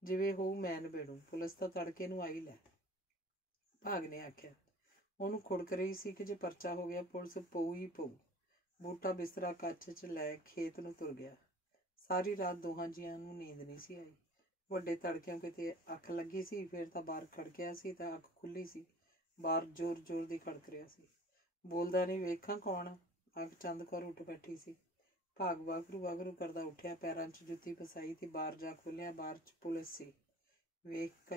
ਜਿਵੇਂ ਹੋਊ ਮੈਂ ਨਿਬੇੜੂ, ਪੁਲਿਸ ਤਾਂ ਤੜਕੇ ਨੂੰ ਆਈ ਲੈ, ਭਾਗ ਨੇ ਆਖਿਆ। ਉਹਨੂੰ ਖੁੜਕ ਰਹੀ ਸੀ ਕਿ ਜੇ ਪਰਚਾ ਹੋ ਗਿਆ ਪੁਲਿਸ ਪਊ ਹੀ ਪਊ। ਬੂਟਾ ਬਿਸਤਰਾ ਕੱਚ 'ਚ ਲੈ ਖੇਤ ਨੂੰ ਤੁਰ ਗਿਆ। ਸਾਰੀ ਰਾਤ ਦੋਹਾਂ ਜੀਆਂ ਨੂੰ ਨੀਂਦ ਨਹੀਂ ਸੀ ਆਈ। ਵੱਡੇ ਤੜਕਿਓਂ ਕਿਤੇ ਅੱਖ ਲੱਗੀ ਸੀ, ਫਿਰ ਤਾਂ ਬਾਹਰ ਖੜਕਿਆ ਸੀ ਤਾਂ ਅੱਖ ਖੁੱਲ੍ਹੀ ਸੀ। ਬਾਹਰ ਜ਼ੋਰ-ਜ਼ੋਰ ਦੀ ਖੜਕ ਰਿਹਾ ਸੀ। ਬੋਲਦਾ ਨਹੀਂ, ਵੇਖਾਂ ਕੌਣ ਆ? ਅੱਖ ਚੰਦ ਕੌਰ ਉੱਠ ਬੈਠੀ ਸੀ। ਭਾਗ ਵਾਗਰੂ ਕਰਦਾ ਉੱਠਿਆ, ਪੈਰਾਂ 'ਚ ਜੁੱਤੀ ਫਸਾਈ ਤੇ ਬਾਹਰ ਜਾ ਖੋਲ੍ਹਿਆ। ਬਾਹਰ 'ਚ ਪੁਲਿਸ ਸੀ। ਵੇਖ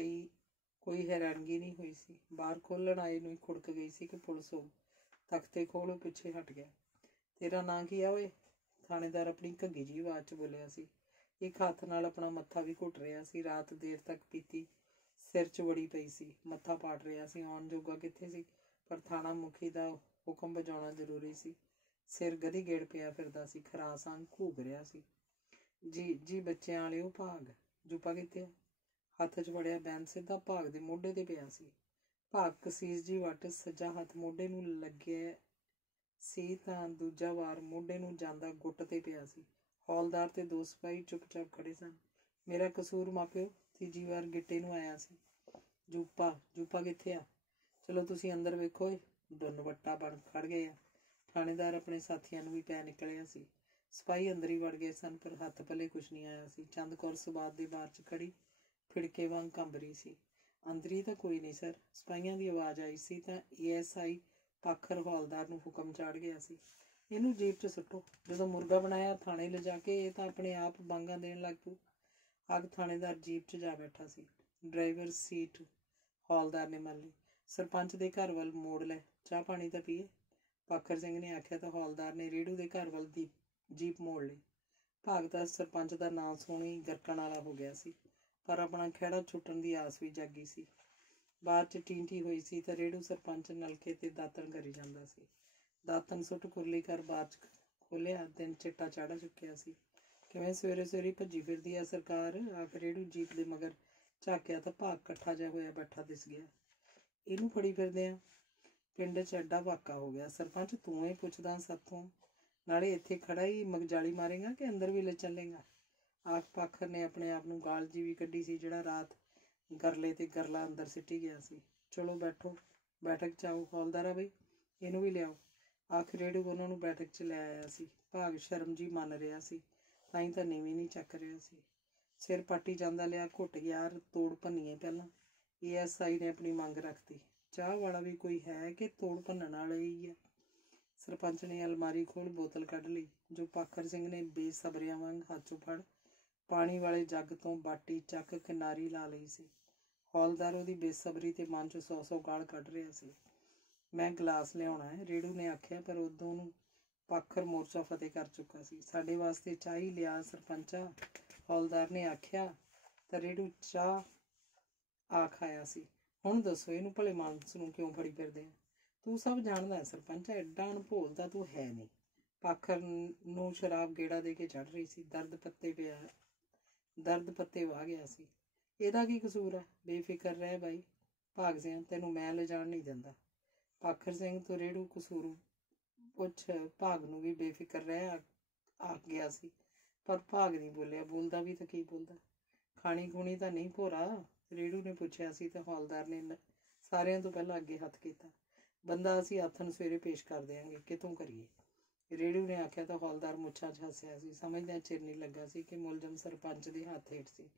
ਕੋਈ ਹੈਰਾਨਗੀ ਨਹੀਂ ਹੋਈ ਸੀ। ਬਾਹਰ ਖੋਲ੍ਹਣ ਆਏ ਨੂੰ ਹੀ ਖੁੜਕ ਗਈ ਸੀ ਕਿ ਪੁਲਿਸ ਹੋ। ਤਖਤੇ ਖੋਲ੍ਹ ਪਿੱਛੇ ਹਟ ਗਿਆ। ਤੇਰਾ ਨਾਂ ਕੀ ਆ ਓਏ? ਥਾਣੇਦਾਰ ਆਪਣੀ ਘੱਗੀ ਜਿਹੀ ਆਵਾਜ਼ 'ਚ ਬੋਲਿਆ ਸੀ। ਇੱਕ ਹੱਥ ਨਾਲ ਆਪਣਾ ਮੱਥਾ ਵੀ ਘੁੱਟ ਰਿਹਾ ਸੀ। ਰਾਤ ਦੇਰ ਤੱਕ ਪੀਤੀ ਸਿਰ 'ਚ ਵੜੀ ਪਈ ਸੀ। ਮੱਥਾ ਪਾਟ ਰਿਹਾ ਸੀ। ਆਉਣ ਜੋਗਾ ਕਿੱਥੇ ਸੀ, ਪਰ ਥਾਣਾ ਮੁਖੀ ਦਾ ਹੁਕਮ ਵਜਾਉਣਾ ਜ਼ਰੂਰੀ ਸੀ। ਸਿਰ ਗਧੀ ਗੇੜ ਪਿਆ ਫਿਰਦਾ ਸੀ। ਖਰਾਸ ਵਾਂਗ ਘੂਕ ਰਿਹਾ ਸੀ। ਜੀ ਬੱਚਿਆਂ ਵਾਲਿਓ, ਭਾਗ ਜੁਪਾ ਕਿੱਥੇ ਆ? ਹੱਥ 'ਚ ਫੜਿਆ ਬੈਨ ਸਿੱਧਾ ਭਾਗ ਦੇ ਮੋਢੇ 'ਤੇ ਪਿਆ ਸੀ। ਭਾਗ ਕਸੀਸ ਜੀ ਵੱਟ ਸੱਜਾ ਹੱਥ ਮੋਢੇ ਨੂੰ ਲੱਗਿਆ ਸੀ ਤਾਂ ਦੂਜਾ ਵਾਰ ਮੋਢੇ ਨੂੰ ਜਾਂਦਾ ਗੁੱਟ 'ਤੇ ਪਿਆ ਸੀ। ਹੌਲਦਾਰ ਤੇ 2 ਸਿਪਾਹੀ ਚੁੱਪ-ਚਾਪ ਖੜੇ ਸਨ। ਮੇਰਾ ਕਸੂਰ ਮਾਪਿਓ, ਤੀਜੀ ਵਾਰ ਗਿੱਟੇ ਨੂੰ ਆਇਆ ਸੀ। ਜੂਪਾ ਕਿੱਥੇ ਆ? ਚਲੋ ਤੁਸੀਂ ਅੰਦਰ ਵੇਖੋ। ਦੁੰਨ ਵੱਟਾ ਬਣ ਖੜ ਗਏ ਆ। ਥਾਣੇਦਾਰ ਆਪਣੇ ਸਾਥੀਆਂ ਨੂੰ ਵੀ ਪੈ ਨਿਕਲਿਆ ਸੀ। ਸਿਪਾਹੀ ਅੰਦਰ ਹੀ ਵੜ ਗਏ ਸਨ, ਪਰ ਹੱਥ ਪੱਲੇ ਕੁਛ ਨਹੀਂ ਆਇਆ ਸੀ। ਚੰਦ ਕੌਰ ਸਵਾਦ ਦੇ ਬਾਰ 'ਚ ਖੜੀ ਫਿੜਕੇ ਵਾਂਗ ਕੰਬ ਰਹੀ ਸੀ। ਅੰਦਰੀ ਤਾਂ ਕੋਈ ਨਹੀਂ ਸਰ, ਸਿਪਾਹੀਆਂ ਦੀ ਆਵਾਜ਼ ਆਈ ਸੀ ਤਾਂ ASI ਪਾਖਰ ਹੌਲਦਾਰ ਨੂੰ ਹੁਕਮ ਚਾੜ ਗਿਆ ਸੀ। ਇਹਨੂੰ ਜੇਬ 'ਚ ਸੁੱਟੋ। ਜਦੋਂ ਮੁਰਗਾ ਬਣਾਇਆ ਥਾਣੇ ਲਿਜਾ ਕੇ, ਇਹ ਤਾਂ ਆਪਣੇ ਆਪ ਬਾਂਗਾਂ ਦੇਣ ਲੱਗ ਪਊ। ਅੱਗ ਥਾਣੇਦਾਰ ਜੀਪ 'ਚ ਜਾ ਬੈਠਾ ਸੀ। ਡਰਾਈਵਰ ਸੀਟ ਹੌਲਦਾਰ ਨੇ ਮੰਨ ਲਈ। ਸਰਪੰਚ ਦੇ ਘਰ ਵੱਲ ਮੋੜ ਲੈ, ਚਾਹ ਪਾਣੀ ਤਾਂ ਪੀਏ, ਪਾਖਰ ਸਿੰਘ ਨੇ ਆਖਿਆ ਤਾਂ ਹੌਲਦਾਰ ਨੇ ਰੇੜੂ ਦੇ ਘਰ ਵੱਲ ਦੀ ਜੀਪ ਮੋੜ ਲਈ। ਭਾਗ ਦਾ ਸਰਪੰਚ ਦਾ ਨਾਂ ਸੁਣੀ ਗਰਕਣ ਵਾਲਾ ਹੋ ਗਿਆ ਸੀ, ਪਰ ਆਪਣਾ ਖਹਿੜਾ ਛੁੱਟਣ ਦੀ ਆਸ ਵੀ ਜਾਗੀ ਸੀ। ਬਾਅਦ 'ਚ ਟੀਂਟੀ ਹੋਈ ਸੀ ਤਾਂ ਰੇੜੂ ਸਰਪੰਚ ਨਲਕੇ 'ਤੇ ਦਾਤਣ ਕਰੀ ਜਾਂਦਾ ਸੀ। ਦਾਤਣ ਸੁੱਟ ਕੁਰਲੀ ਕਰ ਬਾਅਦ 'ਚ ਖੋਲ੍ਹਿਆ। ਦਿਨ ਚਿੱਟਾ ਚਾੜਾ ਚੁੱਕਿਆ ਸੀ। ਕਿਵੇਂ ਸਵੇਰੇ ਭੱਜੀ ਫਿਰਦੀ ਆ ਸਰਕਾਰ? ਆਖ ਰੇੜੂ ਜੀਪ ਦੇ ਮਗਰ ਝਾਕਿਆ ਤਾਂ ਭਾਗ ਇਕੱਠਾ ਜਿਹਾ ਹੋਇਆ ਬੈਠਾ ਦਿਸ ਗਿਆ। ਇਹਨੂੰ ਫੜੀ ਫਿਰਦੇ ਆ? ਪਿੰਡ 'ਚ ਐਡਾ ਵਾਕਾ ਹੋ ਗਿਆ। ਸਰਪੰਚ ਤੂੰ ਇਹ ਪੁੱਛਦਾ ਸਾਥੋਂ? ਨਾਲੇ ਇੱਥੇ ਖੜਾ ਹੀ ਮਗਜਾਲੀ ਮਾਰੇਗਾ ਕਿ ਅੰਦਰ ਵੀ ਲੈ ਚੱਲੇਗਾ? ਆਖ ਪਾਖਰ ਨੇ ਆਪਣੇ ਆਪ ਨੂੰ ਗਾਲ ਜੀ ਵੀ ਕੱਢੀ ਸੀ, ਜਿਹੜਾ ਰਾਤ ਗਰਲੇ ਤੇ ਗਰਲਾ ਅੰਦਰ ਸਿੱਟੀ ਗਿਆ ਸੀ। ਚਲੋ ਬੈਠੋ, ਬੈਠਕ 'ਚ ਆਓ। ਹੌਲਦਾਰਾ ਬਈ, ਇਹਨੂੰ ਵੀ ਲਿਆਓ। ਆਖ ਰੇੜੂ ਉਹਨਾਂ ਨੂੰ ਬੈਠਕ 'ਚ ਲੈ ਆਇਆ ਸੀ। ਭਾਗ ਸ਼ਰਮ ਜੀ ਮੰਨ ਰਿਹਾ ਸੀ, ਤਾਂ ਨੀਵੀਂ ਨਹੀਂ ਚੱਕ ਰਿਹਾ ਸੀ। ਸਿਰ ਪਾਟੀ ਜਾਂਦਾ ਲਿਆ। ਘੁੱਟ ਯਾਰ, ਤੋੜ ਭੰਨੀਏ ਪਹਿਲਾਂ। ASI ਨੇ ਆਪਣੀ ਮੰਗ ਰੱਖਤੀ। ਚਾਹ ਵਾਲਾ ਵੀ ਕੋਈ ਹੈ ਕਿ ਤੋੜ ਭੰਨਣ ਵਾਲਾ ਹੀ ਆ? ਸਰਪੰਚ ਨੇ ਅਲਮਾਰੀ ਖੋਲ੍ਹ ਬੋਤਲ ਕੱਢ ਲਈ, ਜੋ ਪਾਖਰ ਸਿੰਘ ਨੇ ਬੇਸਬਰਿਆਂ ਵਾਂਗ ਹੱਥ 'ਚੋਂ ਫੜ ਪਾਣੀ ਵਾਲੇ ਜੱਗ ਤੋਂ ਬਾਟੀ ਚੱਕ ਕਿਨਾਰੀ ਲਾ ਲਈ ਸੀ। ਹੌਲਦਾਰ ਉਹਦੀ ਬੇਸਬਰੀ ਤੇ ਮਨ 'ਚ 100 ਗਾਲ ਕੱਢ ਰਿਹਾ ਸੀ। ਮੈਂ ਗਲਾਸ ਲਿਆਉਣਾ ਹੈ, ਰੇੜੂ ਨੇ ਆਖਿਆ, ਪਰ ਉਦੋਂ ਨੂੰ ਪਾਖਰ ਮੋਰਚਾ ਫਤਿਹ ਕਰ ਚੁੱਕਾ ਸੀ। ਸਾਡੇ ਵਾਸਤੇ ਚਾਹ ਹੀ ਲਿਆ ਸਰਪੰਚਾ, ਹੌਲਦਾਰ ਨੇ ਆਖਿਆ ਤਾਂ ਰੇੜੂ ਚਾਹ ਆਖ ਆਇਆ ਸੀ। ਹੁਣ ਦੱਸੋ, ਇਹਨੂੰ ਭਲੇ ਮਾਨਸ ਨੂੰ ਕਿਉਂ ਫੜੀ ਫਿਰਦੇ ਆ? ਤੂੰ ਸਭ ਜਾਣਦਾ ਸਰਪੰਚ, ਐਡਾ ਅਣਭੋਲ ਤਾਂ ਤੂੰ ਹੈ ਨਹੀਂ। ਪਾਖਰ ਨੂੰ ਸ਼ਰਾਬ ਗੇੜਾ ਦੇ ਕੇ ਚੜ੍ਹ ਰਹੀ ਸੀ। ਦਰਦ ਪੱਤੇ ਵਾਹ ਗਿਆ ਸੀ। ਇਹਦਾ ਕੀ ਕਸੂਰ ਹੈ? ਬੇਫਿਕਰ ਰਹਿ ਬਾਈ। ਭਾਗ ਸਿੰਘ, ਤੈਨੂੰ ਮੈਂ ਲਿਜਾਣ ਨਹੀਂ ਦਿੰਦਾ। ਪਾਖਰ ਸਿੰਘ ਤੋਂ ਰੇੜੂ ਕਸੂਰ ਪੁੱਛ ਭਾਗ ਨੂੰ ਵੀ ਬੇਫਿਕਰ ਰਹਿ ਆਖ ਗਿਆ ਸੀ, ਪਰ ਭਾਗ ਨਹੀਂ ਬੋਲਿਆ। ਬੋਲਦਾ ਵੀ ਤਾਂ ਕੀ ਬੋਲਦਾ? ਖਾਣੀ ਖੂਣੀ ਤਾਂ ਨਹੀਂ ਭੋਰਾ? ਰੇੜੂ ਨੇ ਪੁੱਛਿਆ ਸੀ ਤਾਂ ਹੌਲਦਾਰ ਨੇ ਸਾਰਿਆਂ ਤੋਂ ਪਹਿਲਾਂ ਅੱਗੇ ਹੱਥ ਕੀਤਾ। ਬੰਦਾ ਅਸੀਂ ਆਥਣ ਸਵੇਰੇ ਪੇਸ਼ ਕਰ ਦਿਆਂਗੇ, ਕਿਤੋਂ ਕਰੀਏ? ਰੇੜੂ ਨੇ ਆਖਿਆ ਤਾਂ ਹੌਲਦਾਰ ਮੁੱਛਾਂ 'ਚ ਹੱਸਿਆ ਸੀ। ਸਮਝਦਿਆਂ ਚਿਰ ਨਹੀਂ ਲੱਗਾ ਸੀ ਕਿ ਮੁਲਜ਼ਮ ਸਰਪੰਚ ਦੇ ਹੱਥ ਹੇਠ ਸੀ।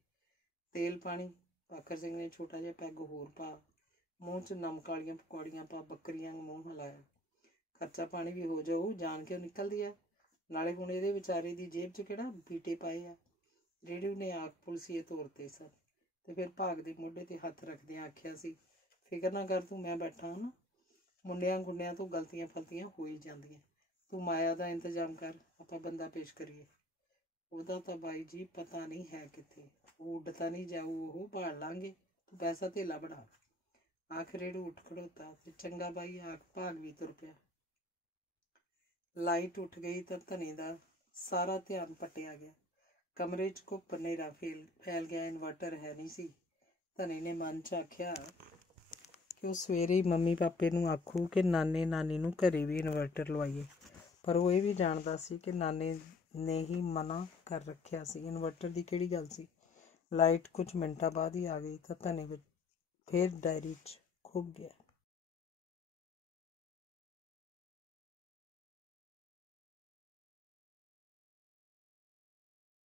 ਤੇਲ ਪਾਣੀ? ਪਾਖਰ ਸਿੰਘ ਨੇ ਛੋਟਾ ਜਿਹਾ ਪੈਗ ਹੋਰ ਪਾ, ਮੂੰਹ 'ਚ ਨਮਕ ਵਾਲੀਆਂ ਪਕੌੜੀਆਂ ਪਾ ਬੱਕਰੀਆਂ ਮੂੰਹ ਹਿਲਾਇਆ। ਖਰਚਾ ਪਾਣੀ ਵੀ ਹੋ ਜਾਊ, ਜਾਣ ਕਿਉਂ ਨਿਕਲਦੀ ਆ? ਨਾਲੇ ਹੁਣ ਇਹਦੇ ਵਿਚਾਰੇ ਦੀ ਜੇਬ 'ਚ ਕਿਹੜਾ ਬੀਟੇ ਪਾਏ ਆ? ਰੇੜੂ ਨੇ ਆਖ ਪੁਲਸੀਏ ਤੋਰ ਤੇ ਸਰ, ਤੇ ਫਿਰ ਭਾਗ ਦੇ ਮੋਢੇ 'ਤੇ ਹੱਥ ਰੱਖਦਿਆਂ ਆਖਿਆ ਸੀ, ਫਿਕਰ ਨਾ ਕਰ ਤੂੰ, ਮੈਂ ਬੈਠਾ ਹਾਂ ਨਾ। ਮੁੰਡਿਆਂ ਗੁੰਡਿਆਂ ਤੋਂ ਗਲਤੀਆਂ ਫਲਤੀਆਂ ਹੋ ਹੀ ਜਾਂਦੀਆਂ। ਤੂੰ ਮਾਇਆ ਦਾ ਇੰਤਜ਼ਾਮ ਕਰ, ਆਪਾਂ ਬੰਦਾ ਪੇਸ਼ ਕਰੀਏ। ਉਹਦਾ ਤਾਂ ਬਾਈ ਜੀ ਪਤਾ ਨਹੀਂ ਹੈ ਕਿੱਥੇ। ਉਹ ਉੱਡ ਤਾਂ ਨਹੀਂ ਜਾਊ, ਉਹ ਭਾਲ ਲਾਂਗੇ। ਤੂੰ ਪੈਸਾ ਧੇਲਾ ਬਣਾ। ਆਖ ਰੇੜੂ ਉੱਠ ਖੜੋਤਾ ਤੇ ਚੰਗਾ ਬਾਈ ਆਖ ਭਾਗ ਵੀ ਤੁਰ ਪਿਆ। ਲਾਈਟ ਉੱਠ ਗਈ ਤਾਂ ਧਨੀ ਦਾ ਸਾਰਾ ਧਿਆਨ ਪੱਟਿਆ ਗਿਆ। ਕਮਰੇ 'ਚ ਘੁੱਪ ਹਨੇਰਾ ਫੈਲ ਗਿਆ। ਇਨਵਰਟਰ ਹੈ ਨਹੀਂ ਸੀ। ਧਨੀ ਨੇ ਮਨ 'ਚ ਆਖਿਆ ਕਿ ਉਹ ਸਵੇਰੇ ਹੀ ਮੰਮੀ ਪਾਪੇ ਨੂੰ ਆਖੂ ਕਿ ਨਾਨੇ ਨਾਨੀ ਨੂੰ ਘਰੇ ਵੀ ਇਨਵਰਟਰ ਲਵਾਈਏ, ਪਰ ਉਹ ਇਹ ਵੀ ਜਾਣਦਾ ਸੀ ਕਿ ਨਾਨੇ ਨੇ ਹੀ ਮਨਾ ਕਰ ਰੱਖਿਆ ਸੀ। ਇਨਵਰਟਰ ਦੀ ਕਿਹੜੀ ਗੱਲ ਸੀ। ਲਾਈਟ ਕੁਝ ਮਿੰਟਾਂ ਬਾਅਦ ਹੀ ਆ ਗਈ ਤਾਂ ਧਨੀ ਫਿਰ ਡਾਇਰੀ 'ਚ ਖੁੱਭ ਗਿਆ।